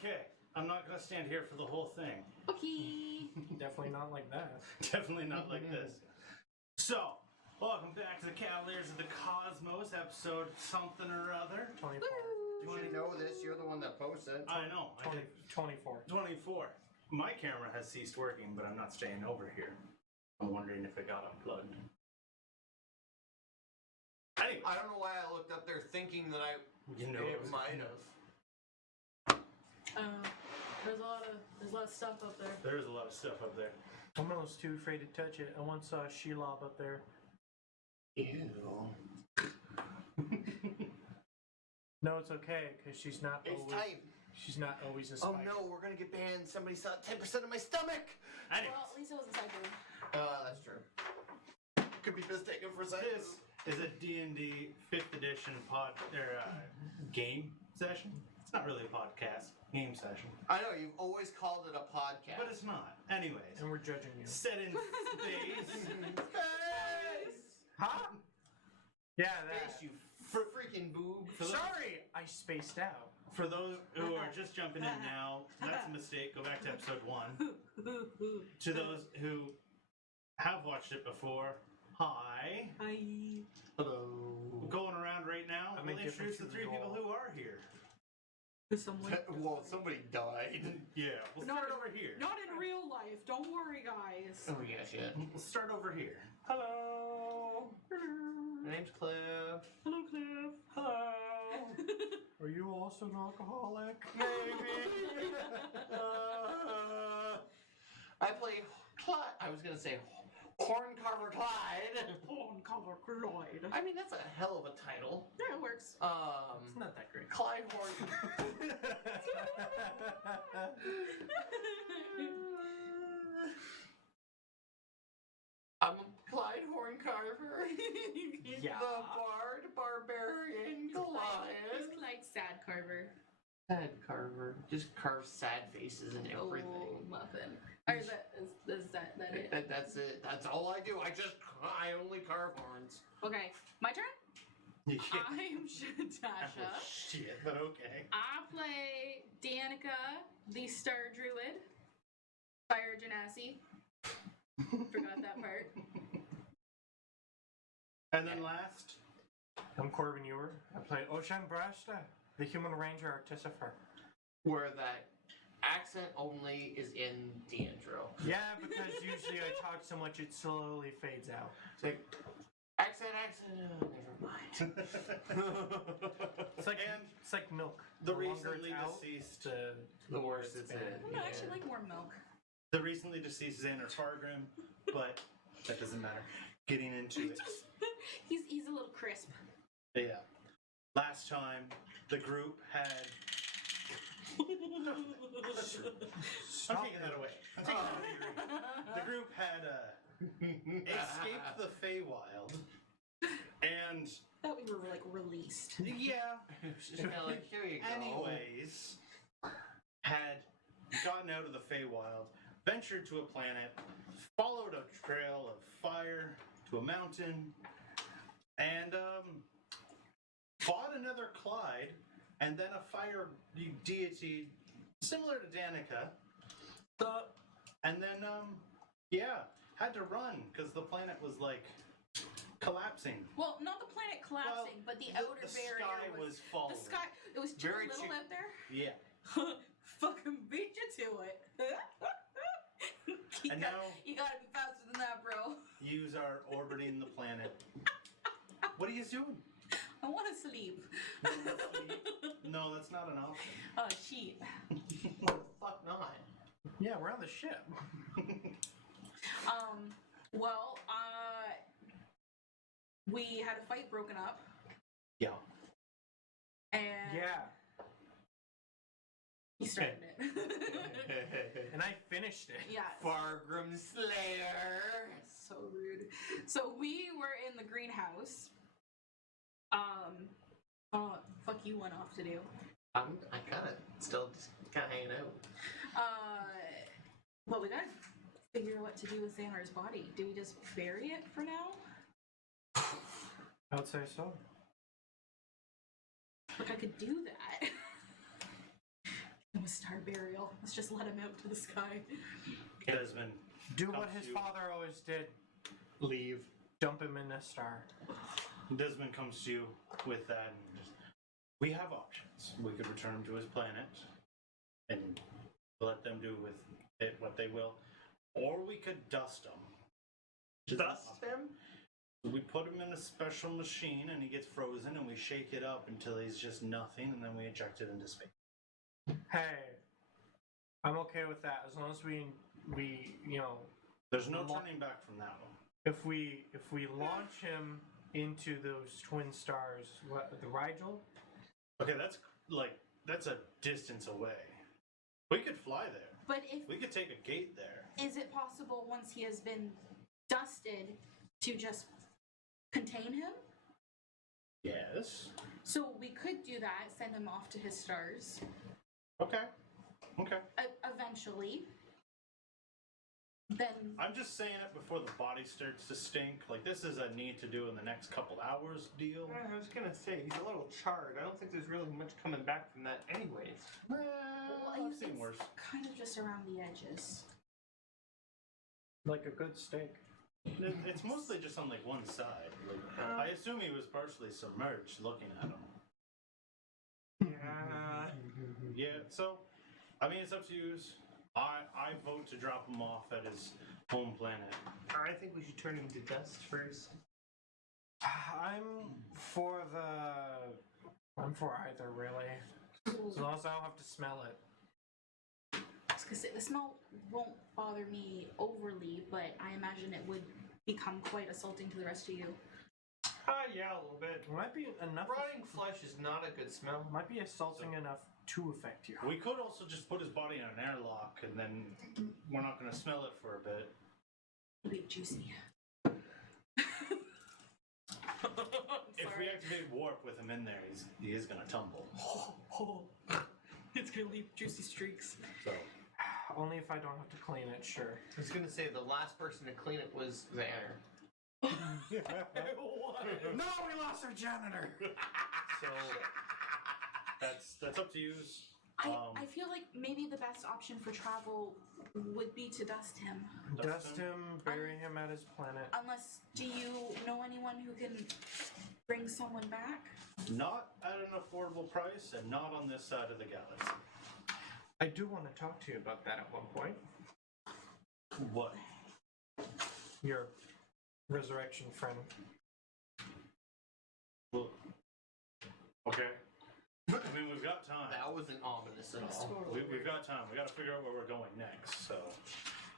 Okay, I'm not gonna stand here for the whole thing. Okay. Definitely not like that. Definitely not like this. So, welcome back to the Cavaliers of the Cosmos, episode something or other. 24. You should know this. You're the one that posted. I know. 24. 24. My camera has ceased working, but I'm not staying over here. I'm wondering if it got unplugged. Anyway, I don't know why I looked up there thinking that it might have. There's a lot of stuff up there. there's a lot of stuff up there. I'm almost too afraid to touch it. I once saw a Shelob up there. Ew. No, it's okay, because she's not It's always. time. She's not always a Oh spider. no, we're gonna get banned. Somebody saw 10% of my stomach. Anyways, Well, at least it was a cyber. That's true. Could be mistaken for something. this is a D&D 5th edition game session. It's not really a podcast. Game session. I know you've always called it a podcast, But it's not. Anyways, And we're judging you. set in space. Huh? Yeah, Face, that. you freaking boob. Sorry, I spaced out. For those who are just jumping in now, that's a mistake. Go back to episode 1. To those who have watched it before, hi. Hi. Hello. Going around right now, I'm we'll a different introduce the 3 people role. who are here. Someone. Well, somebody died. Yeah, we'll No, start over here. Not in real life. Don't worry, guys. Oh yeah, shit. We'll start over here. Hello. My name's Cliff. Hello, Cliff. Hello. Are you also an alcoholic? Maybe. I play Clyde. I was gonna say Horncarver Clyde. Horncarver Clyde. I mean, that's a hell of a title. Yeah, it works. It's not that great. Clyde Horn. I'm Clyde Horncarver. Yeah. The Bardbarian Goliath. He's like sad carver. Sad carver. Just carve sad faces and everything. Oh, muffin. Or is that it? That's it. That's all I do. I only carve horns. Okay, my turn? Yeah. I'm Chetasia. Oh, shit, but okay. I play Danica, the Star Druid. Fire Genasi. Forgot that part. And then last, I'm Korben Ewer. I play Oisin Briste, the human ranger artificer. Where that accent only is in the intro. Yeah, because usually I talk so much it slowly fades out. It's like, accent. Oh, never mind. It's like milk. the longer recently it's out, deceased, the The worse it's bad. in. I actually like more milk. the recently deceased Xander Fargrim, but that doesn't matter. Getting into it. He's a little crisp. Yeah. Last time, the group had. I'm taking that away. I'm taking that away. The group had escaped the Feywild, and Thought we were like released. yeah. Like, here you go. Anyways, had gotten out of the Feywild, ventured to a planet, followed a trail of fire to a mountain, and fought another Clyde, and then a fire deity similar to Danica, and then had to run because the planet was like collapsing. Well, not the planet collapsing, but the outer the barrier sky was falling. The sky. It was just Very a little chick- out there. Yeah. Fucking beat you to it. And now you gotta be faster than that, bro. yous are orbiting the planet. What are you doing? I want to sleep. No, that's not an option. Oh, shit. Fuck not. Yeah, we're on the ship. Well, we had a fight broken up, Yeah. and Yeah. he started it. And I finished it. Yeah. Fargrim Slayer. So rude. So we were in the greenhouse. Fuck you went off to do. I still just kind of hanging out. Well, we gotta figure out what to do with Xander's body. Do we just bury it for now? I would say so. Like I could do that. No star burial. Let's just let him out to the sky. Desmond, Do what comes his to you. father always did. Leave. Dump him in a star. Desmond comes to you with that, and just, we have options. We could return him to his planet and let them do with it what they will, or we could dust him. Dust him? We put him in a special machine, and he gets frozen, and we shake it up until he's just nothing, and then we eject it into space. Hey, I'm okay with that as long as we There's no turning back from that one. if we launch him into those twin stars, what the Rigel? Okay, that's a distance away. We could fly there. But if We could take a gate there. is it possible once he has been dusted to just contain him? Yes. So we could do that, send him off to his stars Okay. eventually. Then I'm just saying it before the body starts to stink. Like, this is a need to do in the next couple hours deal. I was gonna say, he's a little charred. I don't think there's really much coming back from that anyways. Well, I've it's seen worse. kind of just around the edges. Like a good steak. It's mostly just on like one side. Like, I assume he was partially submerged looking at him. Yeah. Yeah, so, I mean, it's up to you. I vote to drop him off at his home planet. I think we should turn him to dust first. I'm for either really. As long as I don't have to smell it. I was gonna say the smell won't bother me overly, but I imagine it would become quite assaulting to the rest of you. Yeah, a little bit. It might be enough. Rotting flesh is not a good smell. Might be assaulting enough to affect you. We could also just put his body in an airlock, and then we're not going to smell it for a bit. It'll be juicy. If we activate warp with him in there, he is going to tumble. It's gonna leave juicy streaks. So, Only if I don't have to clean it, sure. I was gonna say the last person to clean it was Xander. No, we lost our janitor. so that's up to you. I feel like maybe the best option for travel would be to dust him. Dust him, bury him at his planet. Unless, do you know anyone who can bring someone back? Not at an affordable price, and not on this side of the galaxy. I do want to talk to you about that at one point. What? Your resurrection friend. Well, okay. I mean, we've got time. That wasn't ominous at all. We've got time. We got to figure out where we're going next. So,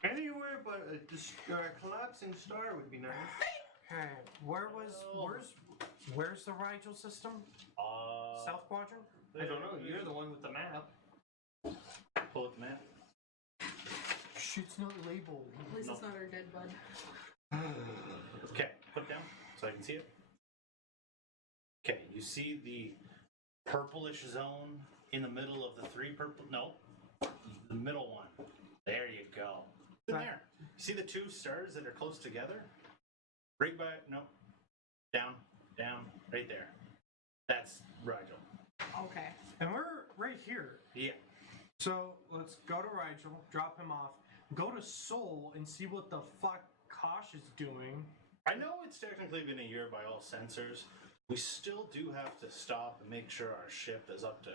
Anywhere but a collapsing star would be nice. Hey, where's the Rigel system? South quadrant? I don't know. You're the one with the map. Pull up the map. Shit's not labeled. At least No. it's not our dead bud. Okay, put it down so I can see it. Okay, you see the purplish zone in the middle of the three purple. No, the middle one. There you go. It's in there. See the two stars that are close together? Right by. No. Down. Right there. That's Rigel. Okay. And we're right here. Yeah. So let's go to Rigel, drop him off, go to Seoul and see what the fuck Kosh is doing. I know it's technically been a year by all sensors. We still do have to stop and make sure our ship is up to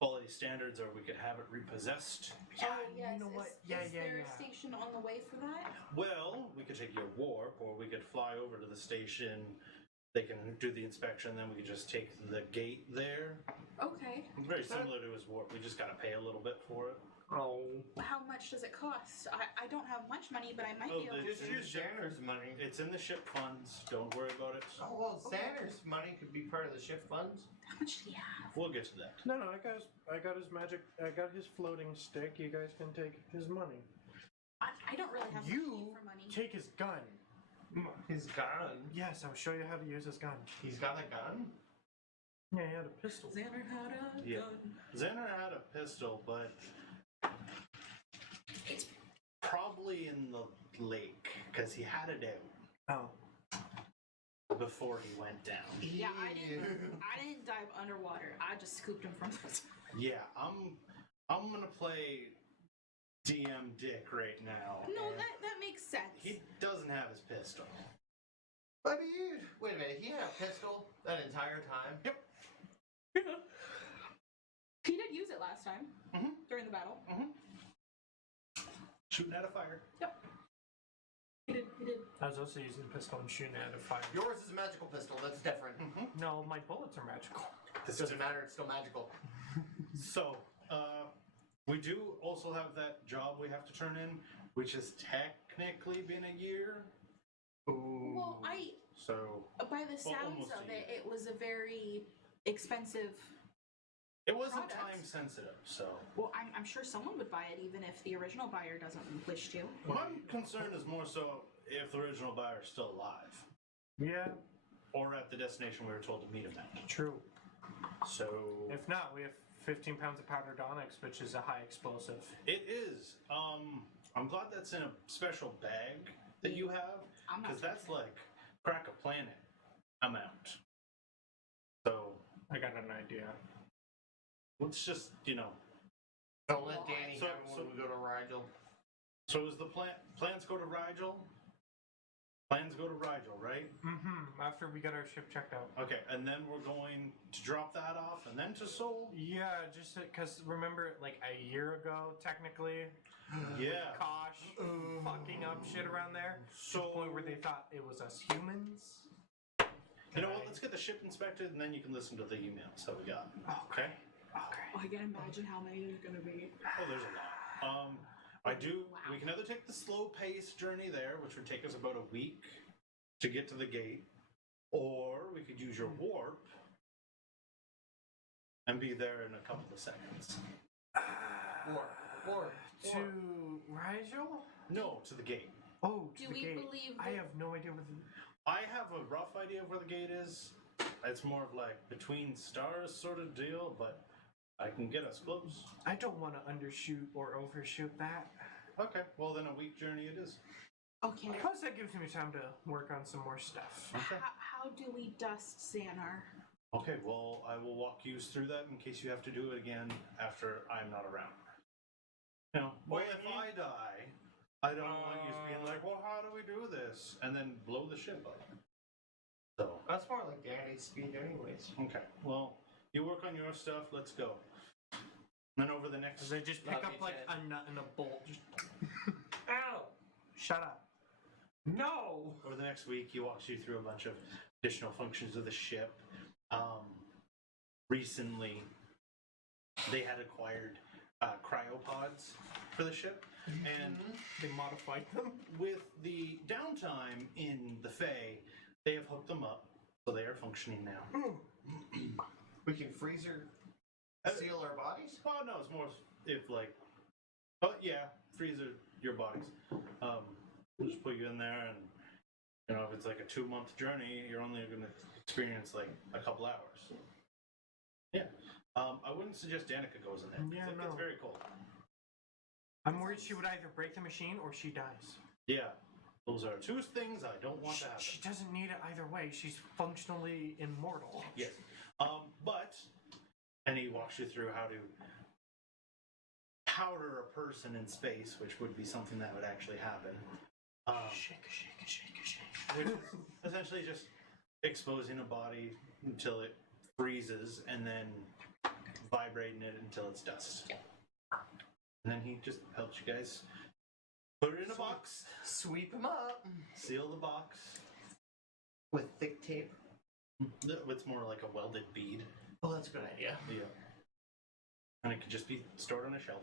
quality standards, or we could have it repossessed. Oh, yes. You know what? Is there a station on the way for that? Well, we could take your warp, or we could fly over to the station. They can do the inspection, then we could just take the gate there. Okay. It's very similar to his warp. We just gotta pay a little bit for it. Oh. How much does it cost? I don't have much money, but I might be able Just to. use Xander's money. It's in the ship funds. Don't worry about it. Oh, well, Xander's money could be part of the shift funds. How much do you have? We'll get to that. No, I got his magic. I got his floating stick. You guys can take his money. I don't really have You money for money. take his gun. His gun? Yes, I'll show you how to use his gun. He's got a gun? Yeah, he had a pistol. Xander had a Yeah. gun. Xander had a pistol, but it's probably in the lake because he had it out before he went down. Yeah, I didn't dive underwater. I just scooped him from the Yeah, I'm I'm gonna play DM Dick right now. No, and that makes sense. he doesn't have his pistol. I mean, wait a minute. He had a pistol that entire time. Yep. He did use it last time Mhm. during the battle. Shooting out of fire. Yep. He did. I was also using a pistol and shooting out of fire. Yours is a magical pistol. That's different. No, my bullets are magical. This doesn't matter. It's still magical. So, we do also have that job we have to turn in, which has technically been a year. Ooh. Well, So, by the sounds almost of a it, year. it was a very expensive. it wasn't Product. time sensitive, so. Well, I'm sure someone would buy it even if the original buyer doesn't wish to. My concern is more so if the original buyer is still alive, Yeah, or at the destination we were told to meet him at. true. So, If not, we have 15 pounds of powdered onyx, which is a high explosive. it is. I'm glad that's in a special bag that you have, I'm not because that's touching it. like crack a planet amount. So, I got an idea. let's just, Don't let Danny So- have it when we go to Rigel. So is the plans go to Rigel? Plans go to Rigel, right? Mm-hmm. After we get our ship checked out. Okay, and then we're going to drop that off and then to Seoul? Yeah, just because remember, like a year ago, technically, Yeah. Kosh fucking up shit around there. To So, the point where they thought it was us humans. you know what, let's get the ship inspected and then you can listen to the emails that we got. Okay? Okay. I can imagine how many there's gonna be. Oh, there's a lot. We can either take the slow pace journey there, which would take us about a week to get to the gate, or we could use your warp and be there in a couple of seconds. Or. To Rigel? No, to the gate. Oh, to Do the we gate. believe I that- have no idea what the... I have a rough idea of where the gate is. It's more of like between stars sort of deal, but I can get us close. I don't want to undershoot or overshoot that. Okay, well then a week journey it is. Okay. Plus, that gives me time to work on some more stuff. Okay. How do we dust Xanar? Okay, well I will walk you through that in case you have to do it again after I'm not around. Well, if I die, I don't want you being like, well, how do we do this? And then blow the ship up. So, That's more like Danny's speed, anyways. okay, well, you work on your stuff, let's go. And then over the next... They just pick Love up you, like Ted. a nut and a bolt. Just... Ow! Shut up. No! Over the next week, he walks you through a bunch of additional functions of the ship. Recently, they had acquired cryopods for the ship, and They modified them. with the downtime in the Fae, they have hooked them up, so they are functioning now. We can freeze or seal our bodies? Oh no, it's more if like, yeah, freeze your bodies. We'll just put you in there, and if it's like a 2-month journey, you're only going to experience like a couple hours. Yeah, I wouldn't suggest Danica goes in there. 'Cause Yeah, it no. gets very cold. I'm worried she would either break the machine or she dies. Yeah, those are two things I don't want to happen. She doesn't need it either way. She's functionally immortal. Yes, and he walks you through how to powder a person in space, which would be something that would actually happen. Shake, shake, shake, shake. Which is essentially just exposing a body until it freezes and then vibrating it until it's dust. And then he just helps you guys put it in a box, Sweep them up seal the box. with thick tape. It's more like a welded bead. Oh, that's a good idea. Yeah. And it could just be stored on a shelf.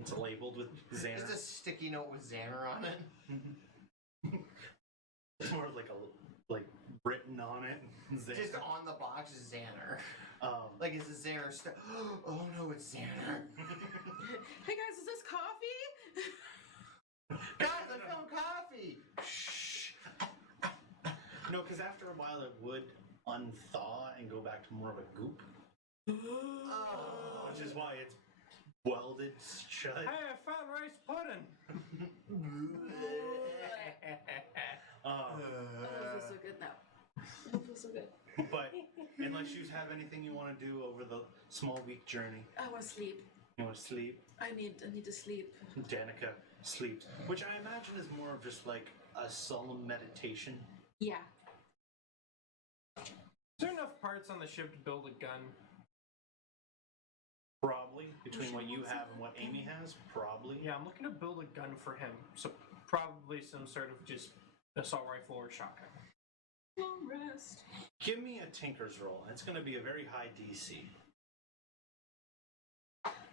It's labeled with Xander. Just a sticky note with Xander on it. It's more like written on it. Xander. Just on the box is Xander. Um, Like, is it Xander? Oh no, it's Xander. Hey guys, is this coffee? Guys, I found coffee. Shh. No, because after a while it would unthaw and go back to more of a goop, Oh. which is why it's welded shut. Hey, I found rice pudding. I don't feel so good now. I don't feel so good. But unless you have anything you want to do over the small week journey, I want to sleep. You want to sleep? I need to sleep. Danica sleeps, which I imagine is more of just like a solemn meditation. Yeah. Is there enough parts on the ship to build a gun? Probably. Between what you have and what Amy has, probably. Yeah, I'm looking to build a gun for him. So probably some sort of just assault rifle or shotgun. Long rest. Give me a tinker's roll. It's going to be a very high DC.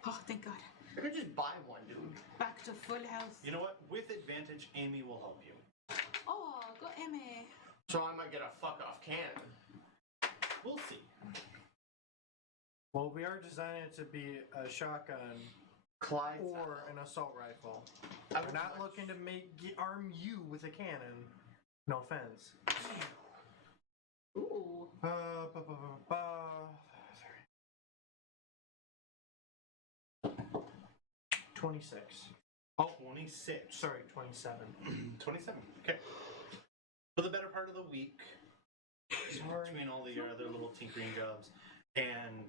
Oh, thank God. You could just buy one, dude. Back to full health. You know what? With advantage, Amy will help you. Oh, go Emmy. So I might get a fuck off cannon. We'll see. Well, we are designing it to be a shotgun Clyde or an assault rifle. I We're would not much- looking to arm you with a cannon. No offense. Ooh. 26. Oh, 26. Sorry, 27. 27. Okay. For the better part of the week, Sorry. between all the other little tinkering jobs and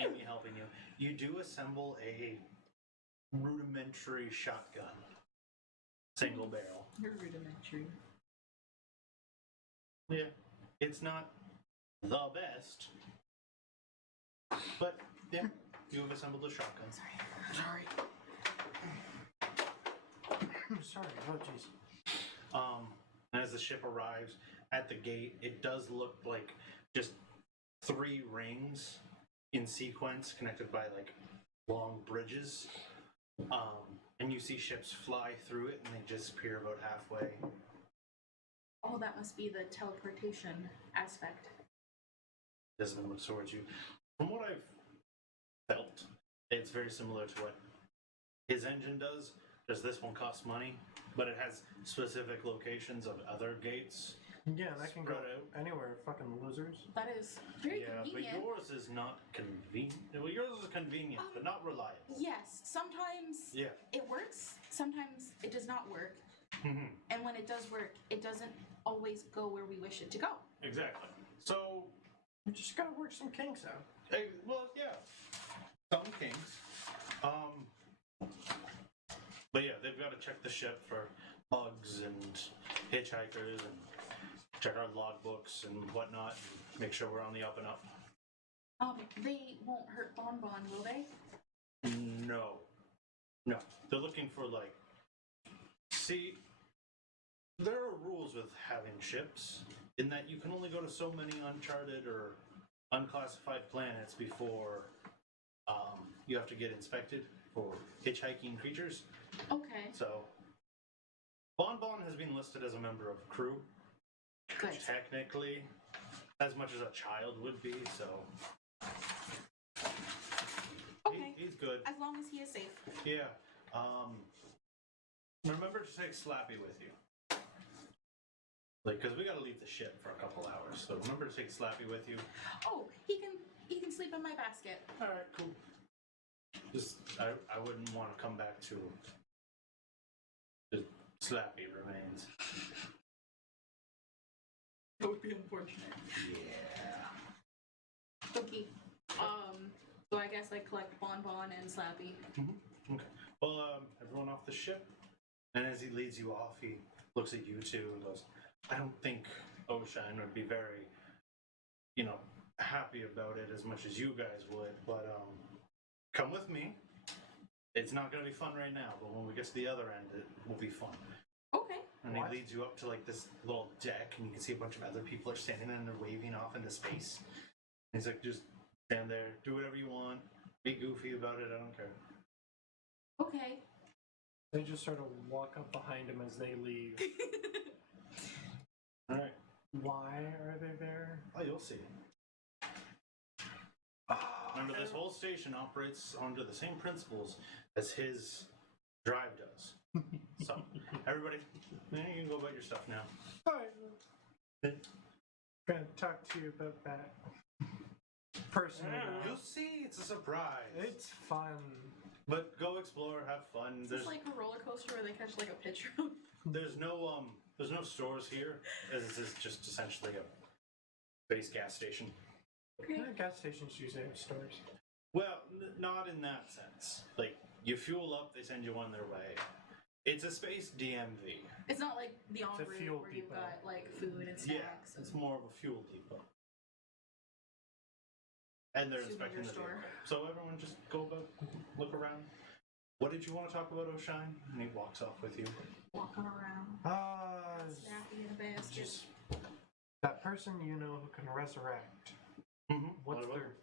Amy helping you, you do assemble a rudimentary shotgun. Single barrel. You're rudimentary. Yeah. It's not the best, but yeah, you have assembled a shotgun. Sorry. Sorry. Oh, jeez. And as the ship arrives at the gate, it does look like just 3 rings in sequence connected by like long bridges. And you see ships fly through it and they disappear about halfway. Oh, that must be the teleportation aspect. Doesn't look towards you. From what I've felt, it's very similar to what his engine does. Does this one cost money? But it has specific locations of other gates. Yeah, that can go Spread out. anywhere, fucking losers. That is very Yeah, convenient. but yours is not convenient. Well, yours is convenient, but not reliable. Yes, sometimes Yeah. it works, sometimes it does not work. Mhm. And when it does work, it doesn't always go where we wish it to go. Exactly. So, We just gotta work some kinks out. well, yeah. Some kings. But yeah, they've got to check the ship for bugs and hitchhikers and check our logbooks and whatnot. And make sure we're on the up and up. They won't hurt Bonbon, will they? No. No. They're looking for, like... See, there are rules with having ships in that you can only go to so many uncharted or unclassified planets before you have to get inspected for hitchhiking creatures. Okay, So, Bonbon has been listed as a member of crew, good. technically, as much as a child would be, so... Okay, He's good. as long as he is safe. Yeah. Remember to take Slappy with you. Like, because we gotta leave the ship for a couple hours, so remember to take Slappy with you. Oh, he can sleep in my basket. Alright, cool. Just, I wouldn't want to come back to just Slappy remains. That would be unfortunate. Yeah. Okay. So I guess I collect Bonbon and Slappy. Okay. Well, everyone off the ship, and as he leads you off, he looks at you two and goes, I don't think Oisin would be very, happy about it as much as you guys would, but, come with me. It's not going to be fun right now, but when we get to the other end, it will be fun. Okay. And What? he leads you up to, like, this little deck, and you can see a bunch of other people are standing there and they're waving off into space. And he's like, just stand there, do whatever you want, be goofy about it, I don't care. Okay. They just sort of walk up behind him as they leave. Alright. Why are they there? Oh, you'll see. Remember, this whole station operates under the same principles as his drive does. So, everybody, you can go about your stuff now. Alright. Gonna talk to you about that. Personally. You'll see, it's a surprise. It's fun. But go explore, have fun. Is this like a roller coaster where they catch like a picture? There's no stores here. This is just essentially a base gas station. Okay. Gas stations usually have stores. Well, not in that sense. Like, you fuel up, they send you on their way. It's a space DMV. It's not like the en route fuel where you've depot. got like food and Yeah, snacks. it's more of a fuel depot. And they're Souvenir inspecting the store. vehicle. So everyone just go about, look around. What did you want to talk about, Oisin? And he walks off with you. Walking around, snapping in a basket. Just, that person you know who can resurrect.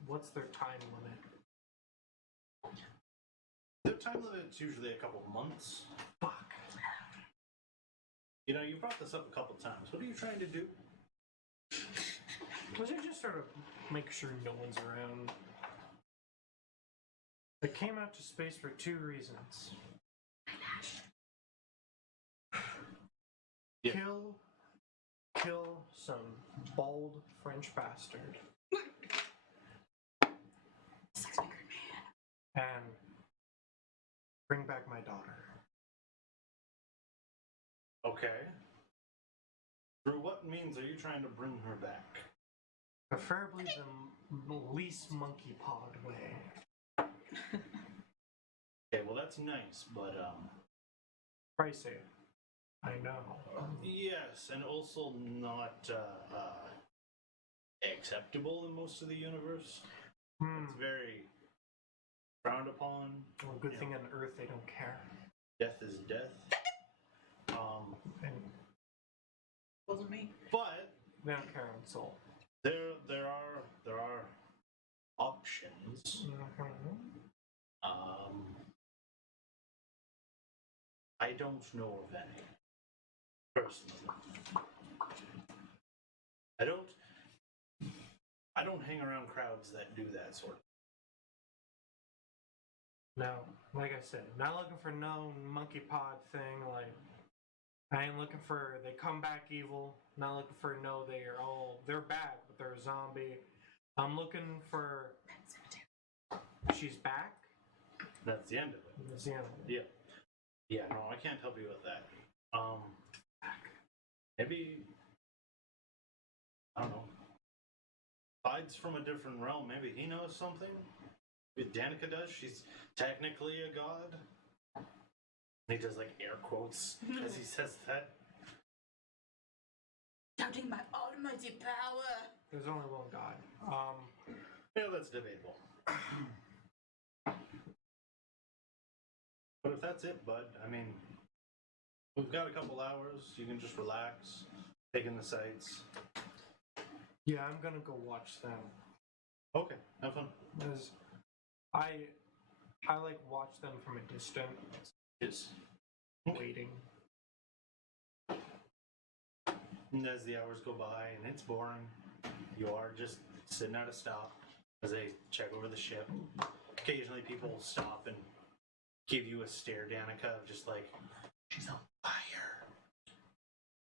What's their time limit? The time limit's usually a couple months. Fuck. You know, you brought this up a couple times. What are you trying to do? Was it just sort of make sure no one's around? They came out to space for 2 reasons. Yeah. Kill some bald French bastard. Six-fingered man. And bring back my daughter. Okay. Through what means are you trying to bring her back? Preferably the least monkey pod way. Okay, well that's nice, but Pricey. I know. yes, and also not acceptable in most of the universe. It's very frowned upon. Well, good thing on Earth they don't care. Death is death. And Wasn't me. But they don't care on Soul. there are options. I don't know of any. Personally. I don't hang around crowds that do that sort of. No, like I said, not looking for no monkey pod thing. Like, I ain't looking for they come back evil. Not looking for no they're bad, but they're a zombie. I'm looking for she's back. That's the end of it. That's the end of it. Yeah. Yeah, no, I can't help you with that. Maybe I don't know. Clyde's from a different realm. Maybe he knows something. Maybe Danica does. She's technically a god. He does like air quotes as he says that. Doubting my almighty power. There's only one God. Yeah, that's debatable. But if that's it, bud, I mean, we've got a couple hours. You can just relax, take in the sights. Yeah, I'm gonna go watch them. Okay, have fun. Because I like watch them from a distance, Yes. waiting. And as the hours go by and it's boring, you are just sitting at a stop as they check over the ship. Occasionally people will stop and give you a stare, Danica, of just like, she's on fire.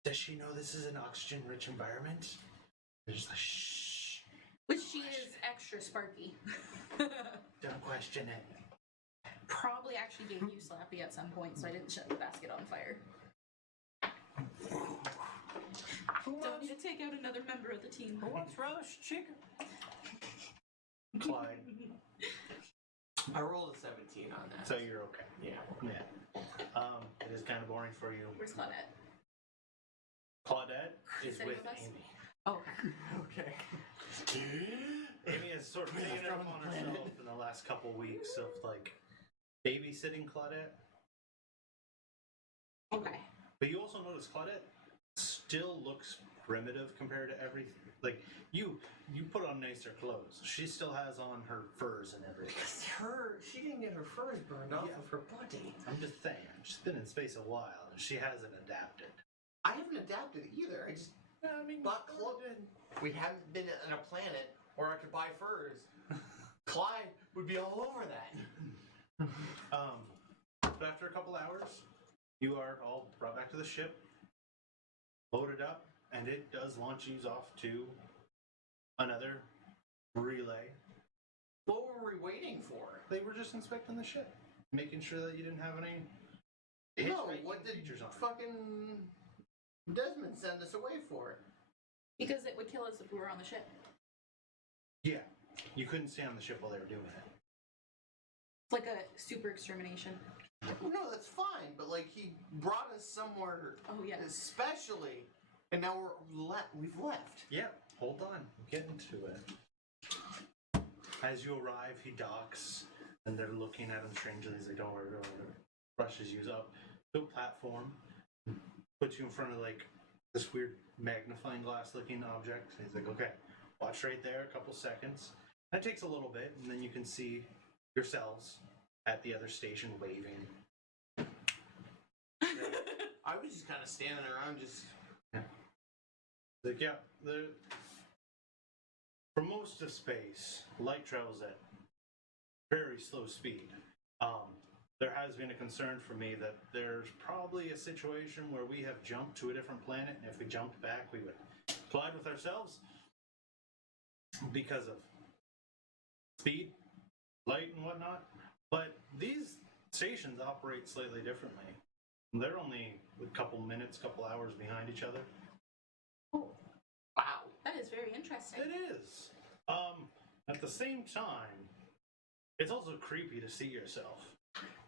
Does she know this is an oxygen-rich environment? They're just like, shh. Which she is extra sparky. Don't question it. Probably actually gave you Slappy at some point, so I didn't set the basket on fire. Don't need to take out another member of the team. Who wants roast chicken? Clyde, I rolled a 17 on that. so you're okay. Yeah. Yeah. It is kind of boring for you. Where's Claudette? Claudette is Sitting with with us? Amy. Oh, Okay. Amy has sort of taken it upon herself in the last couple weeks of like babysitting Claudette. okay. But you also notice Claudette still looks primitive compared to everything. Like you put on nicer clothes. She still has on her furs and everything. She didn't get her furs burned off Yeah. of her body. I'm just saying, she's been in space a while and she hasn't adapted. I haven't adapted either. I just bought clothes. We haven't been on a planet where I could buy furs. Clyde would be all over that. But after a couple hours, you are all brought back to the ship, loaded up, and it does launch you off to another relay. What were we waiting for? They were just inspecting the ship, making sure that you didn't have any No, hitchhiking what did features on it. fucking Desmond send us away for? Because it would kill us if we were on the ship. Yeah, you couldn't stay on the ship while they were doing it. It's like a super extermination. No, that's fine. But like, he brought us somewhere, Oh yeah. especially, and now we've left. Yeah, hold on. I'm getting to it. As you arrive, he docks, and they're looking at him strangely as they don't rushes you up to a platform, puts you in front of like this weird magnifying glass looking object. And he's like, okay, watch right there, a couple seconds. That takes a little bit, and then you can see yourselves at the other station waving. I was just kind of standing around, just. Like, yeah, for most of space, light travels at very slow speed. There has been a concern for me that there's probably a situation where we have jumped to a different planet, and if we jumped back, we would collide with ourselves because of speed, light, and whatnot. But these stations operate slightly differently. They're only a couple minutes, couple hours behind each other. Oh, Wow. that is very interesting. It is. At the same time, it's also creepy to see yourself.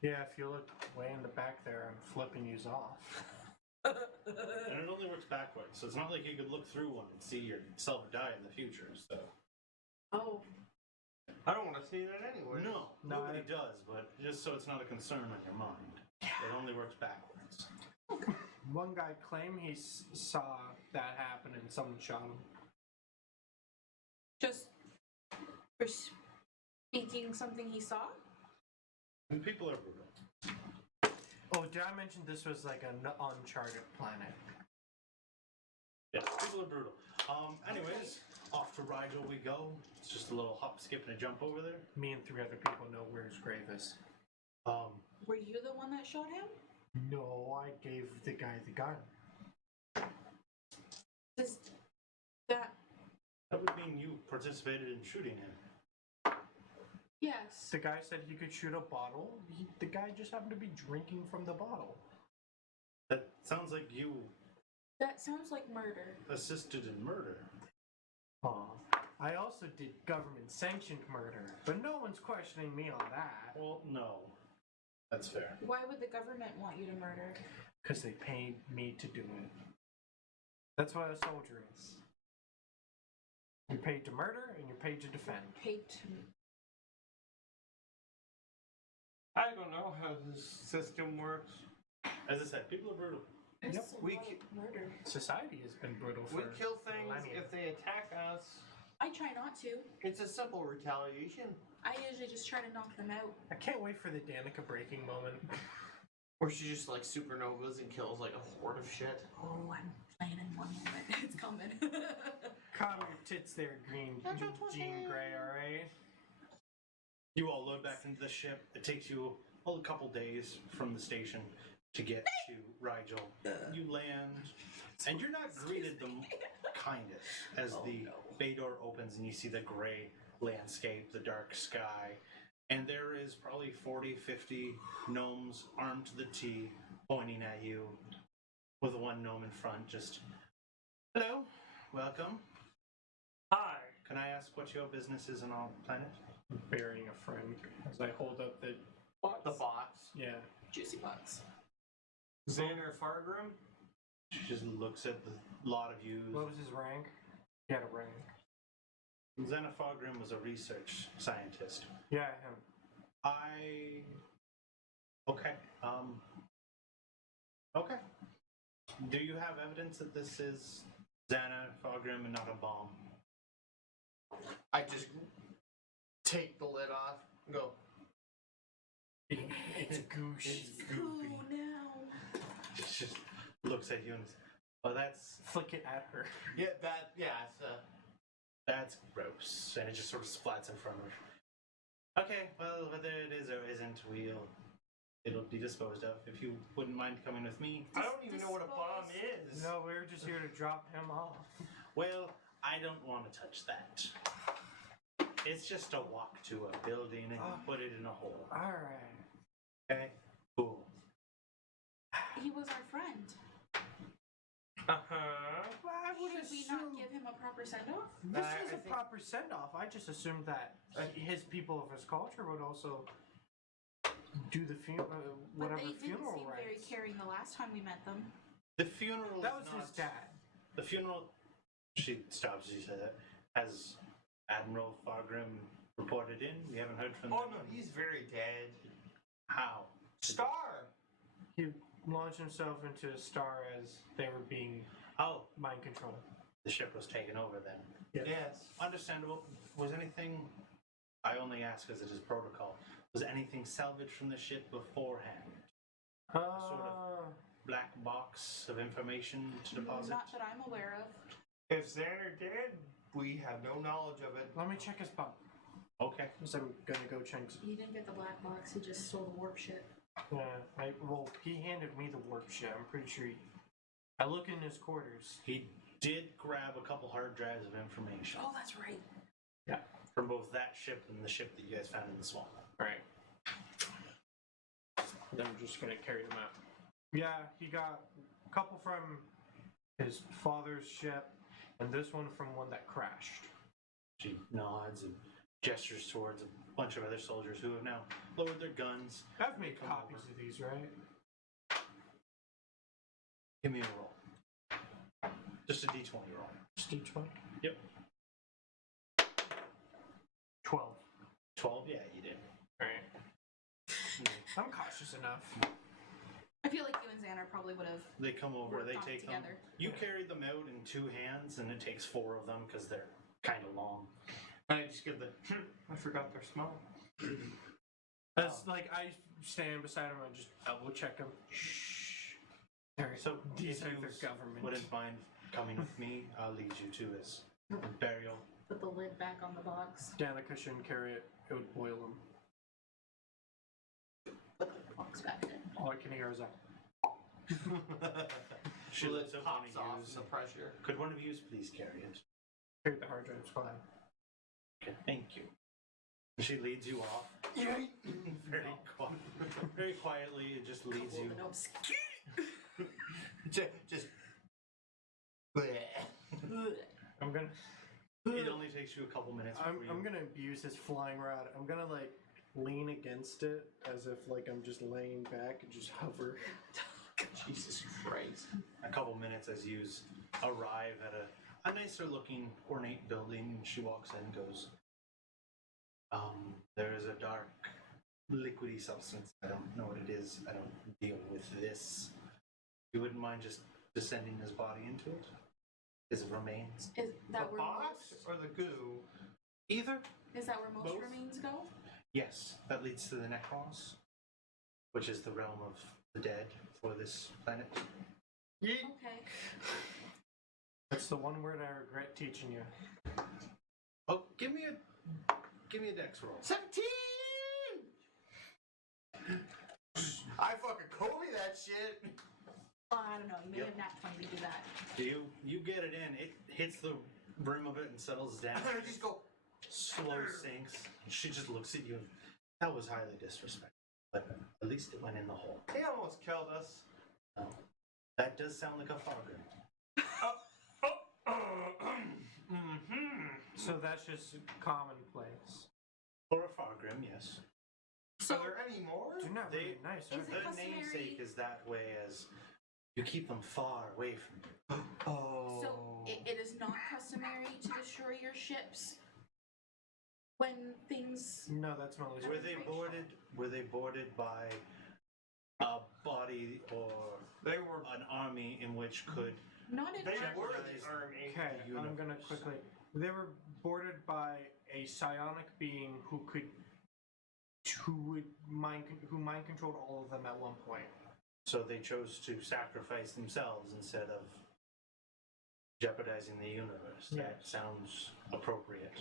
Yeah, if you look way in the back there, I'm flipping you off. And it only works backwards, so it's not like you could look through one and see yourself die in the future, so. Oh, I don't want to see that anyway. No, nobody does, but just so it's not a concern on your mind. It only works backwards. One guy claimed he saw that happen and someone shot him. just for speaking something he saw? And people are brutal. Oh, did I mention this was like an uncharted planet? Yeah, people are brutal. Anyways, off to Rigel we go. It's just a little hop, skip, and a jump over there. Me and 3 other people know where his grave is. Were you the one that shot him? No, I gave the guy the gun. Does that... That would mean you participated in shooting him. Yes. The guy said he could shoot a bottle. The guy just happened to be drinking from the bottle. That sounds like you That sounds like murder. assisted in murder. I also did government-sanctioned murder, but no one's questioning me on that. Well, no. That's fair. Why would the government want you to murder? Because they paid me to do it. That's what a soldier is. You're paid to murder, and you're paid to defend. Paid to... I don't know how this system works. As I said, people are brutal. That's Yep, a we lot of murder. Society has been brutal for We kill things millennia. if they attack us. I try not to. It's a simple retaliation. I usually just try to knock them out. I can't wait for the Danica breaking moment. Or she just like supernovas and kills like a horde of shit. Oh, I'm playing in one moment. It's coming. Calm your tits there, Jean Grey, alright? You all load back into the ship. It takes you a couple days from the station to get to Rigel. You land, and you're not greeted the kindest as the bay door opens and you see the gray landscape, the dark sky, and there is probably 40, 50 gnomes armed to the teeth pointing at you with one gnome in front just, hello, welcome. Hi. Can I ask what your business is on our planet? Burying a friend as I hold up the... The box. Yeah. Juicy bugs. Xander Fargrim? She just looks at the lot of you. What was his rank? He had a rank. Xenophogrim was a research scientist. Yeah, him. Okay. Okay. Do you have evidence that this is Xenophogrim and not a bomb? I just take the lid off and go. It's goosh. It's Cool goofy. now. It just looks at you and says, oh, that's Flick it at her. Yeah, it's that's gross. And it just sort of splats in front of her. Okay, well, whether it is or isn't, it'll be disposed of. If you wouldn't mind coming with me. I don't even know what a bomb is. No, we were just here to drop him off. Well, I don't want to touch that. It's just a walk to a building and you put it in a hole. Alright. Okay? Cool. He was our friend. Uh-huh. Well, I would Should we assume... not give him a proper send-off? This I is a think- proper send-off. I just assumed that his people of his culture would also do the But whatever they didn't funeral seem very rites. caring the last time we met them. The funeral That is was not, his dad. The funeral. She stops. She said that. Has Admiral Fargrim reported in? We haven't heard from Oh them. no, he's very dead. How? Star! He launched himself into a star as they were being Oh, mind controlled. the ship was taken over then. Yes. Understandable. Was anything? I only ask as it is protocol. Was anything salvaged from the ship beforehand? Sort of black box of information to deposit? Not that I'm aware of. If Xander did, we have no knowledge of it. Let me check his bunk. Okay. Because I'm gonna go check. He didn't get the black box. He just stole the warp ship. Well, he handed me the warp shit. I'm pretty sure. I look in his quarters. He did grab a couple hard drives of information Oh, that's right. from both that ship and the ship that you guys found in the swamp. Right. Then I'm just gonna carry them out. Yeah, he got a couple from his father's ship, and this one from one that crashed. She nods and gestures towards a bunch of other soldiers who have now lowered their guns. I've made Come copies over. of these, right? Give me a roll. Just a d20 roll. Just D20. Yep. 12. 12? Yeah, you did. Right. I'm cautious enough. I feel like you and Xander probably would have. They come over, Worked they on it take them. together. You carried them out in 2 hands, and it takes 4 of them because they're kind of long. And I just give the, I forgot their smell. That's like I stand beside him and just elbow check him. Shh. So These if are you their government. wouldn't mind coming with me, I'll lead you to his burial. Put the lid back on the box. Danica shouldn't carry it. It would boil him. Put the box back in. All I can hear is that. She lets out one pops of off yous. the pressure. Could one of you please carry it? Carry the hard drive's fine. Okay, thank you. She leads you off. Very quietly, it just leads you. Open up. Just. Bleh. I'm gonna. It only takes you a couple minutes. I'm before you- gonna abuse his flying rod. I'm gonna like lean against it as if like I'm just laying back and just hover. Jesus Christ. a couple minutes as you arrive at a nicer looking ornate building, and she walks in and goes, there is a dark liquidy substance. I don't know what it is. I don't deal with this. You wouldn't mind just descending his body into it? His remains? Is that The where box most? or the goo? Either? Is that where most Both. remains go? Yes, that leads to the Necrons, which is the realm of the dead for this planet. Okay. That's the one word I regret teaching you. Oh, give me a dex roll. 17! I fucking Kobe that shit. I don't know. You may Yep. have nat 20 to do that. You get it in. It hits the brim of it and settles down. I just go. Slow sinks. She just looks at you. And, that was highly disrespectful. But at least it went in the hole. He almost killed us. That does sound like a fogger. So that's just commonplace. For a Fargrim, yes. So, Are there any more? You're not They- really nice, are Is you? it The customary- namesake is that way as you keep them far away from you. Oh. so it is not customary to destroy your ships when things. No, that's not Were they boarded by a body or They were. an army in which could Not in They our- were jeopardize the army. Okay, the I'm gonna universe. quickly. They were boarded by a psionic being who mind controlled all of them at one point. So they chose to sacrifice themselves instead of jeopardizing the universe. That Yes. sounds appropriate.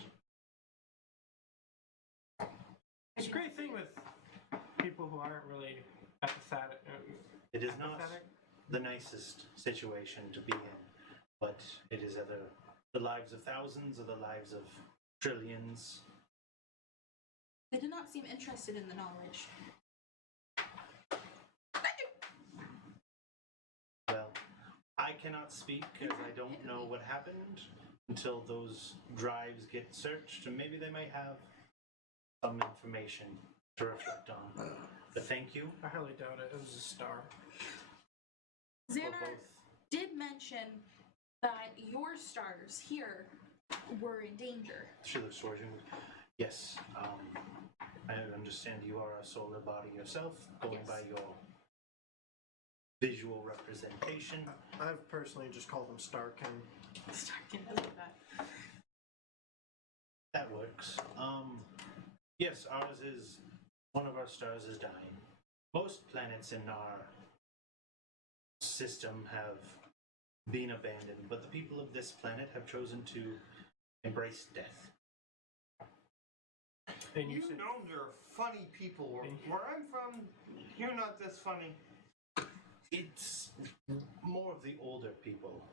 It's a great thing with people who aren't really empathetic. It is not Empathetic? the nicest situation to be in, but it is either the lives of thousands or the lives of trillions. They did not seem interested in the knowledge. Well, I cannot speak as I don't know what happened until those drives get searched, and maybe they might have some information to reflect on. But thank you I highly doubt it. It was a star. for Xander both. did mention that your stars here were in danger. She looks towards you. Yes, I understand you are a solar body yourself, going Yes. by your visual representation. I've personally just called him Starkin. Starkin does like that. That works. Yes, one of our stars is dying. Most planets in our system have been abandoned, but the people of this planet have chosen to embrace death. And You you said, know they're funny people. Where I'm from, you're not this funny. It's more of the older people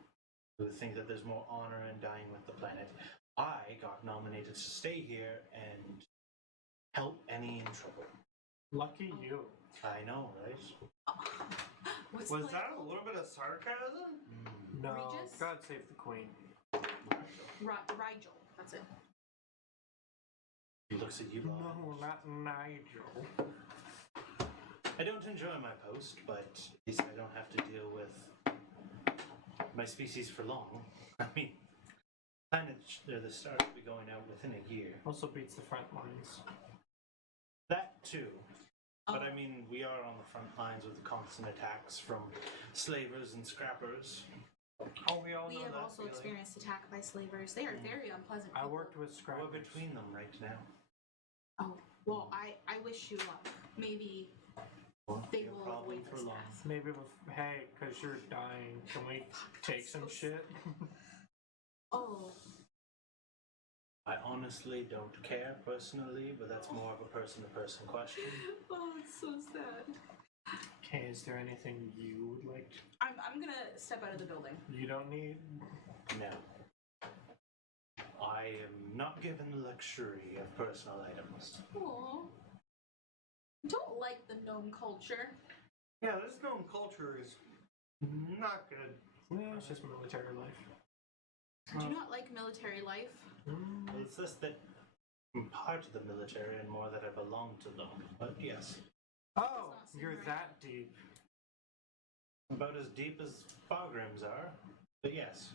who think that there's more honor in dying with the planet. I got nominated to stay here and help any in trouble. lucky you. I know, right? What's Was like- that a little bit of sarcasm? No, Regis? God save the queen. Rigel. That's it. He looks at you. No, not Nigel. I don't enjoy my post, but at least I don't have to deal with my species for long. I mean, the stars will be going out within a year. Also beats the front lines. That too. But Oh. I mean, we are on the front lines with constant attacks from slavers and scrappers. Oh, we all We know have that also feeling. experienced attack by slavers. They are very unpleasant I people. worked with We're scrappers. between them right now. Oh, well, I wish you luck. Maybe Won't they be a will problem avoid for this long. death. Maybe hey, because you're dying, can we take some shit? Oh, I honestly don't care personally, but that's more of a person-to-person question. oh, it's so sad. Okay, is there anything you would like to... I'm gonna step out of the building. You don't need... No. I am not given the luxury of personal items. Aww. Don't like the gnome culture. Yeah, this gnome culture is not good. Yeah, it's just military life. Do not like military life. Well, it's just that I'm part of the military and more that I belong to them. But yes, Oh, not seem you're right. that deep. about as deep as Fargrims are. But yes.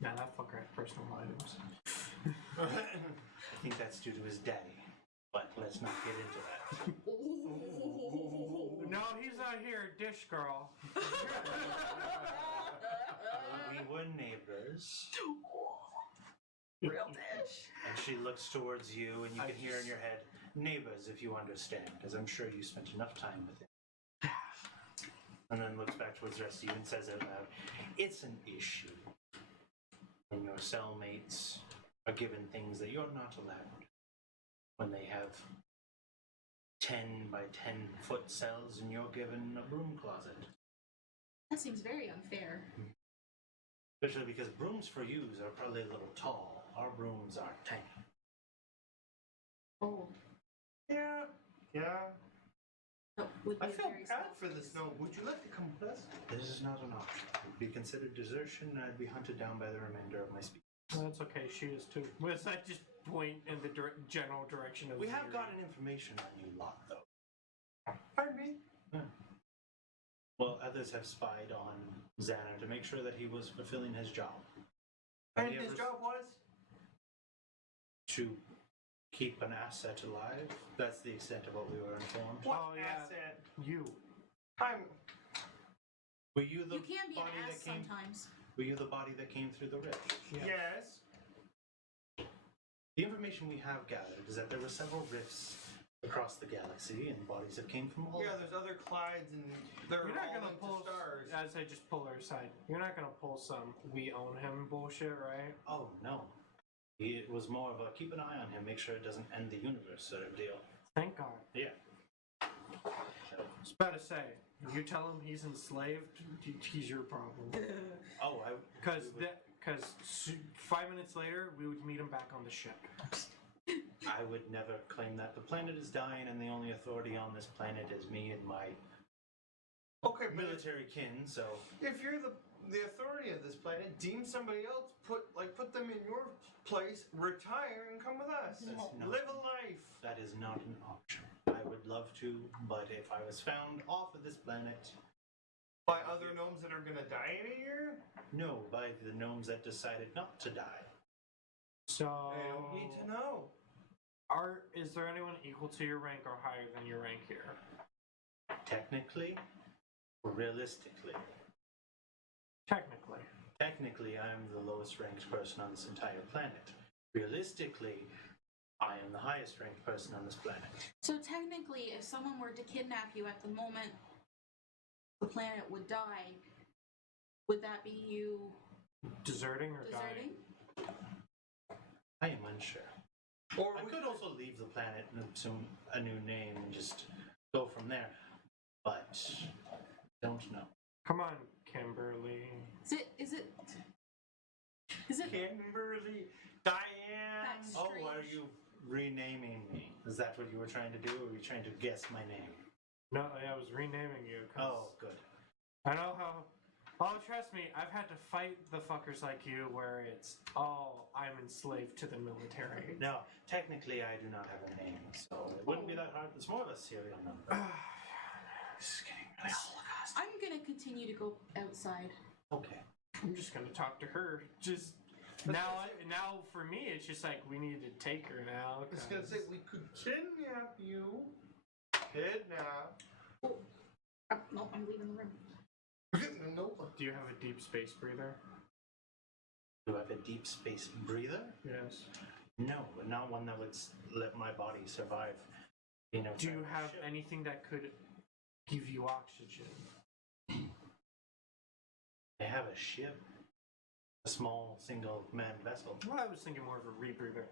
Nah, that fucker has personal items. I think that's due to his daddy. But let's not get into that. No, he's not here, dish girl. We were neighbors. Real dish. And she looks towards you, and you I can hear in your head, neighbors, if you understand, because I'm sure you spent enough time with him. And then looks back towards the rest of you and says out loud, it's an issue when your cellmates are given things that you're not allowed. When they have 10 by 10 foot cells and you're given a broom closet. That seems very unfair. Especially because brooms for you are probably a little tall. Our brooms are tiny. Oh, Yeah. that would be I a feel very bad small for this space. gnome. Would you like to come with us? This is not an option. It would be considered desertion and I'd be hunted down by the remainder of my species. That's okay, she is too. Was I just point in the general direction of We have Ziri? gotten information on you lot, though. Pardon me? Well, others have spied on Xander to make sure that he was fulfilling his job. Have And you his ever- job was? To keep an asset alive. That's the extent of what we were informed. What Oh, yeah. asset? You. I'm. Were you the You can be an body ass that came? sometimes. Were you the body that came through the rift? Yeah. Yes. The information we have gathered is that there were several rifts across the galaxy, and bodies that came from all. Yeah, there's other Clydes and they're You're not all gonna into pull stars. as I just pull her aside. You're not gonna pull some we own him bullshit, right? Oh no. It was more of a keep an eye on him, make sure it doesn't end the universe sort of deal. Thank God. Yeah. I was about to say, you tell him he's enslaved, he's your problem. Oh, Because 5 minutes later, we would meet him back on the ship. I would never claim that. The planet is dying, and the only authority on this planet is me and my Okay, but military kin. So if you're the authority of this planet, deem somebody else. Put them in your place, retire, and come with us. That's not- Live a life. That is not an option. I would love to, but if I was found off of this planet, By other gnomes that are gonna die in a year? no, by the gnomes that decided not to die. So, I don't need to know. is there anyone equal to your rank or higher than your rank here? Technically, realistically, Technically. I am the lowest ranked person on this entire planet. Realistically, I am the highest ranked person on this planet. So technically, if someone were to kidnap you at the moment the planet would die, would that be you Deserting or deserting? dying? I am unsure. Or I could also leave the planet and assume a new name and just go from there, but don't know. Come on, Kimberly. Is it Kimberly, Diane. That's- Oh, Strange. are you renaming me? Is that what you were trying to do, or were you trying to guess my name? No, I was renaming you. 'Cause Oh, good. I know how. Oh, trust me, I've had to fight the fuckers like you where it's, oh, I'm enslaved to the military. Now, technically, I do not have a name, so it wouldn't be that hard. It's more of a serial number. This is getting really Holocaust. I'm gonna continue to go outside. Okay. I'm just gonna talk to her. Just now for me, it's just like we need to take her now. I was gonna say we could kidnap you. Kidnap. No, I'm leaving the room. Nope. Do you have a deep space breather? Do I have a deep space breather? Yes. No, but not one that would let my body survive. You know. Do you have anything that could give you oxygen? I have a ship, a small single-man vessel. Well, I was thinking more of a rebreather.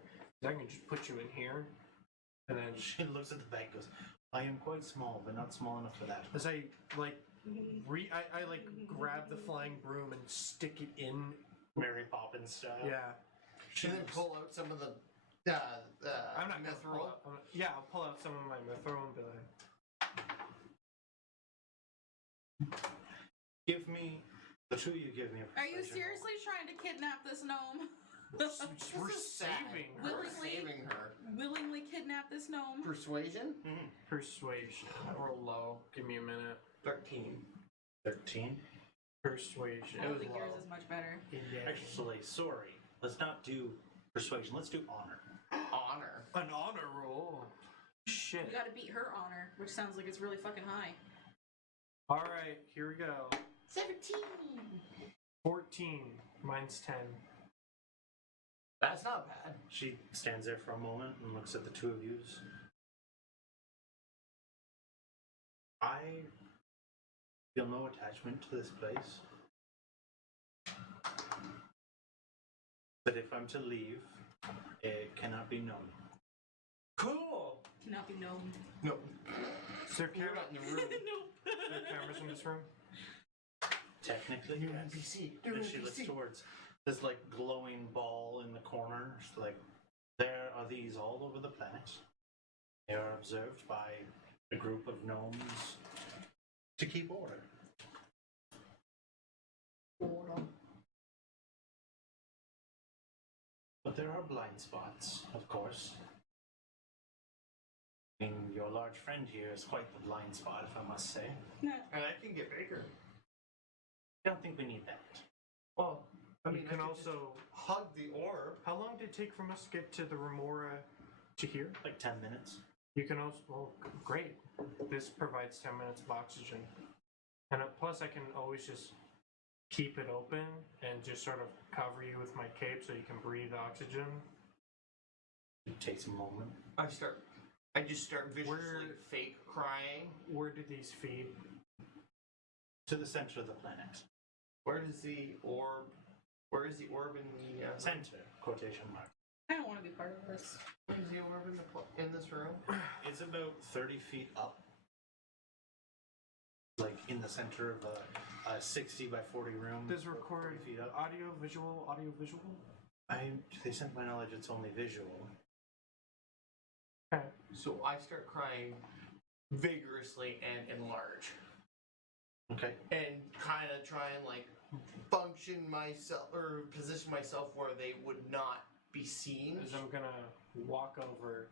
I can just put you in here, and then She looks at the bag, and goes, "I am quite small, but not small enough for that." as I like, I like grab the flying broom and stick it in. Mary Poppins style. Yeah. And then pull out some of the I'm not gonna pull mithril. out. Yeah, I'll pull out some of my mithril and be like, Give me the two you give me. Are you seriously trying to kidnap this gnome? we're This is sad. saving her. We're Willingly? saving her. Willingly kidnap this gnome? Persuasion? Mm-hmm. Persuasion. Roll low. Give me a minute. 13. 13. Persuasion. I don't was think yours low. is much better. Actually, sorry. Let's not do persuasion. Let's do honor. Honor. An honor roll. Shit. You gotta beat her honor, which sounds like it's really fucking high. All right, here we go. 17. 14. Mine's 10. That's not bad. She stands there for a moment and looks at the two of yous. I feel no attachment to this place. But if I'm to leave, it cannot be known. Cool. Cannot be known. No. Is there, You're not in the room. No. is there cameras in this room? Technically, You're yes. NPC. You're And she looks NPC. towards this like glowing ball in the corner. She's like, there are these all over the planet. They are observed by a group of gnomes to keep order. But there are blind spots, of course. I mean, your large friend here is quite the blind spot, if I must say. No. And I can get bigger. I don't think we need that. Well, I You mean, can I could just also. hug the orb. How long did it take from us to get to the Remora to here? Like 10 minutes. You can also. Well, great. This provides 10 minutes of oxygen. And plus, I can always just keep it open and just sort of cover you with my cape so you can breathe oxygen. It takes a moment. I just start viciously Where- fake crying. Where do these feed? To the center of the planet. Where is the orb in the Center, quotation mark. I don't want to be part of this. Where is the orb in this room? It's about 30 feet up. Like in the center of a 60 by 40 room. Does about record 40 feet up. audio, visual, audio, visual? To the extent of my knowledge, it's only visual. Okay. So I start crying vigorously and enlarge. Okay. And kind of try and like function myself or position myself where they would not be be seen. is I'm gonna walk over,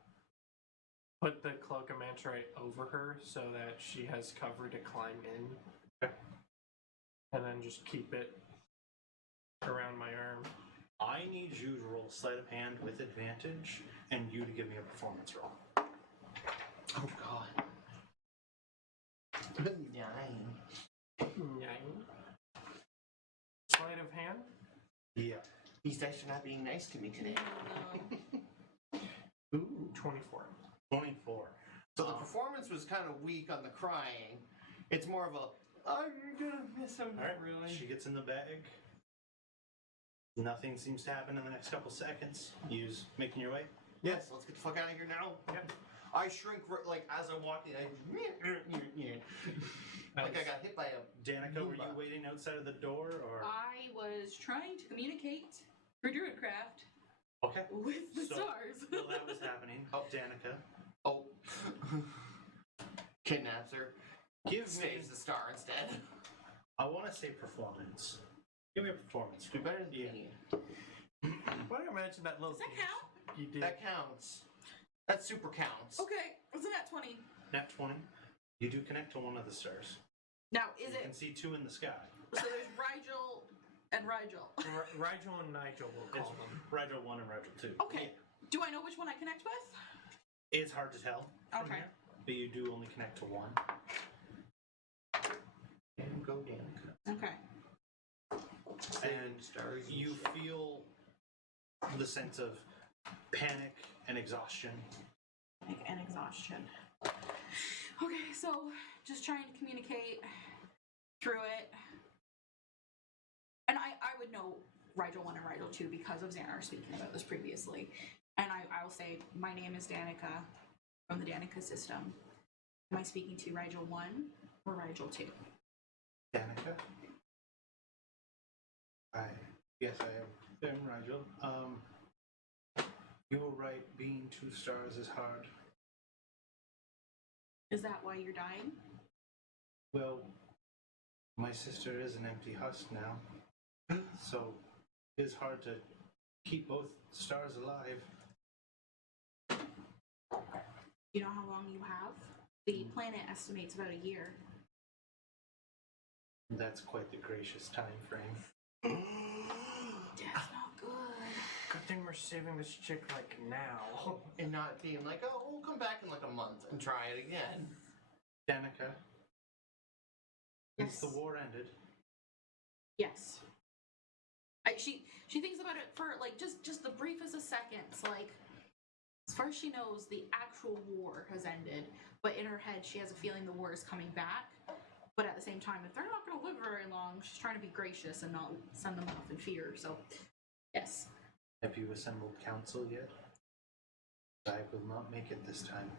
put the cloak of Mantrite over her so that she has cover to climb in, and then just keep it around my arm. I need you to roll sleight of hand with advantage, and you to give me a performance roll. Oh God. 9. 9. Sleight of hand? Yeah. These dice are not being nice to me today. No. Ooh. 24. 24. So the performance was kind of weak on the crying. It's more of a, I'm gonna miss him. All right. Really? She gets in the bag. Nothing seems to happen in the next couple seconds. You's making your way. Yes, let's get the fuck out of here now. Yep. I shrink like as I'm walking. Like I got hit by a. Danica, were you Moomba. waiting outside of the door, or I was trying to communicate for Druidcraft okay? with the So, stars. While that was happening, Danica, Oh. Kidnaps her. give me. Saves the star instead. I want to say performance. Give me a performance. Do better than Yeah. me. Why do you imagine that little Does that piece count? you did? That counts. That super counts. Okay, it's a nat 20. Nat 20. You do connect to one of the stars. Now, is You it can see two in the sky. so? There's Rigel and Rigel. Rigel and Nigel, we'll It's call them. Rigel 1 and Rigel 2. Okay. Do I know which one I connect with? It's hard to tell. from Okay. here, but you do only connect to one. And go Danica. Okay. And Stars. you feel the sense of panic and exhaustion. And exhaustion. Okay, so just trying to communicate through it. And I would know Rigel 1 and Rigel 2 because of Xanar speaking about this previously. And I will say, my name is Danica from the Danica system. Am I speaking to Rigel 1 or Rigel 2? Danica? Yes, I am Rigel. You were right, being two stars is hard. Is that why you're dying? Well, my sister is an empty husk now, so it is hard to keep both stars alive. You know how long you have? The planet estimates about a year. That's quite the gracious time frame. That's not good. Good thing we're saving this chick like now. And not being like, oh, we'll come back in like a month and try it again. Danica, since Yes. the war ended, Yes. She thinks about it for like just the briefest of seconds. Like, as far as she knows, the actual war has ended, but in her head, she has a feeling the war is coming back. But at the same time, if they're not going to live very long, she's trying to be gracious and not send them off in fear. So, yes. have you assembled council yet? I will not make it this time.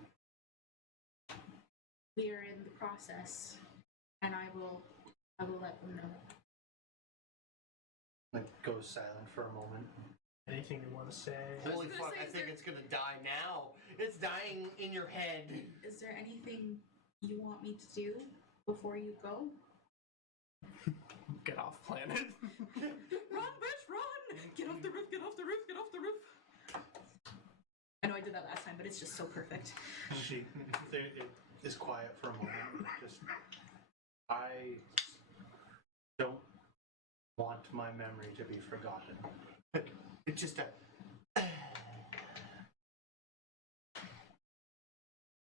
We are in the process, and I will let them know. Like, goes silent for a moment. Anything you want to say? Holy gonna fuck, say, I is think there- it's gonna die now. It's dying in your head. Is there anything you want me to do before you go? Get off planet. Run, bitch, run! Get off the roof, get off the roof, get off the roof! I know I did that last time, but it's just so perfect. It is quiet for a moment. Just, I don't want my memory to be forgotten. It's just a.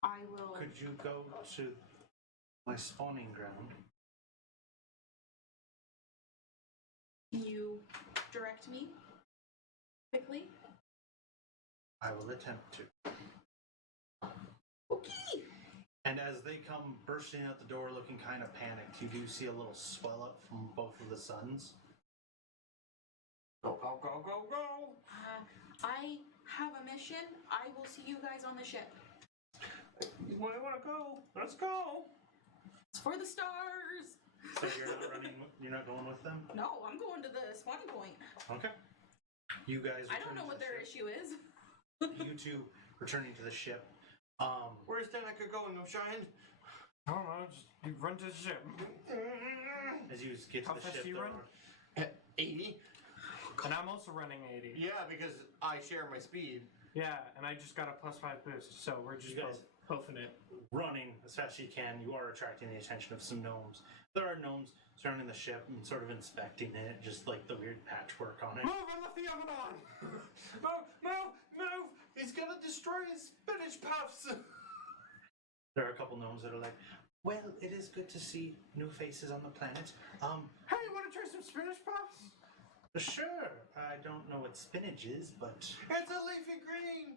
I will. Could you go to my spawning ground? Can you direct me quickly? I will attempt to. Okay. And as they come bursting out the door looking kind of panicked, you do see a little swell up from both of the suns. Go, go, go, go, go! I have a mission. I will see you guys on the ship. Where do you want to go? Let's go! It's for the stars. So you're not running, you're not going with them? No, I'm going to the spawning point. Okay. You guys I don't return know to what the their ship. issue is. You two returning to the ship. Where's Danica going, no shine? I don't know, just you run to the ship. As you get to How the fast ship, do you there run? are- 80? And I'm also running 80. Yeah, because I share my speed. Yeah, and I just got a +5 boost, so we're just You guys both hoofing it. running as fast as you can. You are attracting the attention of some gnomes. There are gnomes surrounding the ship and sort of inspecting it, just like the weird patchwork on it. Move! I left the oven on! Move! He's gonna destroy his spinach puffs! There are a couple gnomes that are like, well, it is good to see new faces on the planet. Hey, you want to try some spinach puffs? Sure. I don't know what spinach is, but It's a leafy green!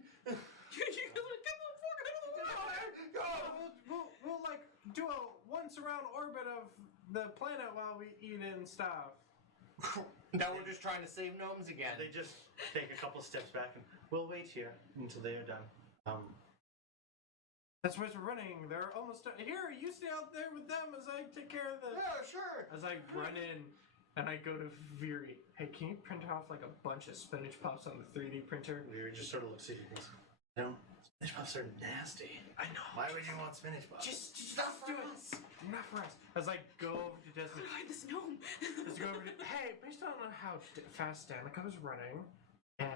We'll like do a once around orbit of the planet while we eat and stuff. Now we're just trying to save gnomes again. they just take a couple steps back and we'll wait here until they are done. That's why we're running. They're almost done. Here, you stay out there with them as I take care of the. Yeah, sure. As I run in and I go to Viri. Hey, can you print off like a bunch of spinach puffs on the 3D printer? We just sort of looks at you and goes, no, spinach puffs are nasty. I know. Why would you want spinach puffs? Just not for us. Not for us. As I go over to Desmond. Hide this gnome. Let's go over to. Hey, based on how fast Danica was running and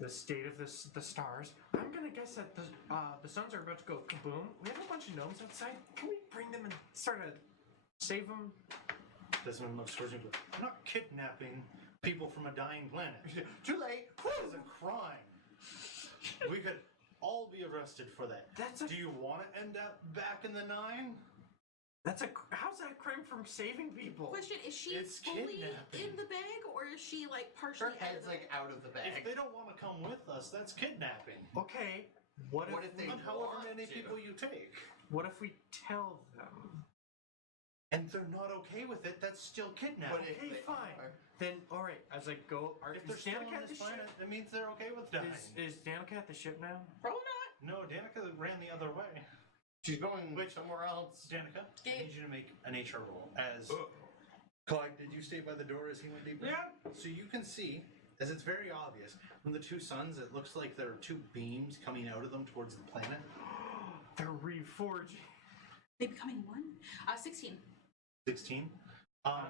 the state of the stars, I'm gonna guess that the suns are about to go kaboom. We have a bunch of gnomes outside. Can we bring them and sort of save them? Desmond looks towards you and goes, I'm not kidnapping people from a dying planet. Too late. That is a crime. We could all be arrested for that. Do you want to end up back in the 9? How's that crime from saving people? Question: is she It's fully kidnapping. in the bag, or is she like partially? Her head's like out of the If bag. they don't want to come with us, that's kidnapping. Okay. What What if if they And however want many to? people you take. What if we tell them? And they're not okay with it, that's still kidnapping. But if Okay, they fine. are- Then, all right. As I go, If they're is still Danica on at the this planet, ship? that means they're okay with dying. Is Danica at the ship now? Probably not. No, Danica ran the other way. She's going Wait. somewhere else. Danica, I Yeah. need you to make a nature roll. As Clyde, did you stay by the door as he went deeper? Yeah. So you can see, as it's very obvious, from the two suns, it looks like there are two beams coming out of them towards the planet. They're reforging. They becoming one. 16. 16. I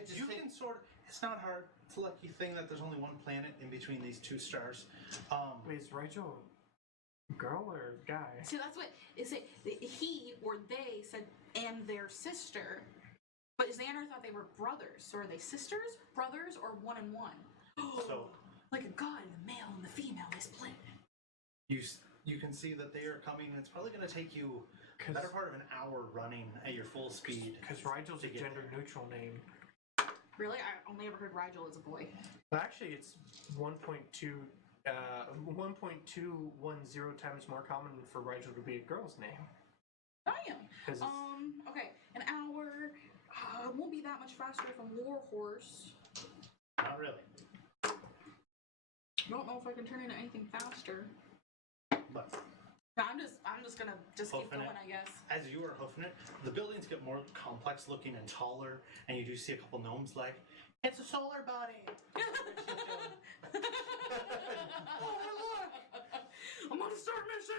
just You think can sort of, it's not hard. It's a lucky thing that there's only one planet in between these two stars. Wait, is Rachel a girl or a guy? See, that's what is it? He or they said, and their sister. But Xander thought they were brothers. So are they sisters, brothers, or one and one? So Like a god, the male and the female is split. you can see that they are coming, and it's probably going to take you a better part of an hour running at your full speed. Because Rigel's a to get gender there. neutral name. Really? I only ever heard Rigel as a boy. But actually, it's 1.2. 1.210 times more common for Rigel to be a girl's name. Damn. 'Cause it's- Okay. An hour. Won't be that much faster from Warhorse. Not really. I don't know if I can turn into anything faster. But No, I'm just gonna keep Hoofing going, it. I guess. as you are hoofing it, the buildings get more complex looking and taller, and you do see a couple gnomes like, it's a solar body. I'm on a star mission.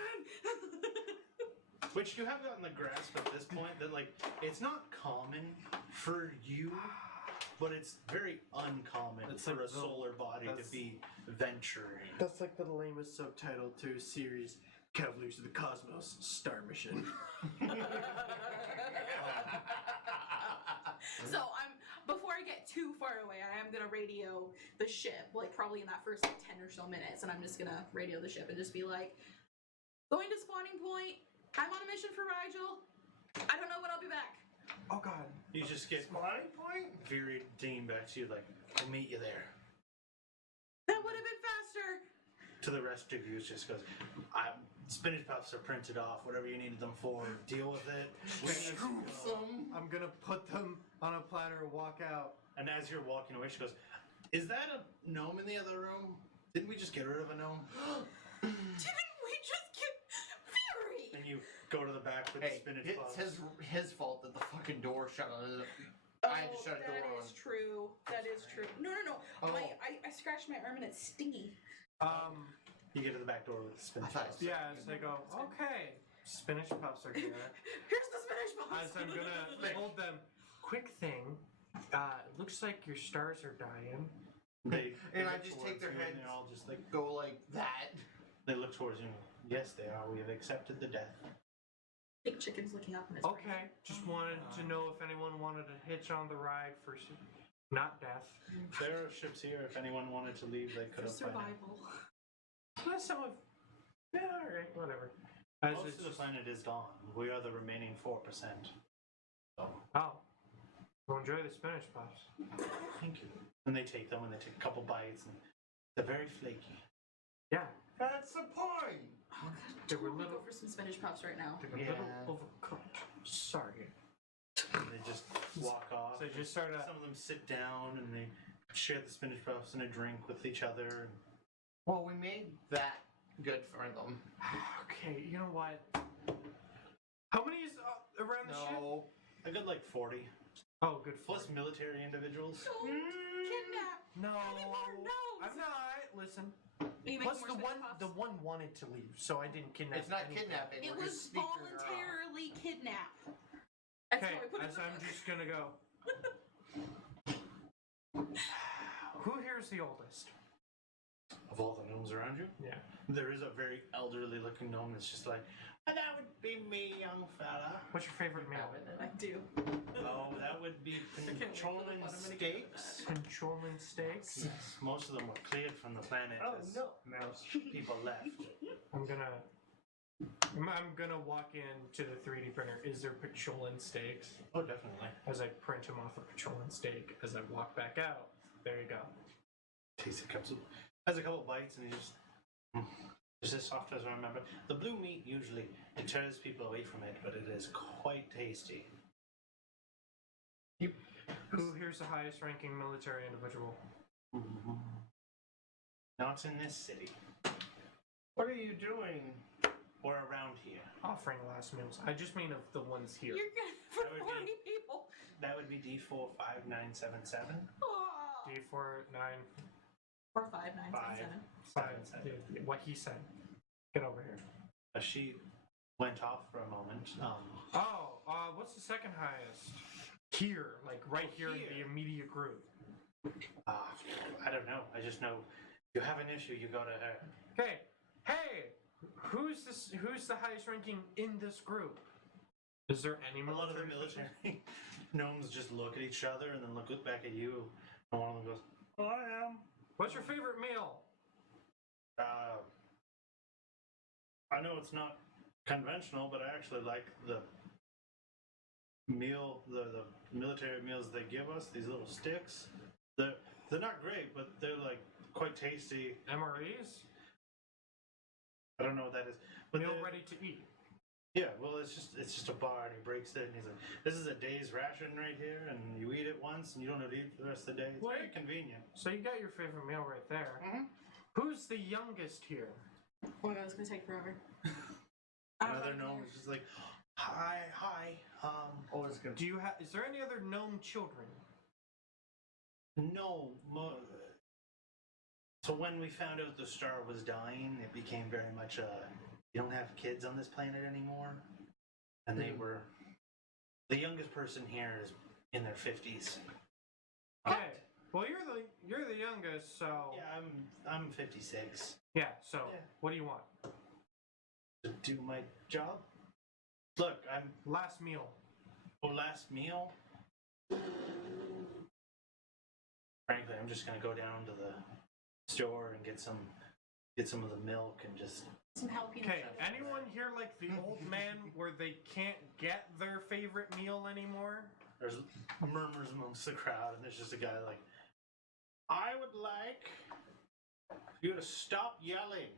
Which you have gotten the grasp at this point that, like, it's not common for you, but it's very uncommon It's for like a the- solar body to that's- be venturing. That's like the lamest subtitle to a series. Cavaliers of the Cosmos, Star Mission. So before I get too far away, I am gonna radio the ship, like probably in that first 10 or so minutes, and I'm just gonna radio the ship and just be like, going to spawning point. I'm on a mission for Rigel. I don't know when I'll be back. Oh god. You just get spawning point. very deemed back to you, like, I'll meet you there. That would have been faster. To the rest of you, it just goes, spinach puffs are printed off, whatever you needed them for, deal with it. Scoop some. I'm gonna put them on a platter and walk out. And as you're walking away, she goes, is that a gnome in the other room? Didn't we just get rid of a gnome? Didn't we just get Fury? And you go to the back with the Hey, spinach it's puffs. his fault that the fucking door shut on it. I had to shut a door That on. is true. That is true. No. Oh. I scratched my arm and it's stingy. You get to the back door with the spinach I thought- puffs. Yeah, as they go, okay. Spinach puffs are here. Here's the spinach puffs. As I'm gonna hold them. Quick thing. It looks like your stars are dying. They And I look just towards take their you and heads, they're all just like, go like that. they look towards you. Yes, they are. We have accepted the death. Big chicken's looking up in his Okay, just wanted to know if anyone wanted to hitch on the ride for not death. There are ships here. If anyone wanted to leave, they could For have by now. survival. Plus some of... Yeah, alright, whatever. As Most it's of the just- planet is gone. We are the remaining 4%. So, Oh. Well, enjoy the spinach puffs. thank you. And they take them and they take a couple bites and they're very flaky. Yeah, That's the point. Oh, God, They were totally little- go for some spinach puffs right now. they're a Yeah. little overcooked. Sorry. And they just walk off. So just sort of... Some of them sit down and they share the spinach puffs and a drink with each other. Well, we made that good for them. Okay, you know what? How many is around the ship? No. I got like 40. Oh, good. Plus military individuals. Don't kidnap. No, Everyone knows. I'm not. Listen. Are you making Plus, more the spinach one, puffs? the one wanted to leave, so I didn't kidnap. It's not anything. kidnapping. It we're was just sneaking her off. voluntarily kidnapped. That's Okay, how I put it. as I'm just gonna go. Who here is the oldest? Of all the gnomes around you, Yeah. there is a very elderly looking gnome that's just like, "Oh, that would be me, young fella. What's your favorite meal? I do. Oh, that would be can't wait for the Pancholin fun I'm gonna get steaks. Pancholin steaks. Yes, most of them were cleared from the planet as Mouse. people left. I'm gonna walk into the 3D printer. Is there Pancholin steaks? Oh, definitely. As I print him off a Pancholin steak, as I walk back out. There you go. Tastes it comes has a couple bites and he just as soft as I remember. The blue meat usually deters people away from it, but it is quite tasty. Who here's the highest ranking military individual? Not in this city. What are you doing? Or around here. Offering last meals. I just mean of the ones here. You're good for That would 40 be- people. That would be D45977. Oh. D49. 45977. Five. Dude, what he said. Get over here. She went off for a moment. Oh, what's the second highest? Here, like right here in here. the immediate group. I don't know. I just know you have an issue, you go to her. Okay, hey, who's this? Who's the highest ranking in this group? Is there any A lot of the military? military gnomes just look at each other and then look back at you. And one of them goes, "Oh, I am." What's your favorite meal? I know it's not conventional, but I actually like the meal, the military meals they give us. These little sticks. They're not great, but they're like quite tasty. MREs? I don't know what that is, but Meal they're- ready to eat. Yeah, well, it's just a bar, and he breaks it, and he's like, "This is a day's ration right here, and you eat it once, and you don't have to eat for the rest of the day. It's very Wait. convenient." So you got your favorite meal right there. Mm-hmm. Who's the youngest here? Oh my god, it's gonna take forever. Another gnome is just like, "Hi." Oh, it's gonna. Do you have? Is there any other gnome children? No. So when we found out the star was dying, it became very much you don't have kids on this planet anymore, and they were. The youngest person here is in their 50s. Okay. Well, you're the youngest, so Yeah, I'm 56. yeah. So Yeah. what do you want? To do my job. Look, I'm Last meal. last meal. Frankly, I'm just gonna go down to the store and get some of the milk and just. Some jalapeno Okay. cheddar. Anyone here like the old man where they can't get their favorite meal anymore? There's murmurs amongst the crowd, and there's just a guy like, "I would like you to stop yelling,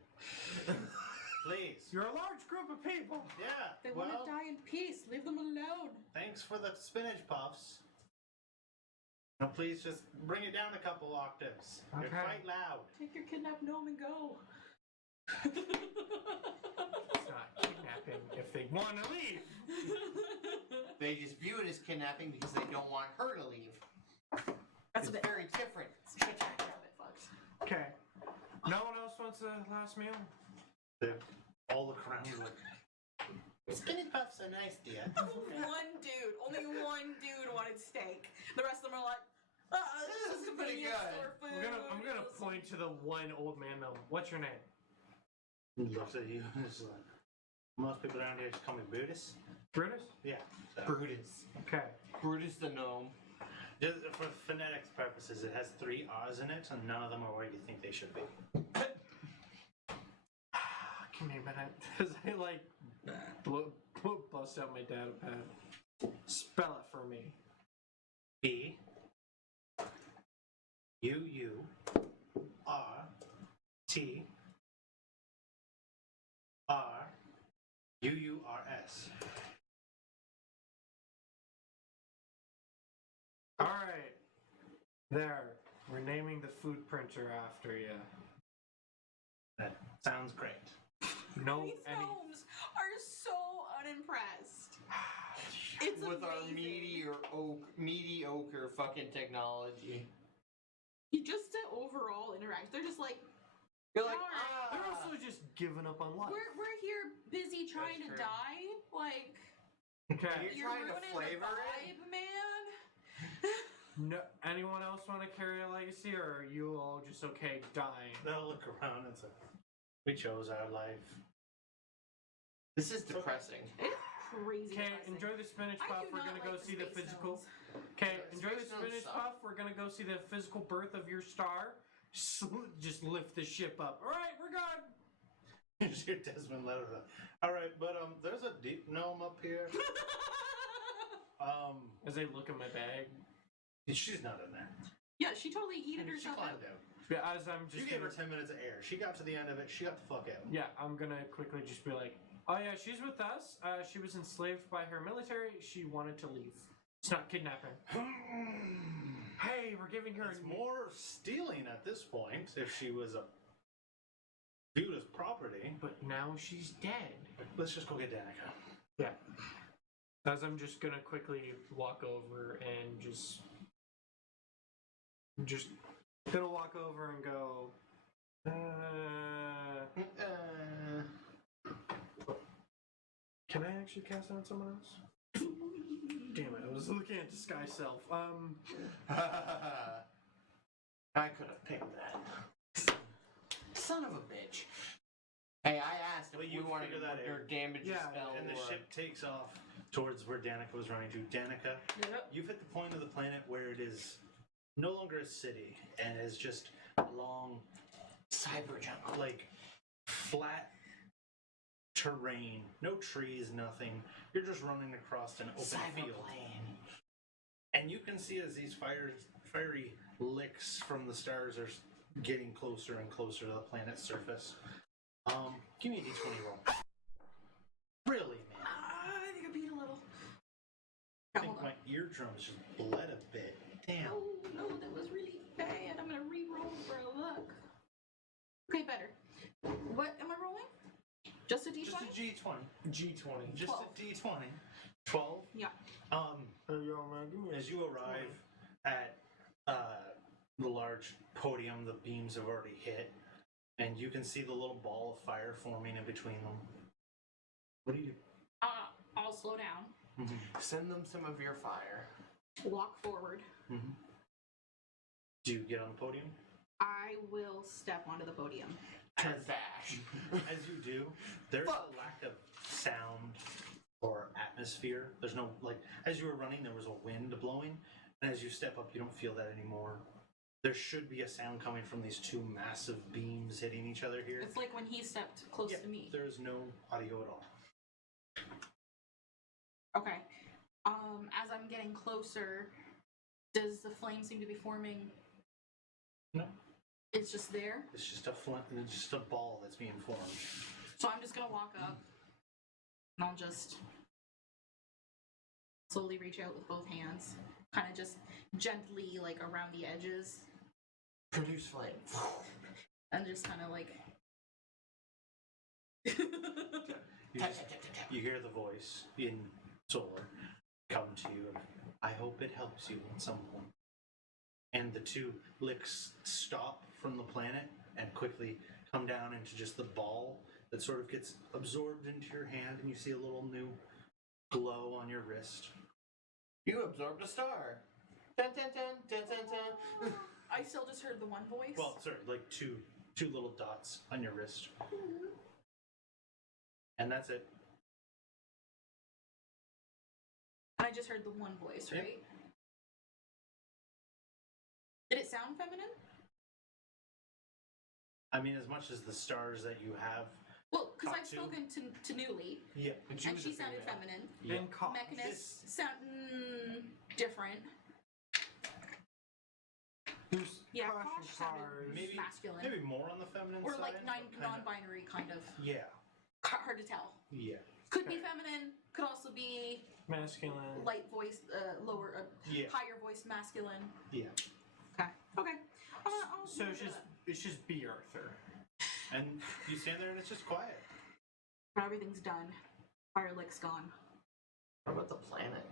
please." You're a large group of people. Yeah. They want Well, to die in peace. Leave them alone. thanks for the spinach puffs. Now, please just bring it down a couple octaves. You're Okay. quite loud. Take your kidnapped gnome and go. It's not kidnapping if they want to leave. They just view it as kidnapping because they don't want her to leave. That's It's a bit. very different. It's a bit fucked. Okay. No one else wants the last meal? All the crowd is like, "Spinach puffs are nice, dear." Only one dude wanted steak. The rest of them are like, This is pretty convenience good. store food. I'm gonna point to the one old man gnome. What's your name? He looks at you and is like, most people around here just call me Brutus. Brutus? Yeah. So. Brutus. Okay. Brutus the gnome. Just for phonetics purposes, it has 3 R's in it, and none of them are where you think they should be. Give me a minute. Because I like bust out my data pad. Spell it for me. B U U R T R U U R S. All right. There. We're naming the food printer after you. That sounds great. No, These gnomes are so unimpressed. It's With our amazing. mediocre fucking technology. You just to overall interact. They're just like, You're like, Alright. They're also just giving up on life. we're here busy trying to true. die. Like, Okay. You're trying to ruining flavor the it? vibe, man. No, anyone else want to carry a legacy, or are you all just okay dying? They'll look around and say, we chose our life. This is depressing. It's crazy. Okay, depressing. enjoy the spinach I puff. do We're not gonna go like see the space physical. stones. Okay, enjoy the Space stones spinach suck. puff. We're gonna go see the physical birth of your star. Just lift the ship up. All right, we're gone. You just hear Desmond let her. All right, but there's a deep gnome up here. As I look at my bag, She's not in there. Yeah, she totally yeeted She herself out. climbed out. as I'm just You gave her gonna, 10 minutes of air. She got to the end of it. She got the fuck out. yeah, I'm gonna quickly just be like, oh yeah, she's with us. She was enslaved by her military. She wanted to leave. It's not kidnapping. Hey, we're giving her. It's more stealing at this point if she was viewed as property. But now she's dead. Let's just go get Danica. Yeah. As I'm just gonna quickly walk over and just gonna walk over and go. Can I actually cast it on someone else? Damn it! I was looking at disguise self. I could have picked that. Son of a bitch. Hey, I asked Well, if you we wanted to figure that put your out. damage Yeah, spell. And the or- ship takes off towards where Danica was running to. Danica, Yep. you've hit the point of the planet where it is no longer a city and is just a long, cyber jungle. like, flat terrain. No trees, nothing. You're just running across an open field. Cyberplane. And you can see as these fiery licks from the stars are getting closer and closer to the planet's surface. Give me a d20 roll. Really, man? I think I beat a little. I Hold think on. my eardrums just bled a bit. Damn. Oh no, that was really bad. I'm gonna re-roll for a look. Okay, better. What am I rolling? Just a d20? Just a g20. G20. Just 12. a d20. 12. Yeah. Hey, yo, man, give me As you arrive at the large podium, the beams have already hit, and you can see the little ball of fire forming in between them. What do you do? I'll slow down. Send them some of your fire. Walk forward. Do you get on the podium? I will step onto the podium. Turn dash. As you do, there's a lack of sound or atmosphere. There's no, like, as you were running, there was a wind blowing, and as you step up, you don't feel that anymore. There should be a sound coming from these two massive beams hitting each other here. It's like when he stepped close Yeah, to me. there is no audio at all. Okay. As I'm getting closer, does the flame seem to be forming? No. It's just there? It's just it's just a ball that's being formed. So I'm just gonna walk up and I'll just slowly reach out with both hands. Kind of just gently, like, around the edges. Produce flame. And just kind of like... You hear the voice in Solar come to you, and I hope it helps you at some point. And the two licks stop from the planet and quickly come down into just the ball that sort of gets absorbed into your hand, and you see a little new glow on your wrist. You absorbed a star. Dun, dun, dun, dun, dun, dun. I still just heard the one voice. Well, sorry, like two little dots on your wrist. And that's it. And I just heard the one voice, Yep. right? Did it sound feminine? I mean, as much as the stars that you have. Well, because Talk I've to. spoken to Newly, Yeah. and was she a sounded female. feminine. Yeah. Then cough. Mechanist sound different. There's Yeah, caution Kosh sounded cards. Maybe masculine. Maybe more on the feminine Or side. like but kinda- non-binary kind of. Yeah. Hard to tell. Yeah. Could be Okay. feminine. Could also be Masculine. light voice, lower, Yeah. higher voice, masculine. Yeah. Okay. Okay. I'll So do that. it's just B. Arthur. And you stand there and it's just quiet. Everything's done. Fire lick's gone. What about the planet?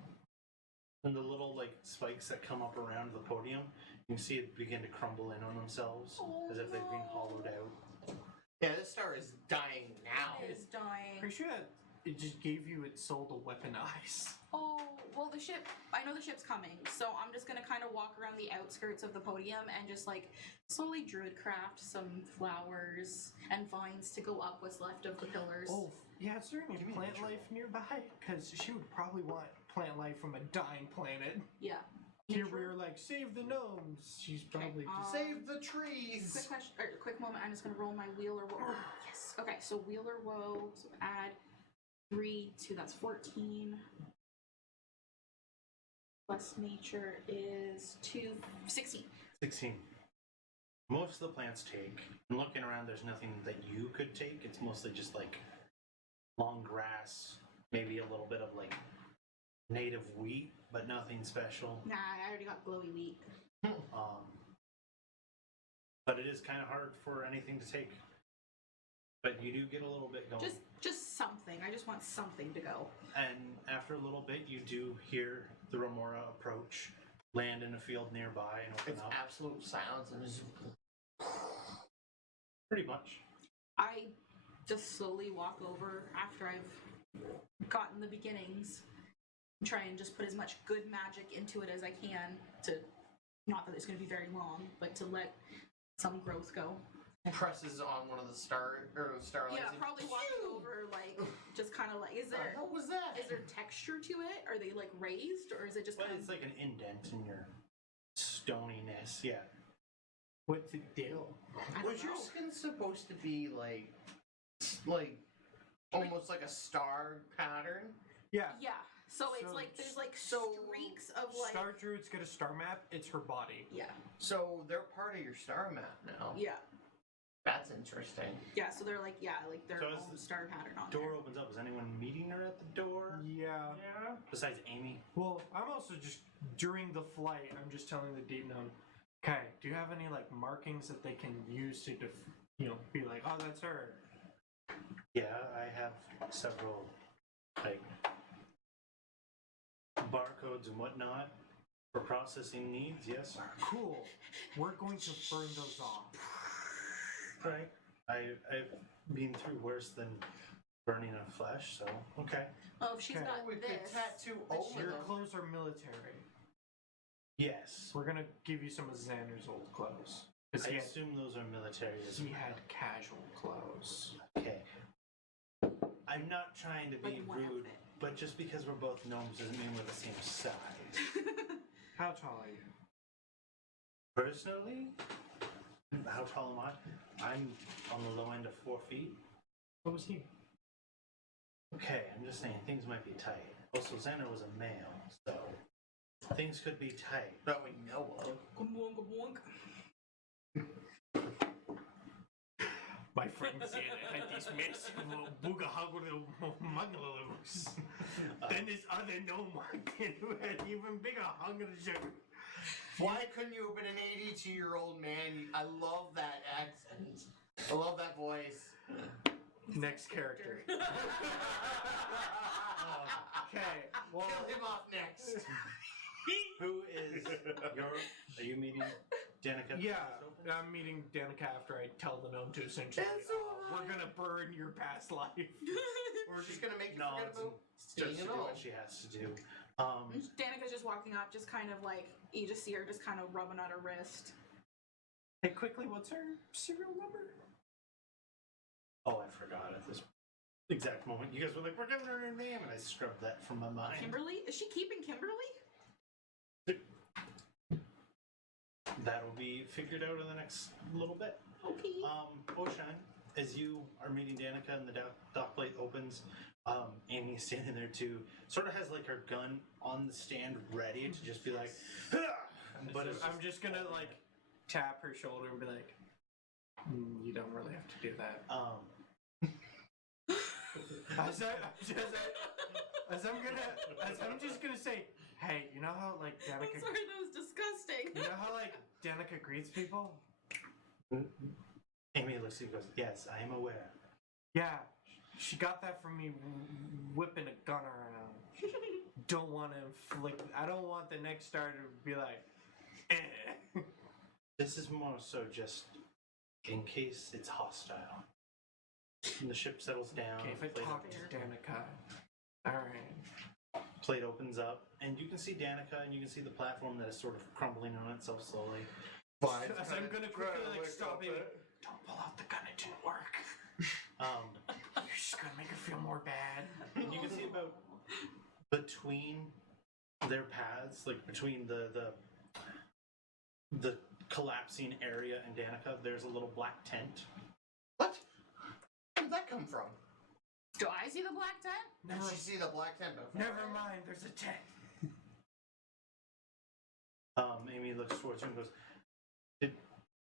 And the little like spikes that come up around the podium, you can see it begin to crumble in on themselves as if they've been hollowed out. Yeah, this star is dying now. It is dying. Pretty sure that it just gave you its soul to weaponize. Oh, well, the ship, I know the ship's coming, so I'm just gonna kind of walk around the outskirts of the podium and just like slowly druid craft some flowers and vines to go up what's left of the pillars. Oh, yeah, is there any Give me a plant visual. life nearby? Because she would probably want plant life from a dying planet. Yeah. Here we were like, save the gnomes. She's probably just. Save the trees! Quick question, or quick moment, I'm just gonna roll my wheeler woe. Yes. Okay, so wheeler woe, so add 3 to, that's 14. Plus nature is 2, 16. 16. Most of the plants take. And looking around, there's nothing that you could take. It's mostly just like long grass, maybe a little bit of like native wheat, but nothing special. Nah, I already got glowy wheat. But it is kind of hard for anything to take. But you do get a little bit going. Just something. I just want something to go. And after a little bit, you do hear the Remora approach, land in a field nearby, and open It's up. absolute silence and just. Pretty much. I just slowly walk over after I've gotten the beginnings, and try and just put as much good magic into it as I can to, not that it's going to be very long, but to let some growth go. Presses on one of the starlights. Yeah, and probably walking over, like, just kind of like, is there What was that? is there texture to it? Are they like raised, or is it just But kind it's of like an indent in your stoniness. Yeah. What's it do? I don't Was your know. skin supposed to be like almost like a star pattern? Yeah. Yeah. So it's So- like there's like so- streaks of like Star Druids get a star map. It's her body. yeah, So they're part of your star map now. yeah, That's interesting. yeah. So they're like their So is own the star pattern on Door there. opens up. Is anyone meeting her at the door? Yeah. Besides Amy? Well, I'm also just during the flight. I'm just telling the deep gnome. Okay, do you have any like markings that they can use to, be like, oh, that's her? Yeah, I have several, like, barcodes and whatnot for processing needs, yes. Cool. We're going to burn those off. Right. I've been through worse than burning of flesh, so, okay. Oh, if she's Okay. got We could this. tattoo then over she- Your them. clothes are military. Yes. We're gonna give you some of Xander's old clothes. Because I assume those are military as he had casual clothes. Okay. I'm not trying to be Like one rude, outfit. but just because we're both gnomes doesn't mean we're the same size. How tall are you? Personally, how tall am I? I'm on the low end of 4 feet. What was he? Okay, I'm just saying things might be tight. Also, Xander was a male, so things could be tight. That we know of. Kabonk, kabonk. My friend Xander had this massive boogahaggle mugglers. Then this other gnome walked in who had even bigger hunger. Why couldn't you have been an 82-year-old man? I love that accent. I love that voice. Next character. Okay, well, Kill him off next. Who is your? Are you meeting Danica? yeah, I'm meeting Danica after I tell the gnome to essentially, That's all we're gonna burn your past life. We're just gonna make you No, forget about just staying to at do home. what she has to do. Danica's just walking up, just kind of like, you just see her just kind of rubbing at her wrist. Hey, quickly, what's her serial number? Oh, I forgot at this exact moment. You guys were like, we're giving her a name, and I scrubbed that from my mind. Kimberly? Is she keeping Kimberly? That'll be figured out in the next little bit. Okay. Oisin, as you are meeting Danica and the dock plate opens, Amy is standing there too. Sort of has like her gun on the stand ready to just be like, "Ah!" But I'm just gonna like tap her shoulder and be like, you don't really have to do that. As I'm just gonna say, hey, you know how like Danica? I'm sorry, that was disgusting. You know how like Danica greets people? Amy looks at you and goes, yes, I am aware. Yeah, she got that from me whipping a gun around. Don't want to inflict. I don't want the next starter to be like, eh. This is more so just in case it's hostile. When the ship settles down, Okay, if I talk to Danica, alright. plate opens up, and you can see Danica, and you can see the platform that is sort of crumbling on itself slowly. But so I'm gonna quickly like stop it. Don't pull out the gun, it didn't work. You're just gonna make her feel more bad. And you can see about between their paths, like between the collapsing area and Danica, there's a little black tent. What? Where did that come from? Do I see the black tent? Did she see the black tent before? Never mind, there's a tent. Amy looks towards her and goes, did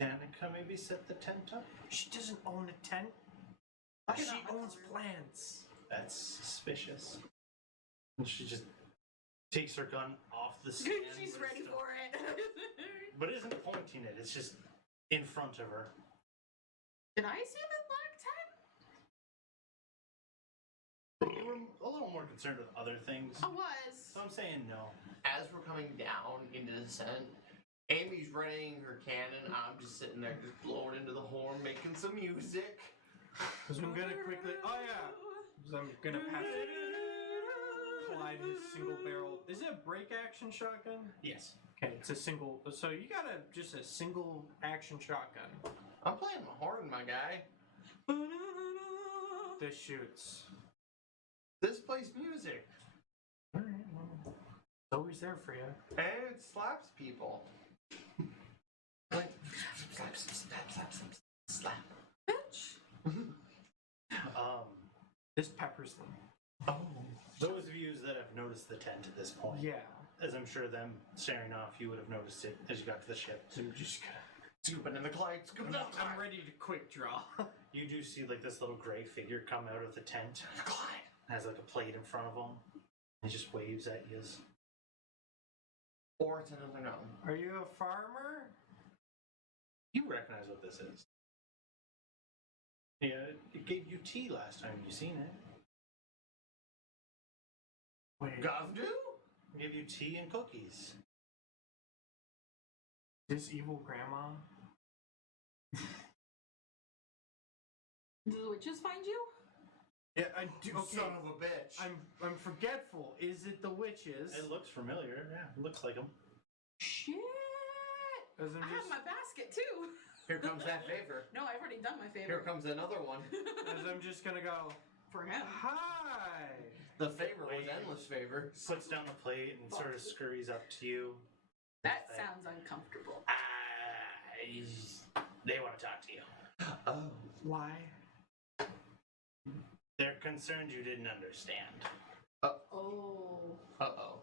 Danica maybe set the tent up? She doesn't own a tent. She owns plants. That's suspicious. And she just takes her gun off the stand. She's ready for it. But it isn't pointing it, it's just in front of her. Did I see the black tent? You were a little more concerned with other things. I was. So I'm saying no. As we're coming down into the descent, Amy's running her cannon. I'm just sitting there, just blowing into the horn, making some music. Because I'm gonna quickly. Oh yeah. Because I'm gonna pass Clyde his single barrel. Is it a break action shotgun? Yes. Okay, it's a single. So you got just a single action shotgun. I'm playing the horn, my guy. This shoots. This plays music. Alright, well, it's always there for you. And it slaps people. Like, slap. Bitch. This peppers them. Oh. Those of you that have noticed the tent at this point, Yeah. as I'm sure them staring off, you would have noticed it as you got to the ship. So I'm just gonna. Scooping in the Clyde, scooping in the Clyde. I'm ready to quick draw. You do see like this little gray figure come out of the tent. Clyde. Has like a plate in front of him. He just waves at you. Or it's another gnome. Are you a farmer? You recognize what this is. Yeah, it gave you tea last time you seen it. Wait. Govdu? It gave you tea and cookies. This evil grandma? Do the witches find you? Yeah, I do. Okay. Son of a bitch. I'm forgetful. Is it the witches? It looks familiar. Yeah, it looks like them. Shit. As I'm I have just, my basket too. Here comes that favor. No, I've already done my Here favor. comes another one. as I'm just gonna go. For him. Hi. The favor was endless favor. Puts down the plate and sort of scurries up to you. That sounds uncomfortable. They want to talk to you. Oh. Why? They're concerned you didn't understand. Oh. Uh-oh.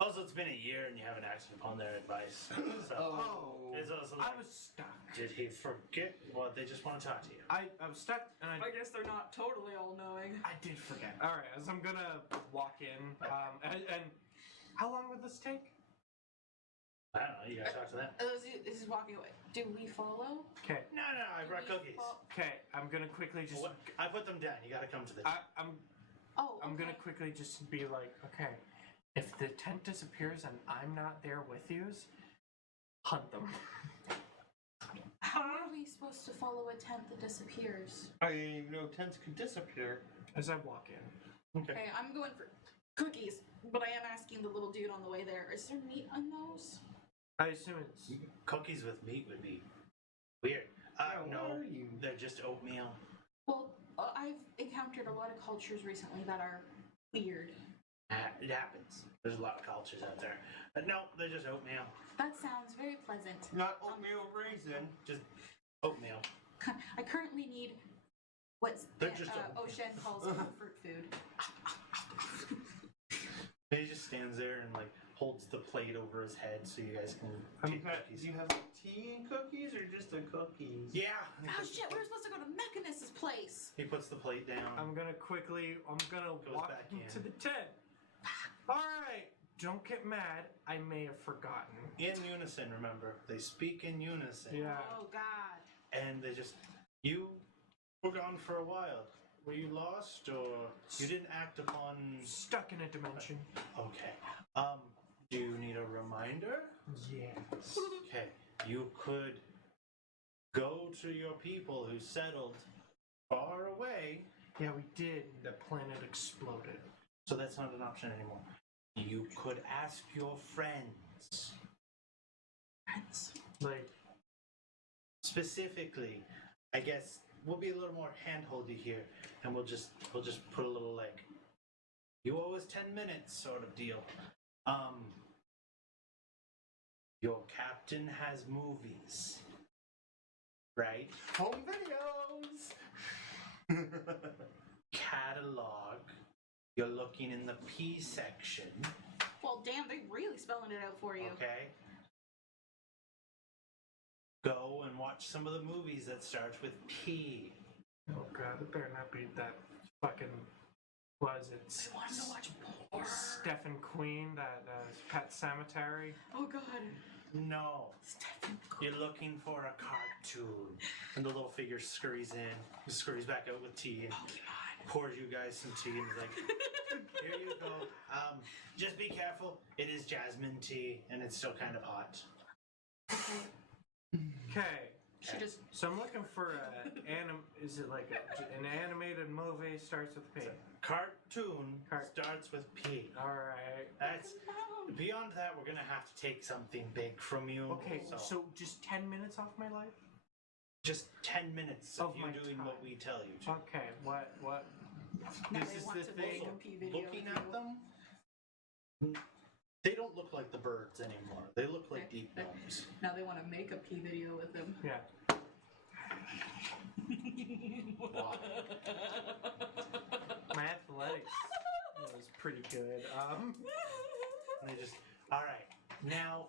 Also, it's been a year and you haven't acted upon their advice. So Oh. it's also I like, was stuck. did he forget? Well, they just want to talk to you. I was stuck, and I guess they're not totally all-knowing. I did forget. All right, as I'm gonna walk in, and how long would this take? I don't know. You gotta talk to them. This is walking away. Do we follow? Okay, No, I brought cookies. okay, I'm gonna quickly just. Well, I put them down. You gotta come to the. I'm Oh, gonna okay. quickly just be like, okay, if the tent disappears and I'm not there with yous, hunt them. How are we supposed to follow a tent that disappears? I didn't even know tents could disappear. As I walk in. Okay. Okay, I'm going for cookies, but I am asking the little dude on the way there, is there meat on those? I assume it's. Cookies with meat would be weird. Yeah, No, what are you? they're just oatmeal. Well, I've encountered a lot of cultures recently that are weird. It happens. There's a lot of cultures out there. But no, they're just oatmeal. That sounds very pleasant. Not oatmeal raisin. Just oatmeal. I currently need what's They're just Oisin calls comfort food. He just stands there and like holds the plate over his head so you guys can take cookies. Do you have tea and cookies or just the cookies? Yeah. Oh shit, we're supposed to go to MacKenzie's place. He puts the plate down. I'm gonna Goes walk back in. into the tent. Alright, don't get mad. I may have forgotten. In unison, remember. They speak in unison. Yeah. Oh god. And they just, you were gone for a while. Were you lost or you didn't act upon... Stuck in a dimension. Okay. Do you need a reminder? Yes. Okay. You could go to your people who settled far away. Yeah, we did. The planet exploded. So that's not an option anymore. You could ask your friends. Friends. Like, Specifically, I guess we'll be a little more handholdy here, and we'll just put a little like, you owe us 10 minutes sort of deal. Your captain has movies, right? Home videos. Catalog. You're looking in the P section, Well, damn, they really spelling it out for you. okay? Go and watch some of the movies that starts with P. oh god, it better not be that fucking. Was it? I want to watch more. Stephen Queen, that Pet Cemetery. Oh god. No. Stephen. You're looking for a cartoon. And the little figure scurries in, scurries back out with tea, and Oh god. pours you guys some tea, and is like, here you go. Just be careful. It is jasmine tea, and it's still kind of hot. Okay. Okay. She just. So I'm looking for is it like an animated movie starts with P? Cartoon starts with P. Alright. That's beyond that. We're gonna have to take something big from you. Okay, so just 10 minutes off my life? just 10 minutes of Of you my doing time. what we tell you to. Okay, what? Now This they is want the to thing. make a P video Looking with at you. them, they don't look like the birds anymore. They look like Okay. deep gnomes. Now they want to make a P video with them. Yeah. My athletics was pretty good. And they just, all right, now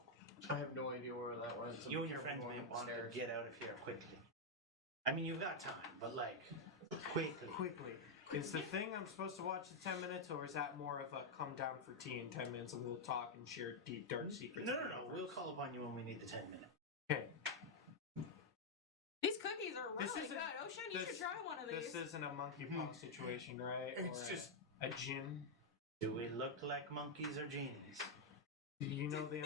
I have no idea where that went. So you and be your careful friends may going want to upstairs. get out of here quickly. I mean, you've got time, but like, quickly. Quickly. Is the thing I'm supposed to watch in 10 minutes, or is that more of a come down for tea in 10 minutes and we'll talk and share deep, dark secrets? No, of the we'll universe? call upon you when we need the 10 minutes. Okay. These cookies are This really isn't- good. Ocean, you should try one of these. This isn't a monkey paw situation, right? It's Or just a gin. Do we look like monkeys or genies? You know the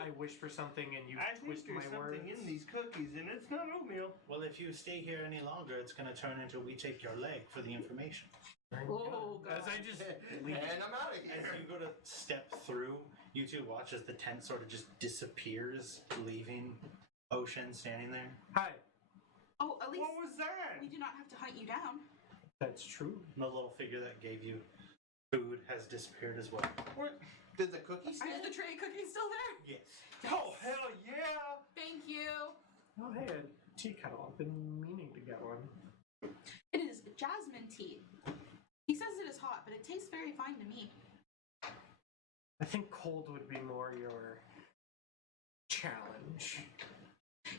I wish for something and you twist my words. these cookies, and it's not oatmeal. Well, if you stay here any longer, it's going to turn into we take your leg for the information. Oh, God. As I just leave. And I'm out of As here. you go to step through, you two watch as the tent sort of just disappears, leaving Ocean standing there. Hi. Oh, at least What was that? we do not have to hunt you down. That's true. And the little figure that gave you food has disappeared as well. What? Did the cookies Are stay? the tray cookies still there? Yes. Oh hell yeah! Thank you. Oh, hey, a tea kettle. I've been meaning to get one. It is jasmine tea. He says it is hot, but it tastes very fine to me. I think cold would be more your challenge.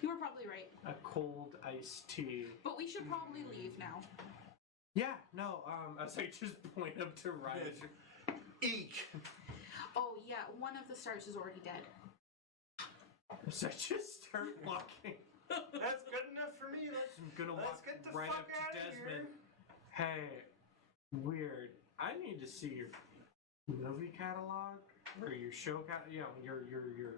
You were probably right. A cold iced tea. But we should probably leave now. Yeah, no, as I just point up to Ryan. Eek! Oh, yeah, one of the stars is already dead. As I just start walking. That's good enough for me. I'm gonna Let's walk get the right fuck up to outta Desmond. here. Hey, weird. I need to see your movie catalog or your show your.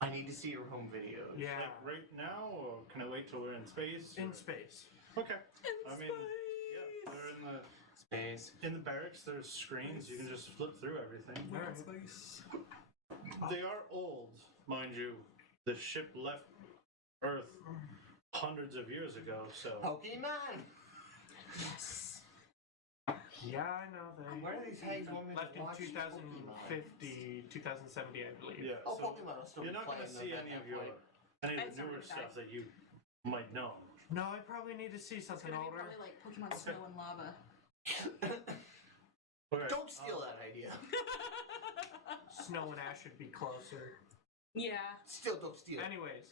I need to see your home videos. Yeah, Like right now, or can I wait till we're in space? in or- space. Okay. In I mean, yeah, they're in the. space. In the barracks, there's screens. You can just flip through everything. Alright. Space. They are old, mind you. The ship left Earth hundreds of years ago, so. Pokemon! Yes. Yeah, I know they Why are these hags want me to left in watch 2050, 2070, I believe. Yeah, Oh, so Pokemon will still you're be not going to playing see them any at of that your point. any I of the still newer need to stuff die. that you might know. No, I probably need to see It's something gonna be older. probably like Pokemon Snow and Lava. Okay, Don't steal that idea. Snow and Ash should be closer. Yeah. Still don't steal it. Anyways,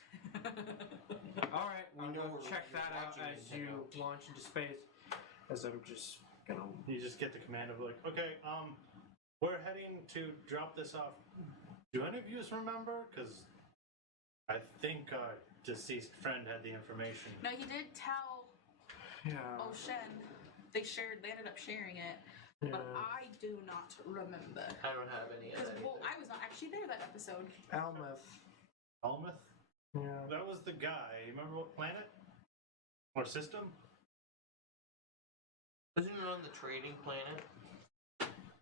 alright, We I'll know go we're check that out watching as you Nintendo. launch into space. As I'm just gonna. You just get the command of like, okay, we're heading to drop this off. Do any of you remember? Because I think our deceased friend had the information. No, he did tell Yeah. Oisin. They ended up sharing it. yeah. But I do not remember. I don't have any of Because, that. well, either. I was not actually there that episode. Almeth. Almeth? Yeah. That was the guy. Remember what planet? Or system? Wasn't it on the trading planet?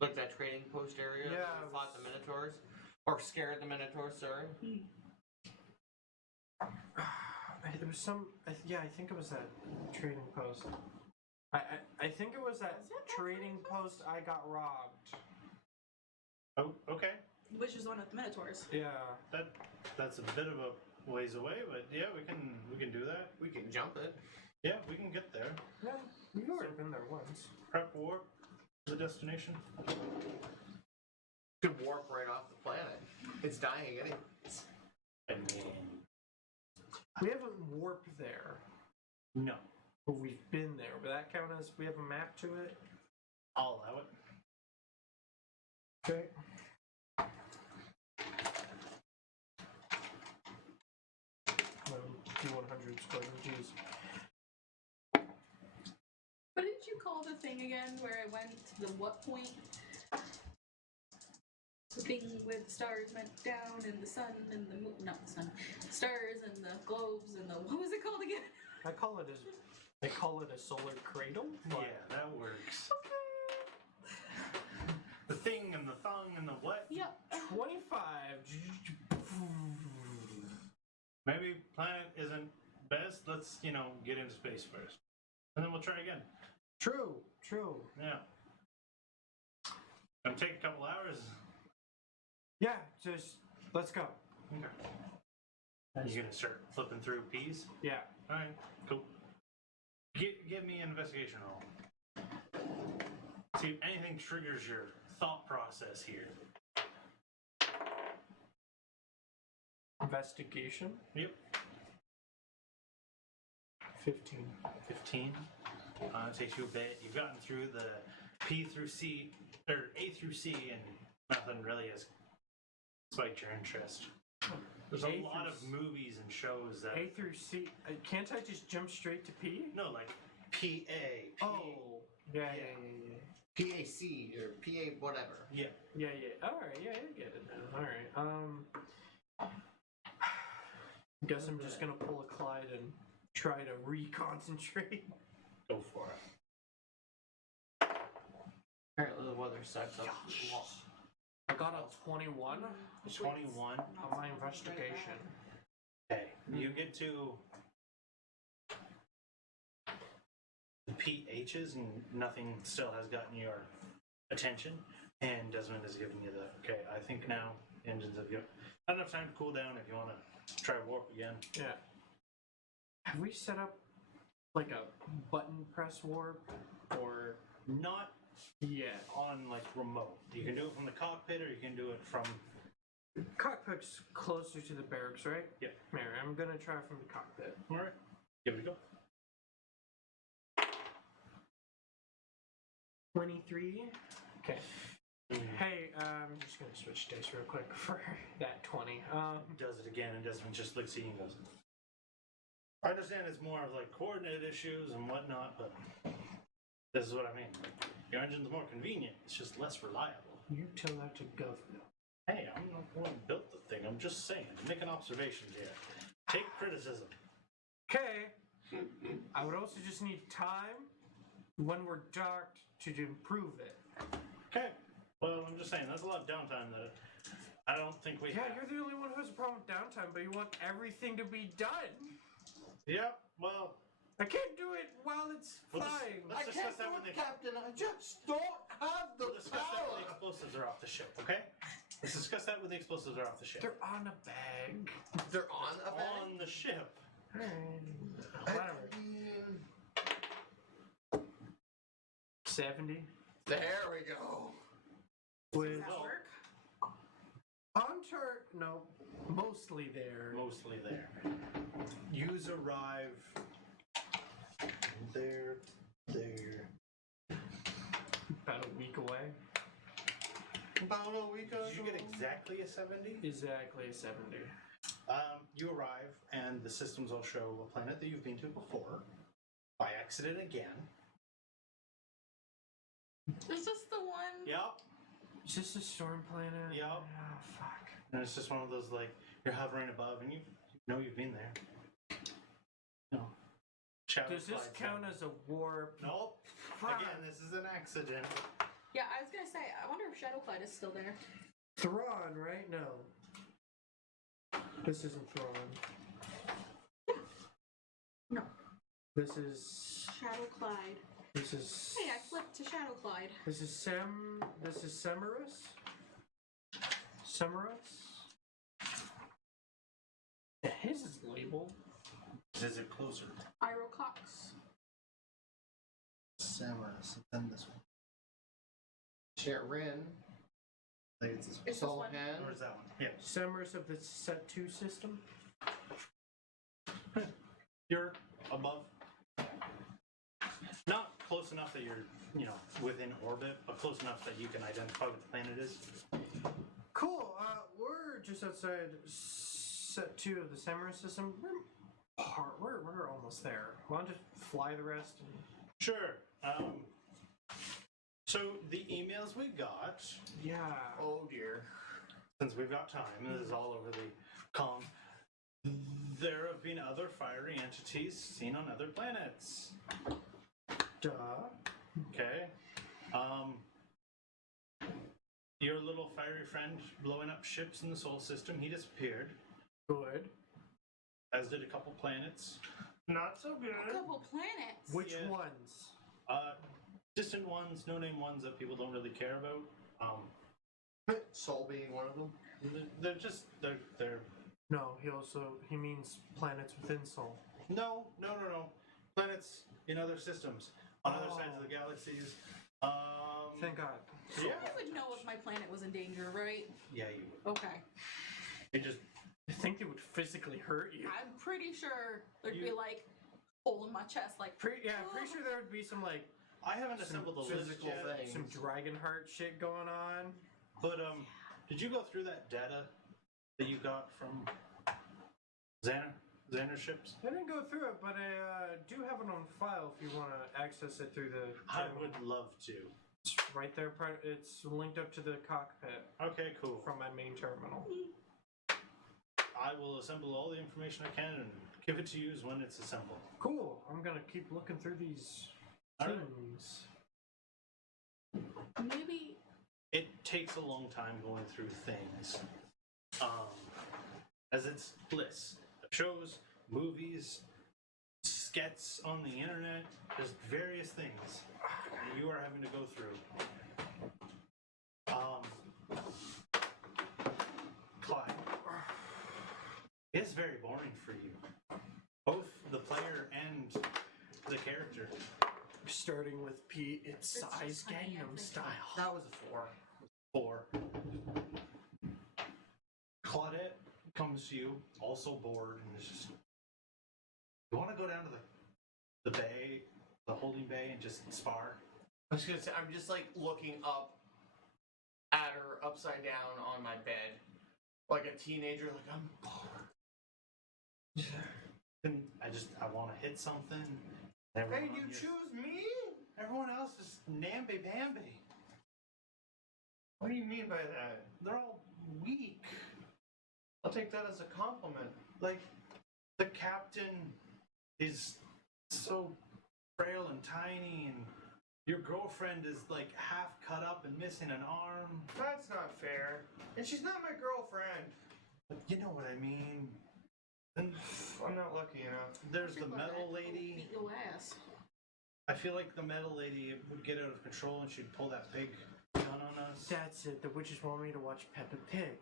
Like that trading post area Yeah, that we it fought was- the Minotaurs? Or scared the Minotaurs, sorry. It was some. Yeah, I think it was that trading post. I think it was that Was it that trading trading post I got robbed. Oh, okay. Which is the one with the Minotaurs. Yeah. That's a bit of a ways away, but yeah, we can do that. We can jump it. Yeah, we can get there. Yeah, we've already been there once. Prep warp to the destination. Could warp right off the planet. It's dying anyways. I mean, We haven't warped there, no. but we've been there. Would that count as we have a map to it? I'll allow it. Okay. D100 squadron, jeez. What did you call the thing again where I went to the what point? The thing where the stars went down and the sun and the moon, not the sun, stars and the globes and the, what was it called again? I call it a solar cradle. but- Yeah, that works. The thing and the thong and the what? Yep. 25. Maybe planet isn't best. Let's, get into space first. And then we'll try again. True. Yeah. Gonna take a couple hours. Yeah, just let's go. Okay. You gonna start flipping through P's? Yeah. Alright, cool. Give me an investigation roll. See if anything triggers your thought process here. Investigation. Yep. 15. 15. It takes you a bit. You've gotten through the P through C, or A through C, and nothing really has spiked your interest. There's a A lot through of C. movies and shows that. A through C. Can't I just jump straight to P? No, like PA. Oh. Yeah. PAC or PA whatever. Yeah. Yeah. Alright, yeah, I get it now. Alright. Guess I'm just gonna pull a Clyde and try to reconcentrate. Go for it. Apparently the weather sucks up. I got a 21 on 21. my investigation. Okay. You get to the PHs and nothing still has gotten your attention. And Desmond has given you the, okay, I think now engines have got enough time to cool down if you want to try warp again. Yeah. Have we set up like a button press warp or Not yeah? on like remote. You can do it from the cockpit or you can do it from. Cockpit's closer to the barracks, right? Yeah. Here, I'm gonna try from the cockpit. Alright. Give it a go. 23. Okay. Hey, I'm just gonna switch dice real quick for that 20. Does it again and Desmond just looks at you and goes, I understand it's more of like coordinate issues and whatnot, but this is what I mean. Your engine's more convenient, it's just less reliable. you tell that to Governor. Hey, I'm not the one who built the thing, I'm just saying, making observations here. Take criticism. Okay. I would also just need time when we're docked to improve it. Okay. Well, I'm just saying, that's a lot of downtime that I don't think we Yeah, have. you're the only one who has a problem with downtime, but you want everything to be done. Yep, well, I can't do it while it's We'll flying. Let's I discuss can't that do when it, the Captain. I just don't have the we'll discuss that when the power. explosives are off the ship, okay? Let's discuss that when the explosives are off the ship. They're on a bag. They're on a bag? On the ship. Whatever. 70. There we go. With Does that work? on chart, no, mostly there. Mostly there. Yous arrive there. About a week away. About a week ago. Did you get exactly a 70? Exactly 70. You arrive, and the systems will show a planet that you've been to before. By accident again. Is this the one? Yep. Is this a storm planet? Yep. Oh, fuck. And it's just one of those, like, you're hovering above, and you know you've been there. No. Shadow Does this Clyde's count on. as a warp? Nope. Fuck. Again, this is an accident. Yeah, I was gonna say, I wonder if Shadow Clyde is still there. Thrawn, right? No. This isn't Thrawn. No. This is. Shadow Clyde. This is. Hey, I flipped to Shadow Clyde. This is Semerus? Semerus? Yeah, his is labeled. Is it closer? Iro Cox. Samurais. And this one. Sharon. I think it's this one. Is this one? Solhan. Or is that one? Yeah. Semerus of the Set 2 system? You're above. Not close enough that you're, within orbit, but close enough that you can identify what the planet is. Cool. We're just outside Set 2 of the Semerus system. We're almost there. Why don't you just fly the rest? Sure. So the emails we got, Yeah. Oh dear. since we've got time, and this is all over the comm, there have been other fiery entities seen on other planets. Duh. Okay. Your little fiery friend blowing up ships in the Sol system, he disappeared, Good. as did a couple planets. Not so A good. couple planets. Which Yeah. ones? Distant ones, no-name ones that people don't really care about. Soul being one of them. They're No, he means planets within Sol. No. Planets in other systems, on other sides of the galaxies. Thank God. Yeah. I would know if my planet was in danger, right? Yeah, you. Okay. It just. I think they would physically hurt you. I'm pretty sure there'd be You- like hole in my chest, like I'm pretty sure there would be some like I haven't assembled the list physical yet. thing. some Dragonheart shit going on. But did you go through that data that you got from Xander ships? I didn't go through it, but I do have it on file if you want to access it through the. I terminal. would love to. It's right there. It's linked up to the cockpit Okay, cool. from my main terminal. I will assemble all the information I can and give it to you when it's assembled. Cool. I'm gonna keep looking through these All right. things. maybe. It takes a long time going through things. As it's bliss. Shows, movies, skets on the internet, just various things that you are having to go through. Clyde, it's very boring for you. Both the player and the character. Starting with Pete, it's It's size just funny, I Gangnam think. style. That was a 4. 4. Claudette comes to you, also bored, and is just. You want to go down to the bay, the holding bay, and just spar? I was gonna say, I'm just like looking up at her upside down on my bed, like a teenager. Like I'm bored. And I want to hit something. Hey, Everyone you on your- choose me? Everyone else is namby pamby. What do you mean by that? They're all weak. I'll take that as a compliment. Like, the captain is so frail and tiny, and Your girlfriend is like half cut up and missing an arm. That's not fair. And she's not my girlfriend. You know what I mean. And I'm not lucky enough. there's the metal lady. Beat your ass. I feel like the metal lady would get out of control and she'd pull that big gun on us. That's it. The witches want me to watch Peppa Pig.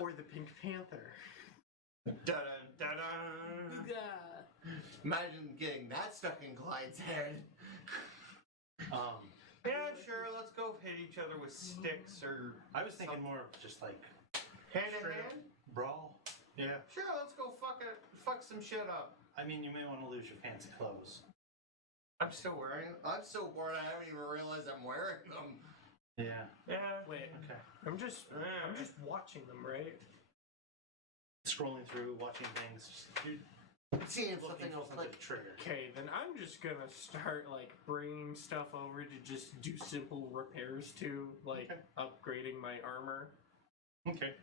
Or the Pink Panther. Da-dun, da-dun. Yeah. Imagine getting that stuck in Clyde's head. Yeah, sure, let's go hit each other with sticks or... I was thinking more of just like Hand in straight hand? up brawl. Yeah. Sure, let's go fuck some shit up. I mean, you may want to lose your fancy clothes. I'm so bored I haven't even realized I'm wearing them. Yeah. Yeah. Wait, Okay. I'm just watching them, right? Scrolling through, watching things. You're Seeing looking something for else something like... to trigger. Okay, then I'm just gonna start like bringing stuff over to just do simple repairs to, like Okay. upgrading my armor. Okay.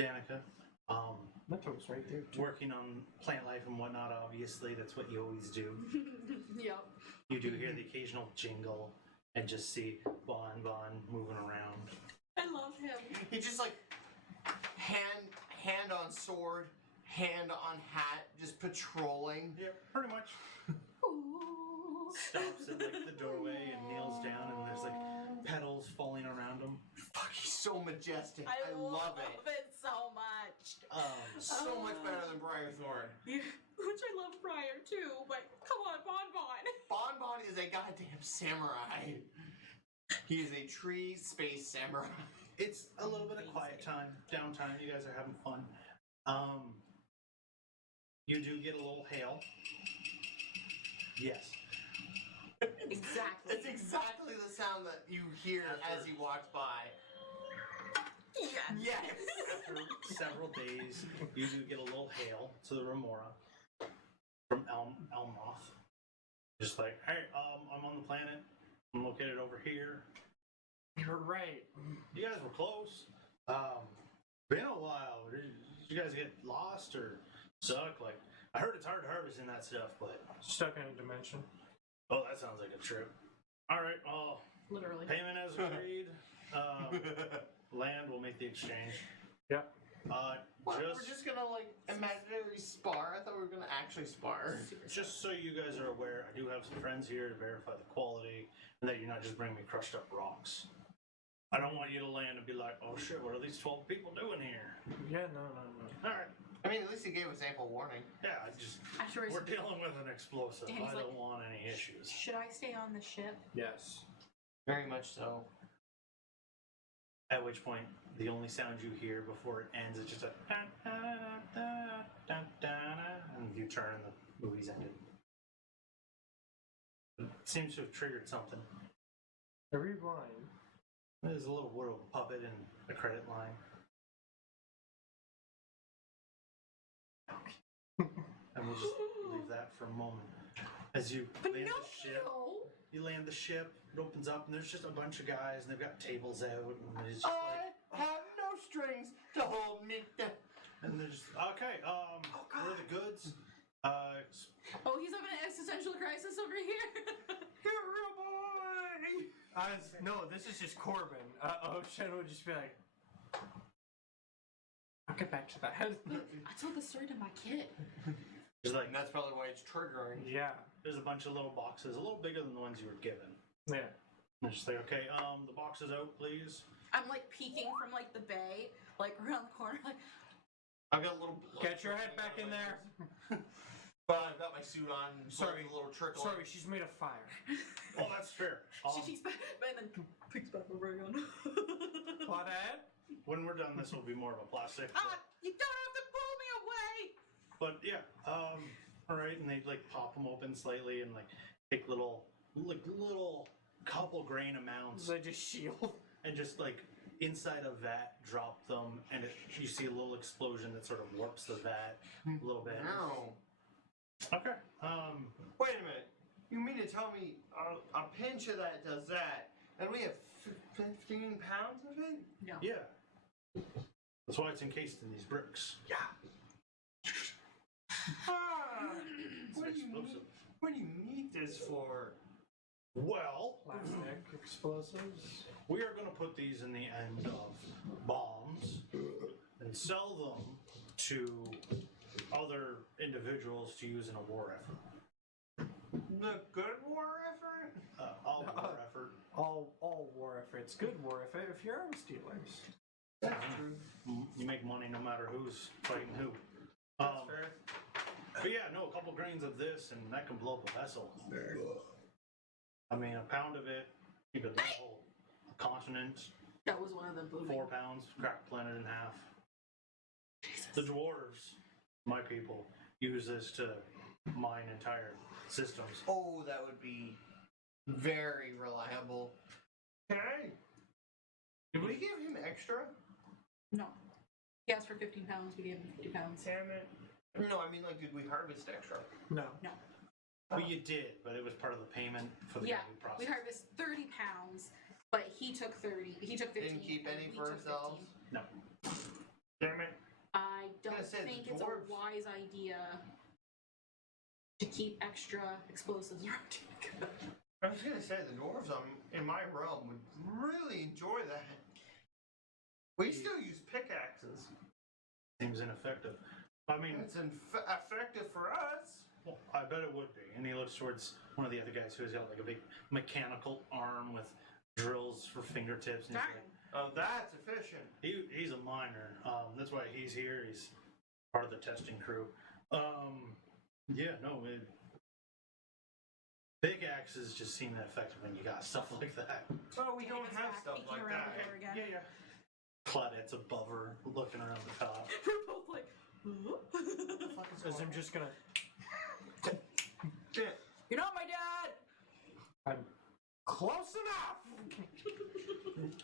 Danica. Mentos right there. Too. Working on plant life and whatnot, obviously, that's what you always do. Yep. You do hear the occasional jingle and just see Bon moving around. I love him. He just like hand on sword, hand on hat, just patrolling. Yeah, pretty much. Ooh. Stops at like the doorway and kneels down, and there's like petals falling around him. Fuck, he's so majestic. I love it. So much. So much better than Briarthorn. Yeah, which I love Briar too, but come on, Bon. Bon is a goddamn samurai. He is a tree space samurai. It's a little bit of quiet time, downtime. You guys are having fun. You do get a little hail. Yes. Exactly. It's exactly the sound that you hear as he walks by. Yes. After several days, you do get a little hail to the Remora from Elmoth. Just like, hey, I'm on the planet. I'm located over here. You're right. You guys were close. Been a while. Did you guys get lost or suck? Like, I heard it's hard harvesting that stuff, but Stuck in a dimension. oh, that sounds like a trip. All right. Literally. Payment as agreed. Land will make the exchange. Yep. What, we're just gonna like imaginary spar? I thought we were gonna actually spar. Just so you guys are aware, I do have some friends here to verify the quality, and that you're not just bringing me crushed up rocks. I don't want you to land and be like, oh shit, what are these 12 people doing here? Yeah, no. All right. I mean, at least he gave us ample warning. Yeah, After we're dealing with an explosive. Danny's I like, don't want any issues. should I stay on the ship? Yes. Very much so. At which point, the only sound you hear before it ends is just a and you turn and the movie's ended. It seems to have triggered something. A rewind. There's a little wood puppet and a credit line. And we'll just leave that for a moment. As you land the ship, the ship, it opens up, and there's just a bunch of guys, and they've got tables out, and it's just like, I have no strings to hold me down. and they're just, okay, what are the goods? Oh, he's having an existential crisis over here. Hero boy! No, this is just Korben. Ocean would just be like, I'll get back to that. I told the story to my kid. There's like, And that's probably why it's triggering. Yeah. there's a bunch of little boxes, a little bigger than the ones you were given. Yeah. And they're just like, okay, the box is out, please. I'm like peeking from like the bay, like around the corner, like I've got a little. Get your head back in there. But I've got my suit on. Sorry. A little trickle. Sorry, she's made of fire. Oh, that's fair. she peeks back and then picks back over again. Claudette? When we're done, this will be more of a plastic. You don't have to pull me away. But yeah, all right, and they like pop them open slightly and like take little couple grain amounts So just shield. and just like inside a vat drop them, and you see a little explosion that sort of warps the vat a little bit. No. Okay. Wait a minute. You mean to tell me a pinch of that does that, and we have 15 pounds of it? No. Yeah. That's why it's encased in these bricks. Yeah. What are you explosive. What do you need this for? Well, Plastic explosives. we are going to put these in the end of bombs and sell them to other individuals to use in a war effort. The good war effort? All war effort. All war efforts. Good war effort if you're arms dealers. That's true. You make money no matter who's fighting who. That's fair. But yeah, no, a couple grains of this and that can blow up a vessel. I mean, a pound of it, you could level a continent. That was one of them booming. 4 pounds, crack a planet in half. The dwarves, my people, use this to mine entire systems. Oh, that would be very reliable. Hey, did we give him extra? No. He asked for 15 pounds, we gave him 50 pounds. Damn it. No, I mean, like, did we harvest extra? No. No. Well, you did, but it was part of the payment for the Yeah, gathering process. we harvest 30 pounds, but he took 30. He took 15. Didn't keep and any we for took 15. ourselves? No. Damn it. I don't Gonna say the think it's dwarves. a wise idea to keep extra explosives around. I was gonna say, the dwarves in my realm would really enjoy that. We still use pickaxes. Seems ineffective. I mean, It's effective for us. well, I bet it would be. And he looks towards one of the other guys who has got like a big mechanical arm with drills for fingertips. And he's Darn. like, Oh, that's efficient. he's a miner. That's why he's here. He's part of the testing crew. Yeah, no, big axes just seem effective when you got stuff like that. Oh, we Take don't us have back, stuff peeking like around that. the door again. Yeah, yeah. Claudette's above her, looking around the top. We're both like, huh? As I'm just gonna. Yeah. You're not my dad! I'm close enough.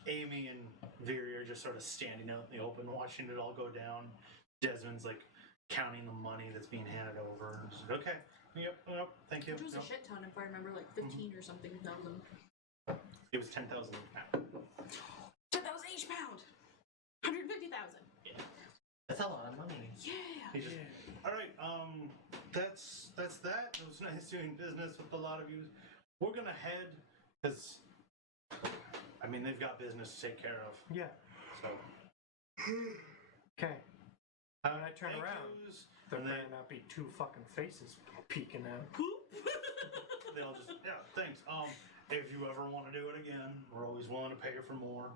Amy and Viri are just sort of standing out in the open, watching it all go down. Desmond's like counting the money that's being handed over. Just like, okay, yep, thank you. Which was Yep. a shit ton, if I remember, like 15 or something thousand. It was 10,000. 10,000 each pound! 150,000! That's a lot of money. Yeah! He just, all right, that's that. It was nice doing business with a lot of you. We're gonna head because, I mean, they've got business to take care of. Yeah. So, Okay. When I turn thank around, yous. there And may then not be 2 fucking faces peeking out. they'll just, yeah, thanks. If you ever want to do it again, we're always willing to pay you for more.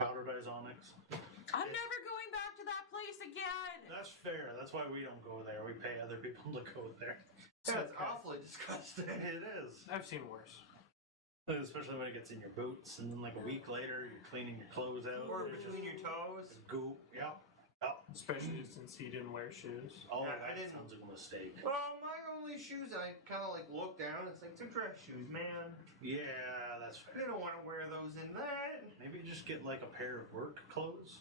Powdered Onyx. I'm never going back to that place again! That's fair. That's why we don't go there. We pay other people to go there. That's Okay. awfully disgusting. It is. I've seen worse. Especially when it gets in your boots, and then like a week later, you're cleaning your clothes out. Or It's between your toes. just goop. Yep. Especially since he didn't wear shoes. Oh, Yeah, I that didn't- sounds like a mistake. Well, my only shoes, I kind of like look down. It's like, they're dress shoes, man. Yeah, that's You fair. don't want to wear those in that. Maybe you just get like a pair of work clothes.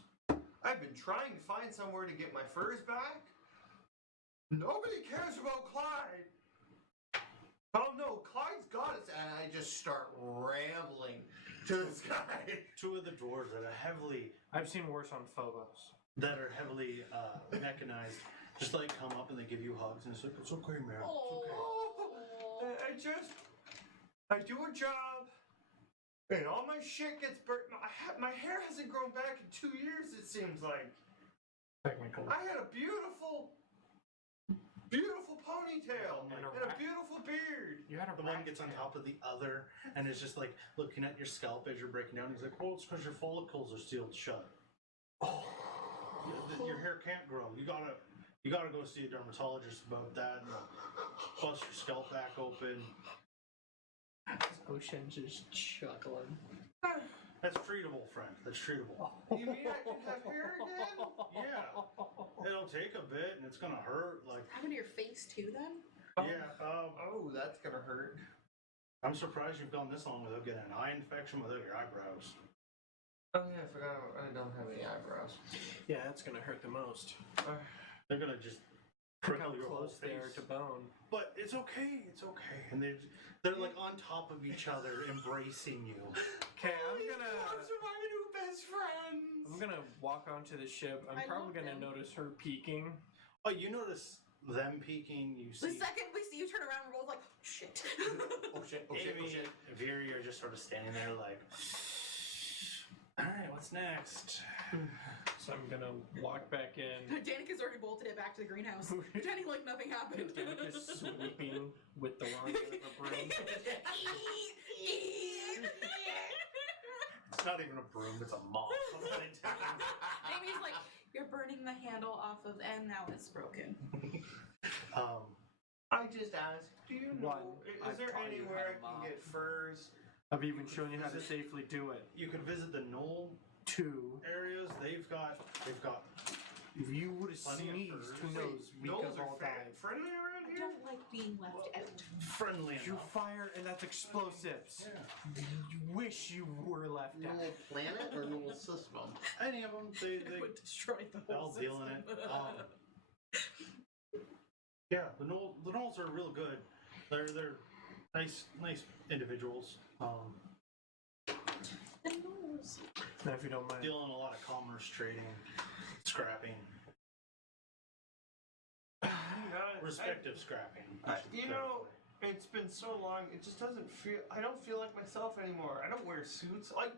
I've been trying to find somewhere to get my furs back. Nobody cares about Clyde. Oh no, Clyde's got us, and I just start rambling to this guy. Two of the dwarves that are heavily I've seen worse on Phobos. mechanized, just like come up and they give you hugs, and it's like, it's okay, man. It's okay. Oh, I do a job, and all my shit gets burnt. My hair hasn't grown back in 2 years, it seems like. Technically. I had a beautiful ponytail And a and a rat. beautiful beard. You had a The one rat gets on tail. top of the other, and it's just like looking at your scalp as you're breaking down. He's like, "Oh, it's because your follicles are sealed shut. Your hair can't grow. You gotta go see a dermatologist about that. And bust your scalp back open. Ocean's just chuckling. That's treatable, friend. That's treatable. You mean I can have hair again? Yeah, it'll take a bit, and it's gonna hurt. Like, Happened to your face too then? yeah. Oh, that's gonna hurt. I'm surprised you've gone this long without getting an eye infection without your eyebrows. Oh yeah, I forgot I don't have any eyebrows. Yeah, that's gonna hurt the most. They're gonna just Look how prickle your whole close they are face. to bone. But it's okay. It's okay. And they're like on top of each other, embracing you. Okay, These dwarves are my new best friends. I'm gonna walk onto the ship. I'm I probably love gonna them. notice her peeking. Oh, you notice them peeking. You The see. second we see you turn around, we're both sort of standing there like, all right, what's next? So I'm gonna walk back in. Danica's already bolted it back to the greenhouse, pretending like nothing happened. Danica's sweeping with the wrong end of a broom. It's not even a broom, it's a mop. Amy's like, you're burning the handle off of, and now it's broken. I just asked, do you know, I've is there taught you anywhere I how to can get furs? I've even shown you how to safely do it. You could visit the knoll 2. areas. They've got If you would have Plenty of sneezed, furs. who knows? We could have all died. friendly around I here? don't like being left out. friendly You enough. fire, and that's explosives. Yeah. You wish you were left out. Null planet or null system? Any of them, they would destroy the whole they'll deal in it. Yeah, the gnolls are real good. They're nice individuals. The nose. Now, if you don't mind. Deal in a lot of commerce, trading, scrapping, respective scrapping. You know, it's been so long, it just doesn't feel, I don't feel like myself anymore. I don't wear suits. Like,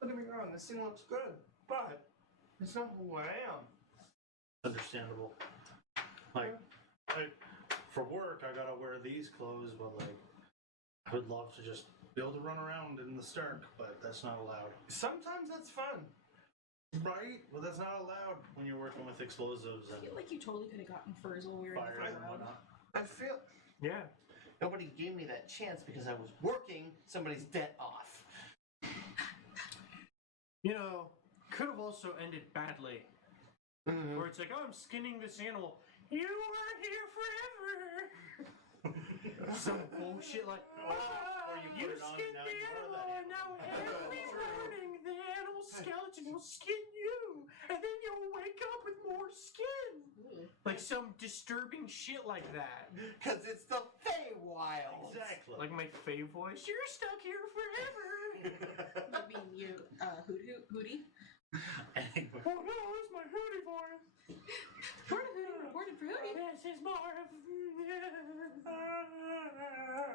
don't get me wrong, this thing looks good, but it's not who I am. Understandable. Like, for work, I gotta wear these clothes, but like, I would love to just be able to run around in the Stark, but that's not allowed. Sometimes that's fun. Right? Well, that's not allowed when you're working with explosives I and feel like you totally could have gotten furs while we were in fire the and round. whatnot. I feel, Yeah. Nobody gave me that chance because I was working somebody's debt off. You know, could have also ended badly. Mm-hmm. Where it's like, oh, I'm skinning this animal. You are here forever. Some bullshit like, Or you put it on, skinned now the you are animal, that and now animal. every morning the animal skeleton will skin you, and then you'll wake up with more skin. Like some disturbing shit like that. Because it's the Feywild. Exactly. Like my Fey voice, you're stuck here forever. That being you, Hootie. Anyway, Oh no, it's my Hootie voice. Hootie reported for Hootie. This is more of...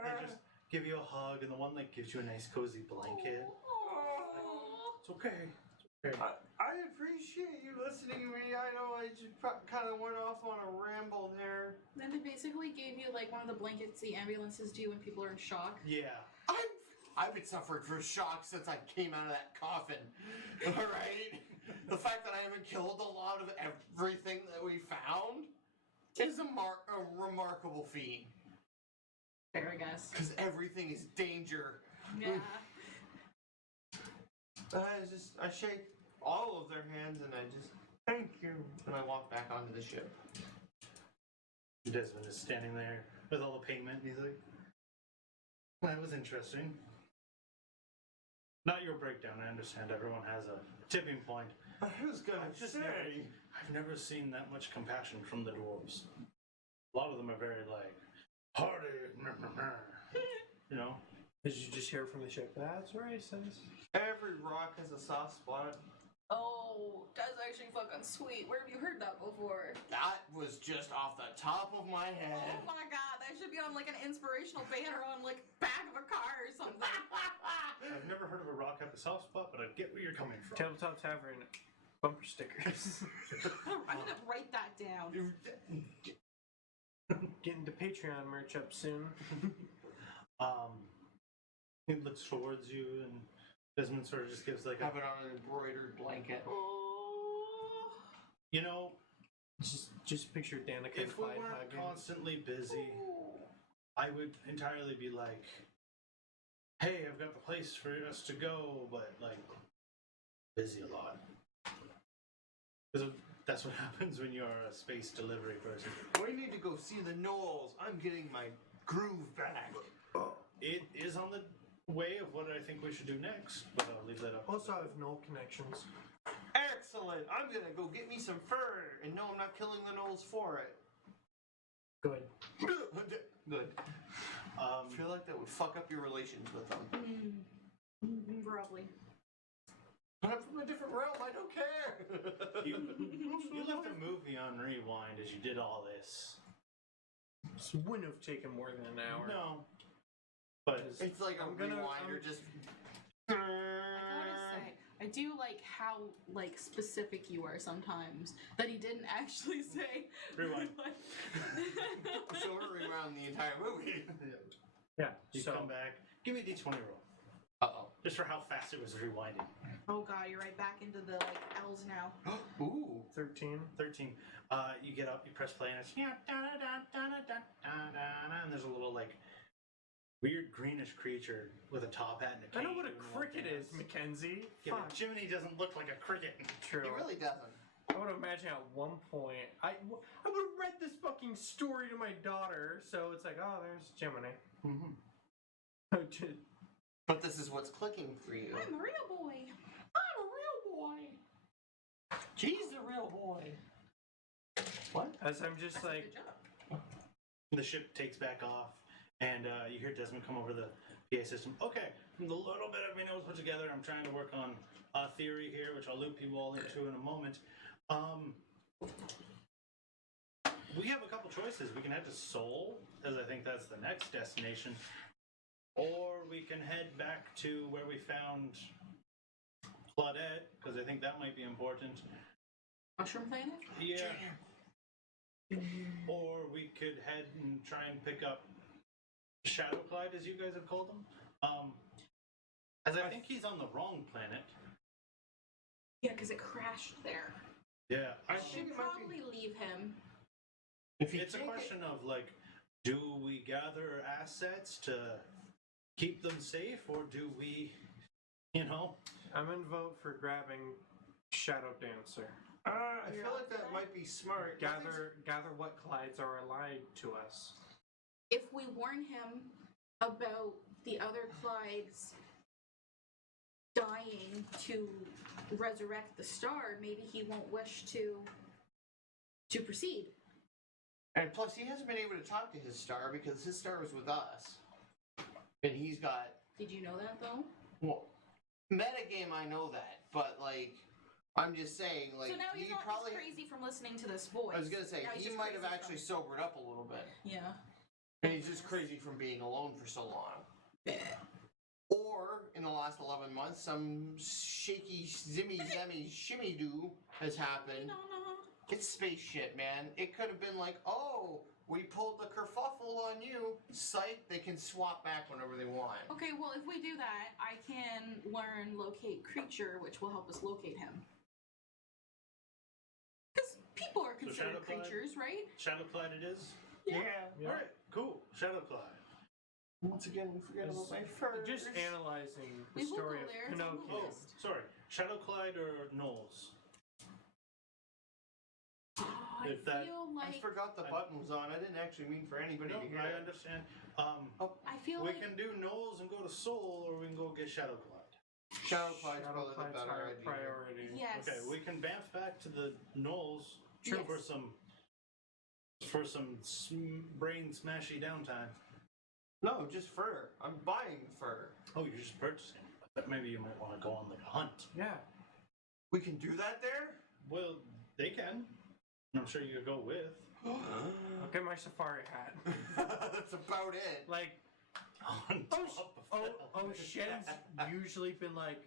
they just give you a hug, and the one like gives you a nice cozy blanket. Aww. It's okay. It's okay. I appreciate you listening to me. I know I just kind of went off on a ramble there. Then they basically gave you like one of the blankets the ambulances do when people are in shock. Yeah. I've been suffering from shock since I came out of that coffin. All right? The fact that I haven't killed a lot of everything that we found is a remarkable feat. Fair, I guess. Because everything is danger. Yeah. I shake all of their hands and I just, thank you. And I walk back onto the ship. Desmond is standing there with all the payment. He's like, that was interesting. Not your breakdown, I understand. Everyone has a tipping point. I was gonna say. I've never seen that much compassion from the dwarves. A lot of them are very like, hardy, you know? Did you just hear from the ship? That's racist. Every rock has a soft spot. Oh, that's actually fucking sweet. Where have you heard that before? That was just off the top of my head. Oh my god, that should be on like an inspirational banner on like back of a car or something. I've never heard of a rock have a soft spot, but I get where you're coming from. Tabletop Tavern bumper stickers. I'm gonna write that down. Getting the Patreon merch up soon. He looks towards you, and Desmond sort of just gives like Have it on an embroidered blanket. Oh. you know, Just picture Danica and if we Clyde weren't hugging. constantly busy, I would entirely be like, hey, I've got the place for us to go, but like, busy a lot. Because that's what happens when you're a space delivery person. We need to go see the gnolls. I'm getting my groove back. It is on the way of what I think we should do next, but I'll leave that up. Also, I have no connections. Excellent. I'm gonna go get me some fur, and no, I'm not killing the gnolls for it. Good. Good. I feel like that would fuck up your relations with them. Probably. But I'm from a different realm. I don't care. you left a movie on rewind as you did all this. This wouldn't have taken more than an hour. No. But It's like I'm a gonna- rewinder, just. I gotta say, I do like how like specific you are sometimes. That he didn't actually say Rewind. So we're rewound the entire movie. Yeah. you so come back. Give me a d20 roll. Uh-oh. Just for how fast it was rewinding. Oh god, you're right back into the like L's now. Ooh. 13. 13. You get up, you press play, and it's and there's a little like weird greenish creature with a top hat and a I cape. know what a doing cricket little is, dance. MacKenzie. Yeah, Fuck. but Jiminy doesn't look like a cricket. True. He really doesn't. I would imagine at one point I would have read this fucking story to my daughter, so it's like, oh, there's Gemini. Mm-hmm. But this is what's clicking for you. I'm a real boy. I'm a real boy. She's the real boy. What? As I'm just That's a like, good job. The ship takes back off, and you hear Desmond come over the PA system. Okay, the little bit of me knows put together. I'm trying to work on a theory here, which I'll loop you all into in a moment. We have a couple choices. We can head to Seoul, as I think that's the next destination, or we can head back to where we found Claudette, because I think that might be important. Mushroom planet? Yeah. Or we could head and try and pick up Shadow Clyde, as you guys have called him. As I think he's on the wrong planet. Yeah, because it crashed there. Yeah. I I should think it might be. probably leave him. If you It's a take question of like, do we gather assets to keep them safe, or do we, I'm in vote for grabbing Shadow Dancer. I feel like that might be smart. Gather what Clydes are allied to us. If we warn him about the other Clydes dying to resurrect the star, maybe he won't wish to proceed. And plus, he hasn't been able to talk to his star because his star was with us. And he's got. Did you know that though? Well, metagame, I know that. But, like, I'm just saying, like. So now he's he not probably. just crazy from listening to this voice. I was going to say, Now he's he just might have crazy actually from- sobered up a little bit. Yeah. And he's just crazy from being alone for so long. Or, in the last 11 months, some shaky, zimmy, zammy, shimmy doo has happened. No. It's space shit, man. It could have been like, oh, we pulled the kerfuffle on you. Psych, they can swap back whenever they want. Okay, well, if we do that, I can learn locate creature, which will help us locate him. Because people are So considered Shadow Clyde? creatures, right? Shadow Clyde it is? Yeah. Alright, cool. Shadow Clyde. Once again, we forget about my furs. Just analyzing the We will story go of there, it's on the Pinocchio. list. Sorry. Shadow Clyde or Knowles? I If that- feel I like forgot the button was on. I didn't actually mean for anybody No, to hear I it. understand. I feel We like can do Knowles and go to Soul, or we can go get Shadow Clyde. Shadow Clyde's Shadow probably the Clyde's better higher idea. priority. yes. Okay, we can bounce back to the Knowles Yes. for some brain smashy downtime. No, just fur. I'm buying fur. Oh, you're just purchasing. But maybe you might want to go on like a hunt. Yeah. We can do that there? Well, they can. I'm sure you could go with. I'll get my safari hat. That's about it. Like, On top of that. Shen's usually been like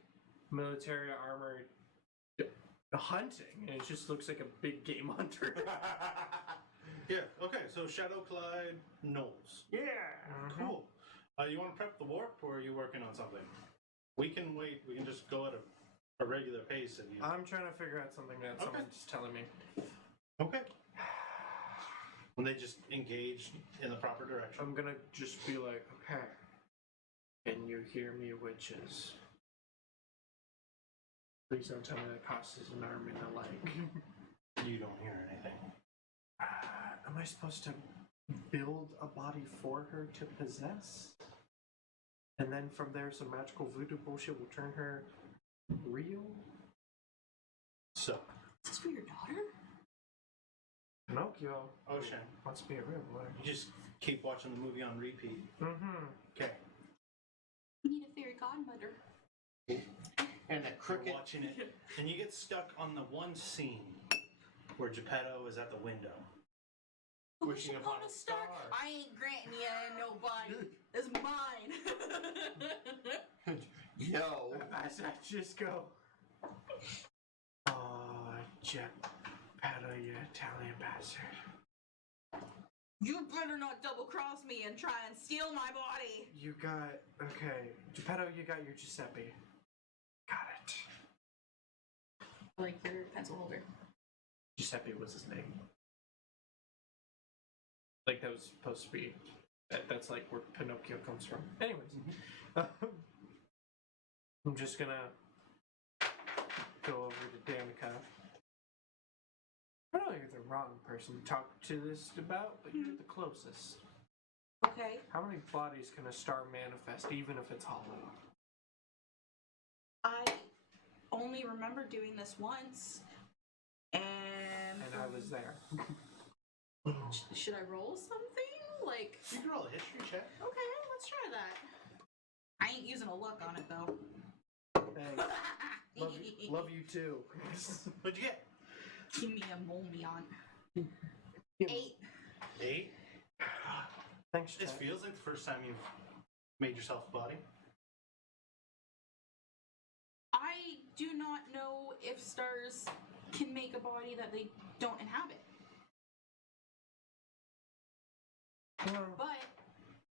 military armored hunting, and it just looks like a big game hunter. Yeah, okay, so Shadow Clyde, Knowles. Yeah. Cool. You want to prep the warp, or are you working on something? We can wait. We can just go at a regular pace. And you... I'm trying to figure out something that someone's telling me. Okay. When they just engage in the proper direction. I'm gonna just be like, okay, can you hear me, witches? Please don't tell me that costs us an arm and a leg. You don't hear anything. Am I supposed to build a body for her to possess? And then from there, some magical voodoo bullshit will turn her real? So, Is this for your daughter? Pinocchio Ocean, wants to be a real boy. you just keep watching the movie on repeat. Mm-hmm. Okay. We need a fairy godmother. And the You're cricket. watching it, and you get stuck on the one scene where Geppetto is at the window. Wishing upon a star. I ain't granting you nobody. It's mine. Yo. As I just go, oh, Geppetto, you Italian bastard. You better not double cross me and try and steal my body. You got, okay, Geppetto, you got your Giuseppe. Got it. Like your pencil holder. Giuseppe was his name. Like that was supposed to be, that's like where Pinocchio comes from. Anyways, I'm just gonna go over to Danica. I know you're the wrong person to talk to this about, but you're the closest. Okay. How many bodies can a star manifest, even if it's hollow? I only remember doing this once, and I was there. should I roll something? Like, You can roll a history check. okay, let's try that. I ain't using a luck on it though. Thanks. Love you too. What'd you get? Give me a moment. 8. 8. Thanks, This Chet. feels like the first time you've made yourself a body. I do not know if stars can make a body that they don't inhabit. But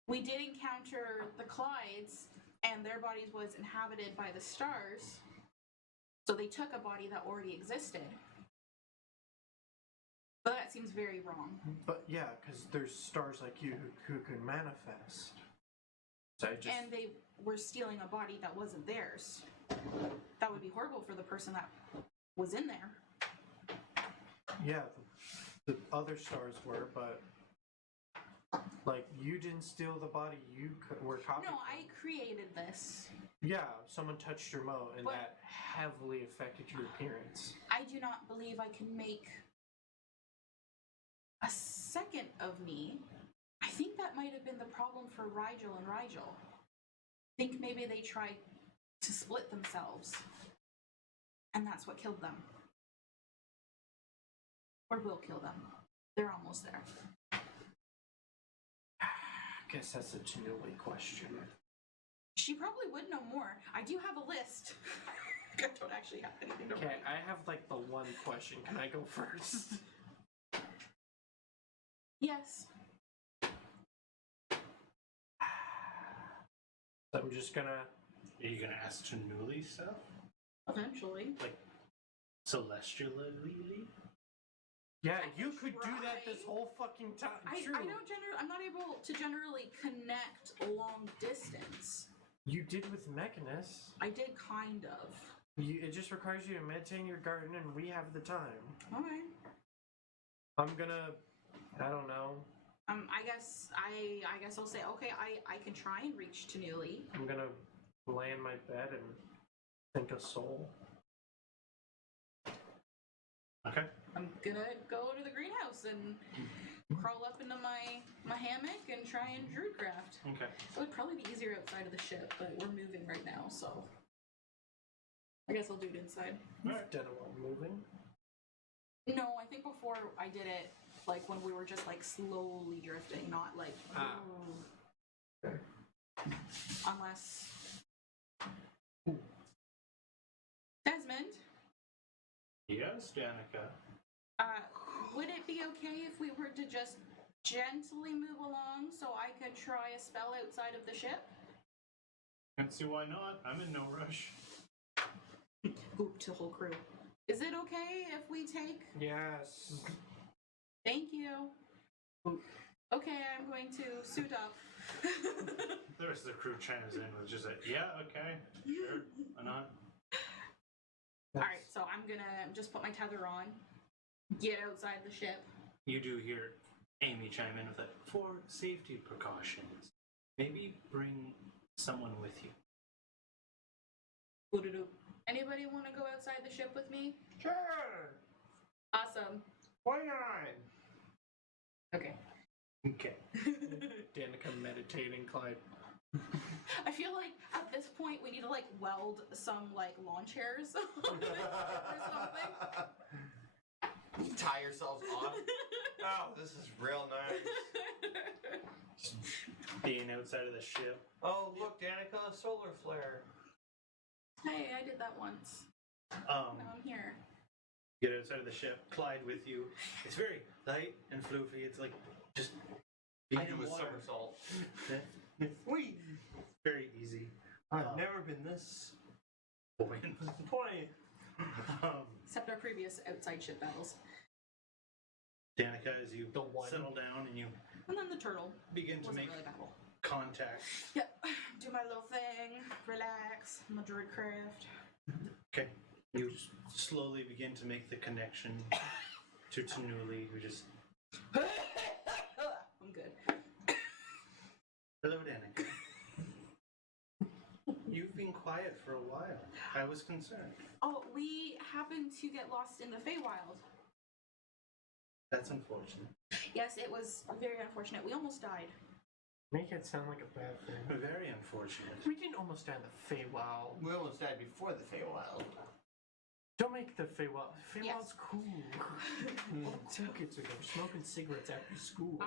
we did encounter the Clydes, and their bodies was inhabited by the stars. So they took a body that already existed. But that seems very wrong. But yeah, because there's stars like you who can manifest. So I just... And they were stealing a body that wasn't theirs. That would be horrible for the person that was in there. Yeah, the other stars were, but... Like, you didn't steal the body you were copied No, from. I created this. Yeah, someone touched your mo, and But- that heavily affected your appearance. I do not believe I can make a second of me. I think that might have been the problem for Rigel and Rigel. I think maybe they tried to split themselves. And that's what killed them. Or will kill them. They're almost there. I guess that's a Genasi question. She probably would know more. I do have a list. I don't actually have anything to Okay, write. I have like the one question. Can I go first? Yes. I'm just gonna... Are you gonna ask Genasi stuff? Eventually. Like celestially? Yeah, I you can could do that try. this whole fucking time. I True. don't I'm not able to generally connect long distance. You did with Mechanus. I did kind of. It just requires you to maintain your garden, and we have the time. Alright. I'm gonna... I don't know. I guess I'll say okay. I can try and reach Tanuli. I'm gonna lay in my bed and think of soul. Okay. I'm gonna go to the greenhouse and crawl up into my hammock and try and druidcraft. Okay. It would probably be easier outside of the ship, but we're moving right now, so I guess I'll do it inside. You've done a lot of moving. No, I think before I did it, like when we were just like slowly drifting, not like. Ah. Okay. Unless. Desmond, Yes, Danica. would it be okay if we were to just gently move along so I could try a spell outside of the ship? Can't see why not. I'm in no rush. Oop, to the whole crew. Is it okay if we take? Yes. Thank you. Okay, I'm going to suit up. The rest of the crew chimes in with just a, yeah, okay, sure, why not? Alright, so I'm gonna just put my tether on, get outside the ship. You do hear Amy chime in with it. For safety precautions, maybe bring someone with you. Anybody want to go outside the ship with me? Sure. Awesome. Why not? Okay. Okay. Danica meditating, Clyde. I feel like at this point we need to like weld some like lawn chairs or something. Tie yourselves on. Oh, this is real nice. Being outside of the ship. Oh, look, Danica, a solar flare. Hey, I did that once. Now I'm here. Get outside of the ship, Clyde with you. It's very light and floofy. It's like just I being do in a water. somersault. Whee! Very easy. I've never been this Buoyant. point. Except our previous outside ship battles. Danica, as you The one. settle down and you And then the turtle. begin to Wasn't make really battle. contact. Yep. Do my little thing. Relax. I'm a druid craft. Okay. You slowly begin to make the connection to Tanuli, who just. I'm good. Hello, Danica. You've been quiet for a while. I was concerned. Oh, we happened to get lost in the Feywild. That's unfortunate. Yes, it was very unfortunate. We almost died. Make it sound like a bad thing. Very unfortunate. We didn't almost die in the Feywild. We almost died before the Feywild. Don't make the Feywild. Feywild's Yes. cool. All the cool kids are there smoking cigarettes after school.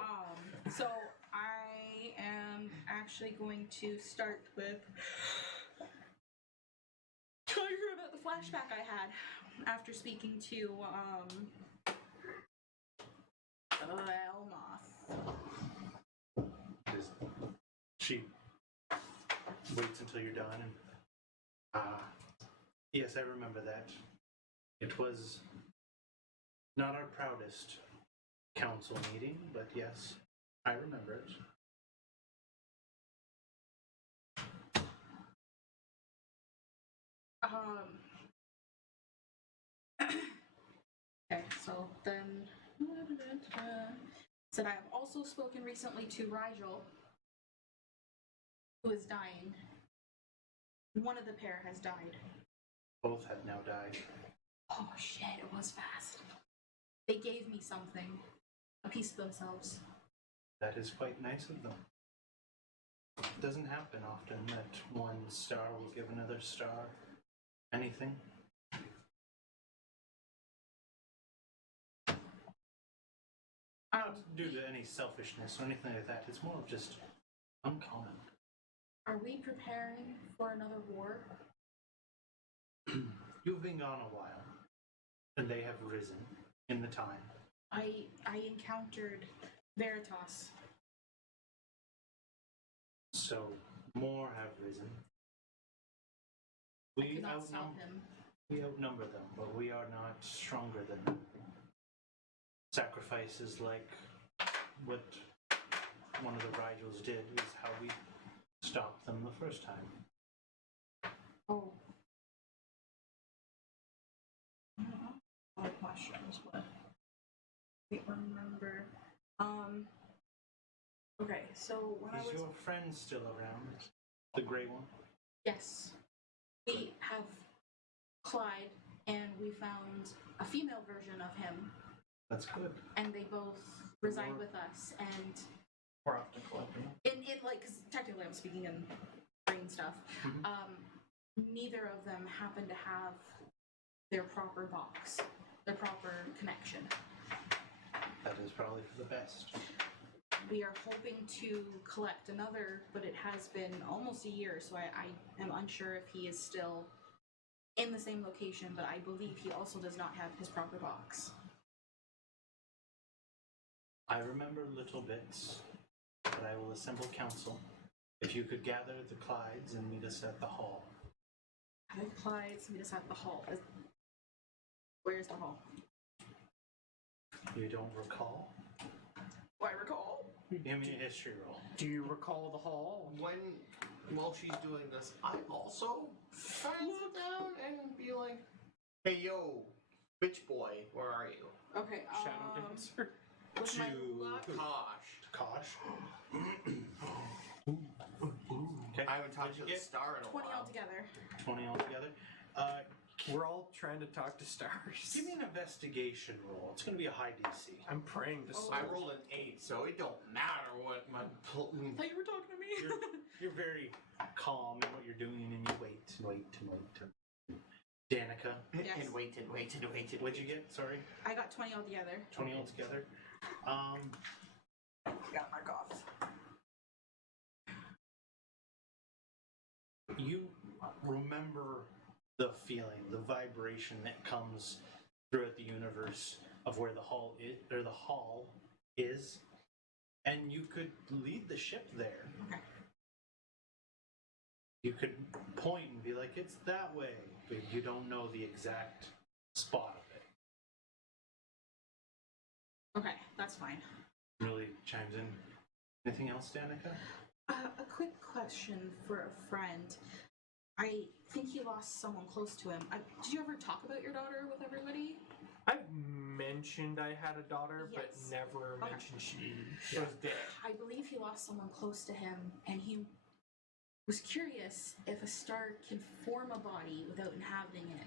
So I am actually going to start with telling her about the flashback I had after speaking to Elmoth. Just, she waits until you're done and yes, I remember that. It was not our proudest council meeting, but yes, I remember it. Okay, so then said I have also spoken recently to Rigel, who is dying. One of the pair has died. Both have now died. Oh shit, it was fast. They gave me something. A piece of themselves. That is quite nice of them. It doesn't happen often that one star will give another star anything. Not due to any selfishness or anything like that. It's more of just uncommon. Are we preparing for another war? You've been gone a while, and they have risen in the time. I encountered Veritas. So more have risen. I could not stop him. We outnumber them, but we are not stronger than them. Sacrifices like what one of the Rigels did is how we stopped them the first time. Oh. Other questions, but I can't remember. Okay, so when I Is was your friend still around? The grey one? yes, we have Clyde, and we found a female version of him, That's good. and they both reside with us. And We're off to collecting. in like, because technically I'm speaking in brain stuff. Neither of them happen to have their proper box, their proper connection. That is probably for the best. We are hoping to collect another, but it has been almost a year, so I am unsure if he is still in the same location, but I believe he also does not have his proper box. I remember little bits, but I will assemble council. If you could gather the Clydes and meet us at the hall. I have Clyde to meet us at the hall. Where's the hall? You don't recall? Do I recall? Give me a history roll. Do you recall the hall? While she's doing this, I also try and sit down and be like, "Hey, yo, bitch boy, where are you?" Okay, Shadow dancer. with my To- luck, Kosh. Kosh. Okay. I haven't talked What'd to you the get? star in a 20 while. altogether. 20 altogether. We're all trying to talk to stars. Give me an investigation roll. It's going to be a high DC. I'm praying to Oh. I rolled an 8, so it don't matter what my. I thought you were talking to me. You're very calm in what you're doing, and you wait and wait and wait. Danica, Yes. And waited. what'd you get? Sorry, I got 20 altogether. 20 altogether. Got my cough. remember the feeling, the vibration that comes throughout the universe of where the hall is, and you could lead the ship there. Okay. You could point and be like, "It's that way," but you don't know the exact spot of it. Okay, that's fine. Really chimes in. Anything else, Danica? A quick question for a friend. I think he lost someone close to him. Did you ever talk about your daughter with everybody? I've mentioned I had a daughter, Yes. but never Okay. mentioned she was dead. I believe he lost someone close to him, and he was curious if a star can form a body without inhabiting it.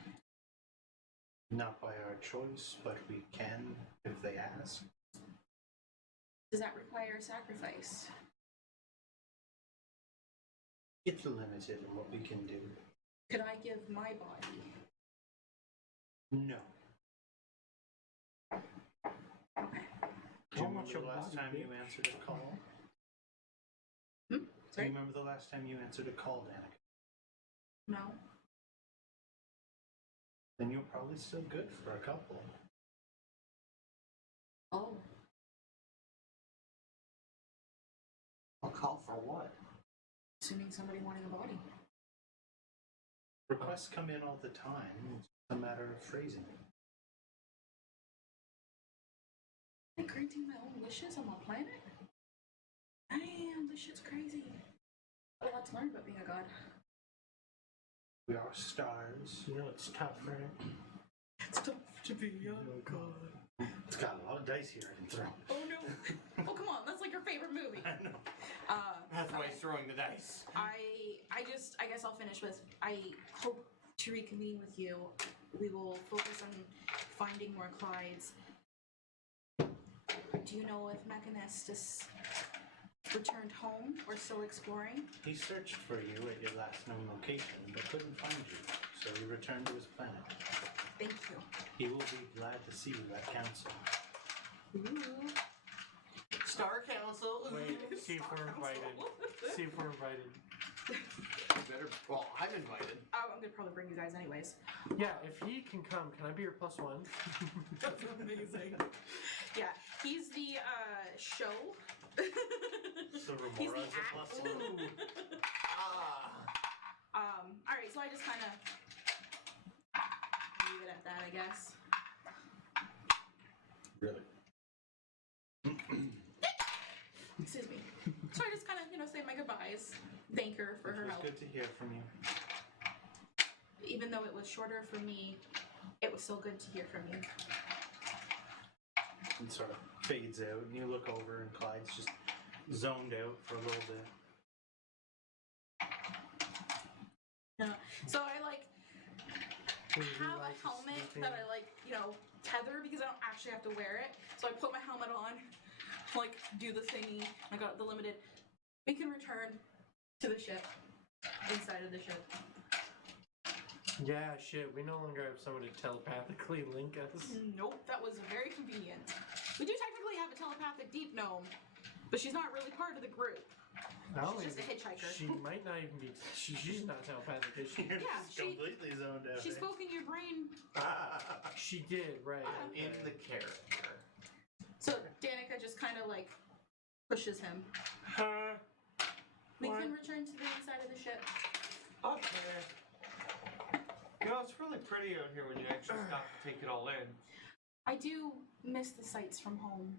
Not by our choice, but we can if they ask. Does that require a sacrifice? It's limited in what we can do. Could I give my body? No. Okay. Do you How much remember the your last body time you bitch? answered a call? Do Sorry? you remember the last time you answered a call, Danica? No. Then you're probably still good for a couple. Oh. A call for what? Assuming somebody wanting a body. Requests come in all the time. It's a matter of phrasing. Am I granting my own wishes on my planet? Damn, this shit's crazy. A lot to learn about being a god. We are stars. You know it's tough, right? It's tough to be a god. It's got a lot of dice here I can throw. Oh no. Oh come on, that's like your favorite movie. I know. That's why he's throwing the dice. I guess I'll finish with, I hope to reconvene with you. We will focus on finding more Clydes. Do you know if MacKenzie returned home or still exploring? He searched for you at your last known location, but couldn't find you, so he returned to his planet. Thank you. He will be glad to see you at council. Ooh. Star Council. Wait, see if we're invited. See if we're invited. Better. Well, I'm invited. Oh, I'm gonna probably bring you guys anyways. Yeah, if he can come, can I be your +1? That's amazing. Yeah, he's the show. So He's the Remora's a act. +1. All right, so I just kind of leave it at that, I guess. Really? Excuse me. So I just kind of, say my goodbyes. Thank her for her It was help. good to hear from you. Even though it was shorter for me, it was still good to hear from you. It sort of fades out, and you look over, and Clyde's just zoned out for a little bit. So I have a helmet that I tether because I don't actually have to wear it. So I put my helmet on, do the thingy. I got the limited. We can return to the ship, inside of the ship. Yeah, shit, we no longer have someone to telepathically link us. Nope, that was very convenient. We do technically have a telepathic deep gnome, but she's not really part of the group. She's just a hitchhiker. She might not even be. She's not telepathic, is she? You're Yeah, just she- completely zoned out. She spoke in your brain. She did, right. In the character. So Danica just kind of pushes him. We What? can return to the inside of the ship. Okay. It's really pretty out here when you actually stop to take it all in. I do miss the sights from home.